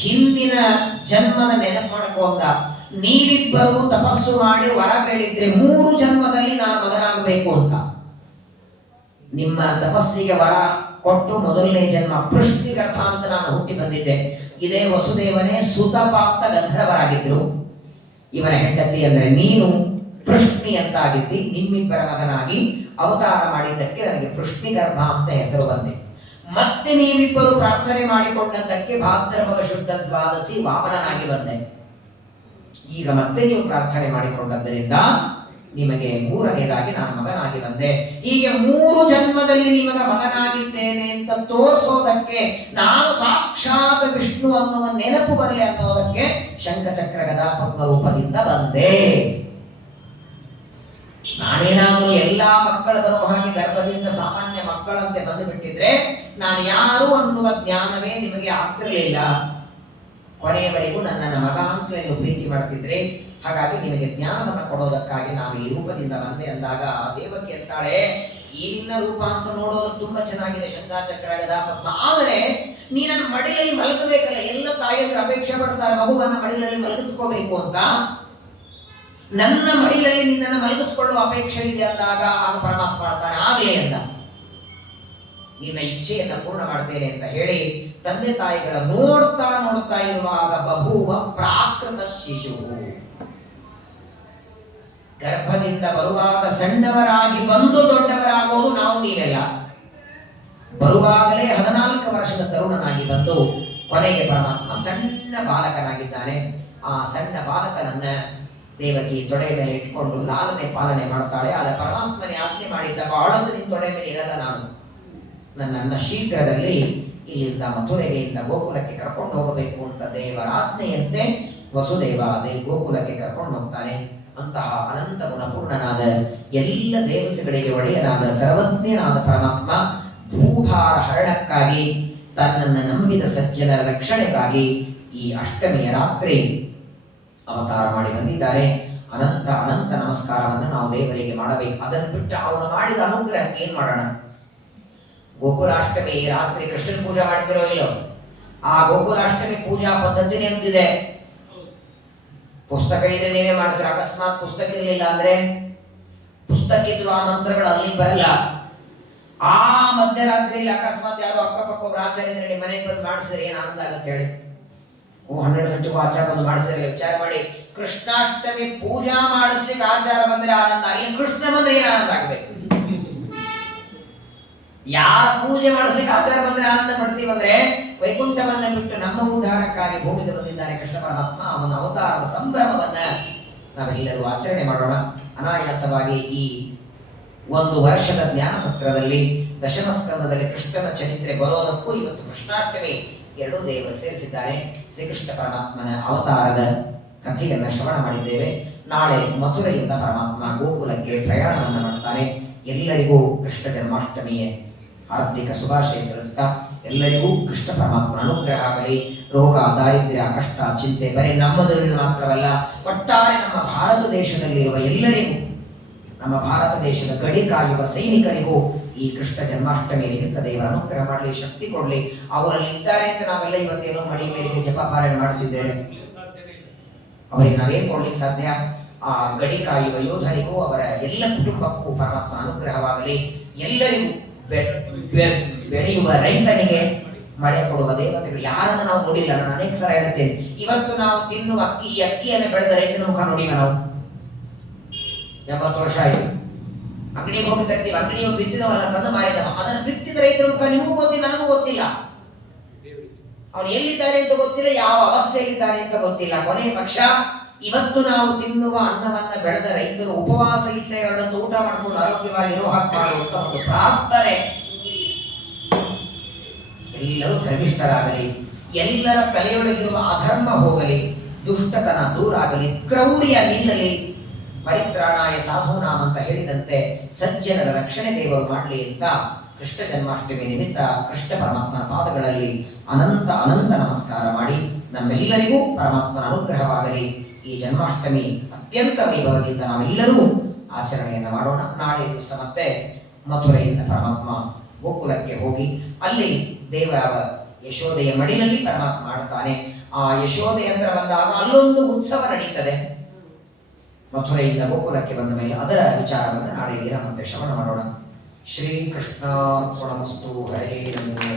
ಹಿಂದಿನ ಜನ್ಮದ ನೆನಪು ಮಾಡಿಕೊಂಡ. ನೀವಿಬ್ಬರು ತಪಸ್ಸು ಮಾಡಿ ವರ ಬೇಡಿದ್ರೆ 3 ಜನ್ಮದಲ್ಲಿ ನಾನು ಮಗನಾಗಬೇಕು ಅಂತ. ನಿಮ್ಮ ತಪಸ್ಸಿಗೆ ವರ ಕೊಟ್ಟು ಮೊದಲನೇ ಜನ್ಮ ಪೃಷ್ಟಿ ಗರ್ಭ ಅಂತ ನಾನು ಹುಟ್ಟಿ ಬಂದಿದ್ದೆ. ಇದೇ ವಸುದೇವನೇ ಸುತಪ ಅಂತ ಗಂಧರ್ವರಾಗಿದ್ರು. ಇವನ ಹೆಂಡತಿ ಅಂದ್ರೆ ನೀನು ಪೃಷ್ಣಿ ಅಂತ ಆಗಿದ್ದಿ. ನಿಮ್ಮಿಬ್ಬರ ಮಗನಾಗಿ ಅವತಾರ ಮಾಡಿದ್ದಕ್ಕೆ ನನಗೆ ಪೃಷ್ಣಿ ಗರ್ಭ ಅಂತ ಹೆಸರು ಬಂದೆ. ಮತ್ತೆ ನೀವಿಬ್ಬರು ಪ್ರಾರ್ಥನೆ ಮಾಡಿಕೊಂಡದ್ದಕ್ಕೆ ಭಾದ್ರಪದ ಶುದ್ಧ ದ್ವಾದಶಿ ವಾಮನನಾಗಿ ಬಂದೆ. ಈಗ ಮತ್ತೆ ನೀವು ಪ್ರಾರ್ಥನೆ ಮಾಡಿಕೊಂಡದ್ದರಿಂದ ನಿಮಗೆ 3ನೇದಾಗಿ ನಾನು ಮಗನಾಗಿ ಬಂದೆ. ಹೀಗೆ 3 ಜನ್ಮದಲ್ಲಿ ನಿಮಗೆ ಮಗನಾಗಿದ್ದೇನೆ ಅಂತ ತೋರಿಸೋದಕ್ಕೆ, ನಾನು ಸಾಕ್ಷಾತ್ ವಿಷ್ಣು ಅನ್ನುವ ನೆನಪು ಬರಲಿ ಅನ್ನೋದಕ್ಕೆ ಶಂಖಚಕ್ರ ಗದಾ ಪದ್ಮ ರೂಪದಿಂದ ಬಂದೆ. ನಾನೇನಾದರೂ ಎಲ್ಲಾ ಮಕ್ಕಳ ಬರುವ ಹಾಗೆ ಗರ್ಭದಿಂದ ಸಾಮಾನ್ಯ ಮಕ್ಕಳಂತೆ ಬಂದು ಬಿಟ್ಟಿದ್ರೆ ನಾನು ಯಾರು ಅನ್ನುವ ಜ್ಞಾನವೇ ನಿಮಗೆ ಆಗ್ತಿರಲಿಲ್ಲ. ಕೊನೆಯವರೆಗೂ ನನ್ನನ್ನು ಮಗ ಅಂತಲೇ ನೀವು ಪ್ರೀತಿ ಮಾಡ್ತಿದ್ರೆ, ಹಾಗಾಗಿ ನಿಮಗೆ ಜ್ಞಾನವನ್ನು ಕೊಡೋದಕ್ಕಾಗಿ ನಾನು ಈ ರೂಪದಿಂದ ಬಂದೆ ಅಂದಾಗ ದೇವಕಿ ಅಂತಾಳೆ, ಈ ನಿನ್ನ ರೂಪ ಅಂತ ನೋಡೋದು ತುಂಬಾ ಚೆನ್ನಾಗಿದೆ ಶಂಖಚಕ್ರ ಗದಾ ಪದ್ಮ, ಆದರೆ ನೀ ನನ್ನ ಮಡಿಲಲ್ಲಿ ಮಲಗಬೇಕಲ್ಲ. ಎಲ್ಲ ತಾಯಿಯಂದ್ರೆ ಅಪೇಕ್ಷೆ ಪಡ್ತಾರೆ ಮಗುವನ್ನ ಮಡಿಲಲ್ಲಿ ಮಲಗಿಸ್ಕೋಬೇಕು ಅಂತ. ನನ್ನ ಮಡಿಲಲ್ಲಿ ನಿನ್ನನ್ನು ಮಲಗಿಸ್ಕೊಳ್ಳುವ ಅಪೇಕ್ಷೆ ಇದೆ ಅಂದಾಗ ಆಗ ಪರಮಾತ್ಮ ಮಾಡ್ತಾನೆ ಆಗಲಿ ಅಂತ. ನಿನ್ನ ಇಚ್ಛೆಯನ್ನು ಪೂರ್ಣ ಮಾಡ್ತೇನೆ ಅಂತ ಹೇಳಿ ತಂದೆ ತಾಯಿಗಳ ನೋಡ್ತಾ ಇರುವಾಗ ಬಭೂವ ಪ್ರಾಕೃತ ಶಿಶು. ಗರ್ಭದಿಂದ ಬರುವಾಗ ಸಣ್ಣವರಾಗಿ ಬಂದು ದೊಡ್ಡವರಾಗೋದು ನಾವು ನೀವೆಲ್ಲ. ಬರುವಾಗಲೇ 14 ವರ್ಷದ ತರುಣನಾಗಿ ಬಂದು ಕೊನೆಗೆ ಪರಮಾತ್ಮ ಸಣ್ಣ ಬಾಲಕನಾಗಿದ್ದಾನೆ. ಆ ಸಣ್ಣ ಬಾಲಕನನ್ನ ದೇವಕಿ ತೊಡೆ ಮೇಲೆ ಇಟ್ಕೊಂಡು ಲಾಲನೆ ಪಾಲನೆ ಮಾಡ್ತಾಳೆ. ಆದ ಪರಮಾತ್ಮನೇ ಆಜ್ಞೆ ಮಾಡಿದ್ದ, ಬಾಳದು ನಿನ್ನ ತೊಡೆ ಮೇಲೆ ಇರಲ್ಲ, ನಾನು ನನ್ನನ್ನು ಶೀಘ್ರದಲ್ಲಿ ಇಲ್ಲಿಂದ ಮಥುರೆಗೆಯಿಂದ ಗೋಕುಲಕ್ಕೆ ಕರ್ಕೊಂಡು ಹೋಗಬೇಕು ಅಂತ ದೇವರ ಆಜ್ಞೆಯಂತೆ ವಸುದೇವ ಗೋಕುಲಕ್ಕೆ ಕರ್ಕೊಂಡು ಹೋಗ್ತಾನೆ. ಅಂತಹ ಅನಂತ ಗುಣಪೂರ್ಣನಾದ ಎಲ್ಲ ದೇವತೆಗಳಿಗೆ ಒಡೆಯನಾದ ಸರ್ವಜ್ಞನಾದ ಪರಮಾತ್ಮ ಭೂಭಾರ ಹರಣಕ್ಕಾಗಿ, ತನ್ನನ್ನು ನಂಬಿದ ಸಜ್ಜನರ ರಕ್ಷಣೆಗಾಗಿ ಈ ಅಷ್ಟಮಿಯ ರಾತ್ರಿ ಅವತಾರ ಮಾಡಿ ಬಂದಿದ್ದಾರೆ. ಅನಂತ ಅನಂತ ನಮಸ್ಕಾರವನ್ನು ನಾವು ದೇವರಿಗೆ ಮಾಡಬೇಕು. ಅದನ್ನು ಬಿಟ್ಟು ಅವನು ಮಾಡಿದ ಅನುಗ್ರಹಕ್ಕೆ ಏನ್ ಮಾಡೋಣ? ಗೋಕುಲಾಷ್ಟಮಿ ರಾತ್ರಿ ಕೃಷ್ಣನ ಪೂಜಾ ಮಾಡ್ತಿರೋ ಇಲ್ಲೋ, ಆ ಗೋಕುಲಾಷ್ಟಮಿ ಪೂಜಾ ಪದ್ಧತಿನೇ ಅಂತಿದೆ. ಪುಸ್ತಕ ಇದ್ರೆ ನೀವೇ ಮಾಡ್ತೀರ, ಅಕಸ್ಮಾತ್ ಪುಸ್ತಕ ಇರಲಿಲ್ಲ ಅಂದ್ರೆ ಪುಸ್ತಕ ಇದ್ರು ಆ ಮಂತ್ರಗಳು ಅಲ್ಲಿ ಬರಲ್ಲ. ಆ ಮಧ್ಯರಾತ್ರಿಯಲ್ಲಿ ಅಕಸ್ಮಾತ್ ಯಾರೋ ಅಕ್ಕಪಕ್ಕ ಒಬ್ಬರು ಆಚಾರ್ಯ ಮನೆಗೆ ಬಂದು ಮಾಡಿಸಿದ್ರೆ ಏನು ಆನಂದ ಆಗತ್ತೆ ಹೇಳಿ. 12 ಗಂಟೆಗೂ ಆಚಾರ ಬಂದು ಮಾಡಿಸಿದ್ರೆ ವಿಚಾರ ಮಾಡಿ. ಕೃಷ್ಣಾಷ್ಟಮಿ ಪೂಜಾ ಮಾಡಿಸ್ಲಿಕ್ಕೆ ಆಚಾರ ಬಂದ್ರೆ ಆನಂದ, ಇನ್ನು ಕೃಷ್ಣ ಬಂದ್ರೆ ಏನು ಆನಂದ ಆಗಬೇಕು? ಯಾರ ಪೂಜೆ ಮಾಡಿಸ್ಲಿಕ್ಕೆ ಆಚಾರ ಬಂದ್ರೆ ಆನಂದ ಪಡ್ತೀವಂದ್ರೆ ವೈಕುಂಠವನ್ನ ಬಿಟ್ಟು ನಮ್ಮ ಉದ್ಧಾರಕ್ಕಾಗಿ ಭೂಮಿಗೆ ಬಂದಿದ್ದಾನೆ ಕೃಷ್ಣ ಪರಮಾತ್ಮ. ಅವನ ಅವತಾರದ ಸಂಭ್ರಮವನ್ನ ನಾವೆಲ್ಲರೂ ಆಚರಣೆ ಮಾಡೋಣ. ಅನಾಯಾಸವಾಗಿ ಈ 1 ವರ್ಷದ ಜ್ಞಾನ ಸತ್ರದಲ್ಲಿ ದಶಮ ಸ್ಕಂದದಲ್ಲಿ ಕೃಷ್ಣನ ಚರಿತ್ರೆ ಬರೋದಕ್ಕೂ ಇವತ್ತು ಕೃಷ್ಣಾಷ್ಟಮಿ ಎರಡೂ ದೇವರು ಸೇರಿಸಿದ್ದಾರೆ. ಶ್ರೀಕೃಷ್ಣ ಪರಮಾತ್ಮನ ಅವತಾರದ ಕಥೆಯನ್ನು ಶ್ರವಣ ಮಾಡಿದ್ದೇವೆ. ನಾಳೆ ಮಥುರೆಯಿಂದ ಪರಮಾತ್ಮ ಗೋಕುಲಕ್ಕೆ ಪ್ರಯಾಣವನ್ನು ಮಾಡ್ತಾನೆ. ಎಲ್ಲರಿಗೂ ಕೃಷ್ಣ ಜನ್ಮಾಷ್ಟಮಿಯ ಹಾರ್ದಿಕ ಶುಭಾಶಯ ತಿಳಿಸ್ತಾ ಎಲ್ಲರಿಗೂ ಕೃಷ್ಣ ಪರಮಾತ್ಮನ ಅನುಗ್ರಹ ಆಗಲಿ. ರೋಗ, ದಾರಿದ್ರ್ಯ, ಕಷ್ಟ, ಚಿಂತೆ ಬರೀ ನಮ್ಮದರಲ್ಲಿ ಮಾತ್ರವಲ್ಲ, ಒಟ್ಟಾರೆ ನಮ್ಮ ಭಾರತ ದೇಶದಲ್ಲಿರುವ ಎಲ್ಲರಿಗೂ, ನಮ್ಮ ಭಾರತ ದೇಶದ ಗಡಿ ಕಾಯುವ ಸೈನಿಕರಿಗೂ ಈ ಕೃಷ್ಣ ಜನ್ಮಾಷ್ಟಮಿ ನಿಮಿತ್ತ ದೇವರ ಅನುಗ್ರಹ ಮಾಡಲಿ, ಶಕ್ತಿ ಕೊಡಲಿ. ಅವರಲ್ಲಿ ಇದ್ದಾರೆ ಅಂತ ನಾವೆಲ್ಲ ಇವತ್ತೇನೋ ಮಡಿ ಮೇಲಿಗೆ ಜಪ ಪಾರಾಯಣ ಮಾಡುತ್ತಿದ್ದೇವೆ. ಅವರಿಗೆ ನಾವೇನು ಕೊಡ್ಲಿಕ್ಕೆ ಸಾಧ್ಯ? ಆ ಗಡಿ ಕಾಯುವ ಯೋಧರಿಗೂ ಅವರ ಎಲ್ಲ ಕುಟುಂಬಕ್ಕೂ ಪರಮಾತ್ಮ ಅನುಗ್ರಹವಾಗಲಿ. ಎಲ್ಲರಿಗೂ ಬೆಳೆಯುವ ರೈತನಿಗೆ ಮಳೆ ಕೊಡುವ ದೇವತೆಗಳು ಯಾರನ್ನು ನಾವು ನೋಡಿಲ್ಲ. ನಾನು ಅನೇಕ ಸಲ ಹೇಳ್ತೇನೆ, ಇವತ್ತು ನಾವು ತಿನ್ನುವ ಅಕ್ಕಿ, ಈ ಅಕ್ಕಿಯನ್ನು ಬೆಳೆದ ರೈತನ ಮುಖ ನೋಡಿವ ನಾವು. 80 ವರ್ಷ ಆಯ್ತು. ಅಂಗಡಿಗೆ ಹೋಗಿ ತರ್ತೀವಿ, ಅಂಗಡಿಯನ್ನು ಬಿತ್ತಿದವನ್ನ ತಂದು ಮಾರಿದವ. ಅದನ್ನು ಬಿತ್ತಿದ ರೈತರ ಮುಖ ನಿಮಗೂ ಗೊತ್ತಿಲ್ಲ, ನನಗೂ ಗೊತ್ತಿಲ್ಲ. ಅವ್ರು ಎಲ್ಲಿದ್ದಾರೆ ಅಂತ ಗೊತ್ತಿಲ್ಲ, ಯಾವ ಅವಸ್ಥೆಯಲ್ಲಿದ್ದಾರೆ ಅಂತ ಗೊತ್ತಿಲ್ಲ. ಕೊನೆಯ ಪಕ್ಷ ಇವತ್ತು ನಾವು ತಿನ್ನುವ ಅನ್ನವನ್ನ ಬೆಳೆದ ರೈತರು ಉಪವಾಸ ಇದ್ದ ಎರಡೊಂದು ಊಟ ಮಾಡಿಕೊಂಡು ಆರೋಗ್ಯವಾಗಿರೋ ಹಾಗೆ ಮಾಡುವಂತ ಒಂದು ಪ್ರಾರ್ಥನೆ. ಎಲ್ಲರೂ ಧರ್ಮಿಷ್ಠರಾಗಲಿ, ಎಲ್ಲರ ತಲೆಯೊಳಗಿರುವ ಅಧರ್ಮ ಹೋಗಲಿ, ದುಷ್ಟತನ ದೂರ ಆಗಲಿ, ಕ್ರೌರ್ಯ ನಿಲ್ಲಲಿ. ಪರಿತ್ರಾಣಾಯ ಸಾಧೂನಾಮ್ ಅಂತ ಹೇಳಿದಂತೆ ಸಜ್ಜನರ ರಕ್ಷಣೆ ದೇವರು ಮಾಡಲಿ ಅಂತ ಕೃಷ್ಣ ಜನ್ಮಾಷ್ಟಮಿ ನಿಮಿತ್ತ ಕೃಷ್ಣ ಪರಮಾತ್ಮನ ಪಾದಗಳಲ್ಲಿ ಅನಂತ ಅನಂತ ನಮಸ್ಕಾರ ಮಾಡಿ ನಮ್ಮೆಲ್ಲರಿಗೂ ಪರಮಾತ್ಮನ ಅನುಗ್ರಹವಾಗಲಿ. ಈ ಜನ್ಮಾಷ್ಟಮಿ ಅತ್ಯಂತ ವೈಭವದಿಂದ ನಾವೆಲ್ಲರೂ ಆಚರಣೆಯನ್ನು ಮಾಡೋಣ. ನಾಳೆ ದಿವಸ ಮತ್ತೆ ಮಥುರೆಯಿಂದ ಪರಮಾತ್ಮ ಗೋಕುಲಕ್ಕೆ ಹೋಗಿ ಅಲ್ಲಿ ದೇವ ಯಶೋದೆಯ ಮಡಿಲಲ್ಲಿ ಪರಮಾತ್ಮ ಮಾಡ್ತಾನೆ. ಆ ಯಶೋದೆ ಹತ್ರ ಬಂದಾಗ ಅಲ್ಲೊಂದು ಉತ್ಸವ ನಡೀತದೆ. ಮಥುರೆಯಿಂದ ಗೋಕುಲಕ್ಕೆ ಬಂದ ಮೇಲೆ ಅದರ ವಿಚಾರವನ್ನು ನಾಳೆ ದಿನ ಮತ್ತೆ ಶ್ರವಣ ಮಾಡೋಣ. ಶ್ರೀಕೃಷ್ಣ ಅರ್ಪಣಮಸ್ತು. ಹರೇ ನಮೋ.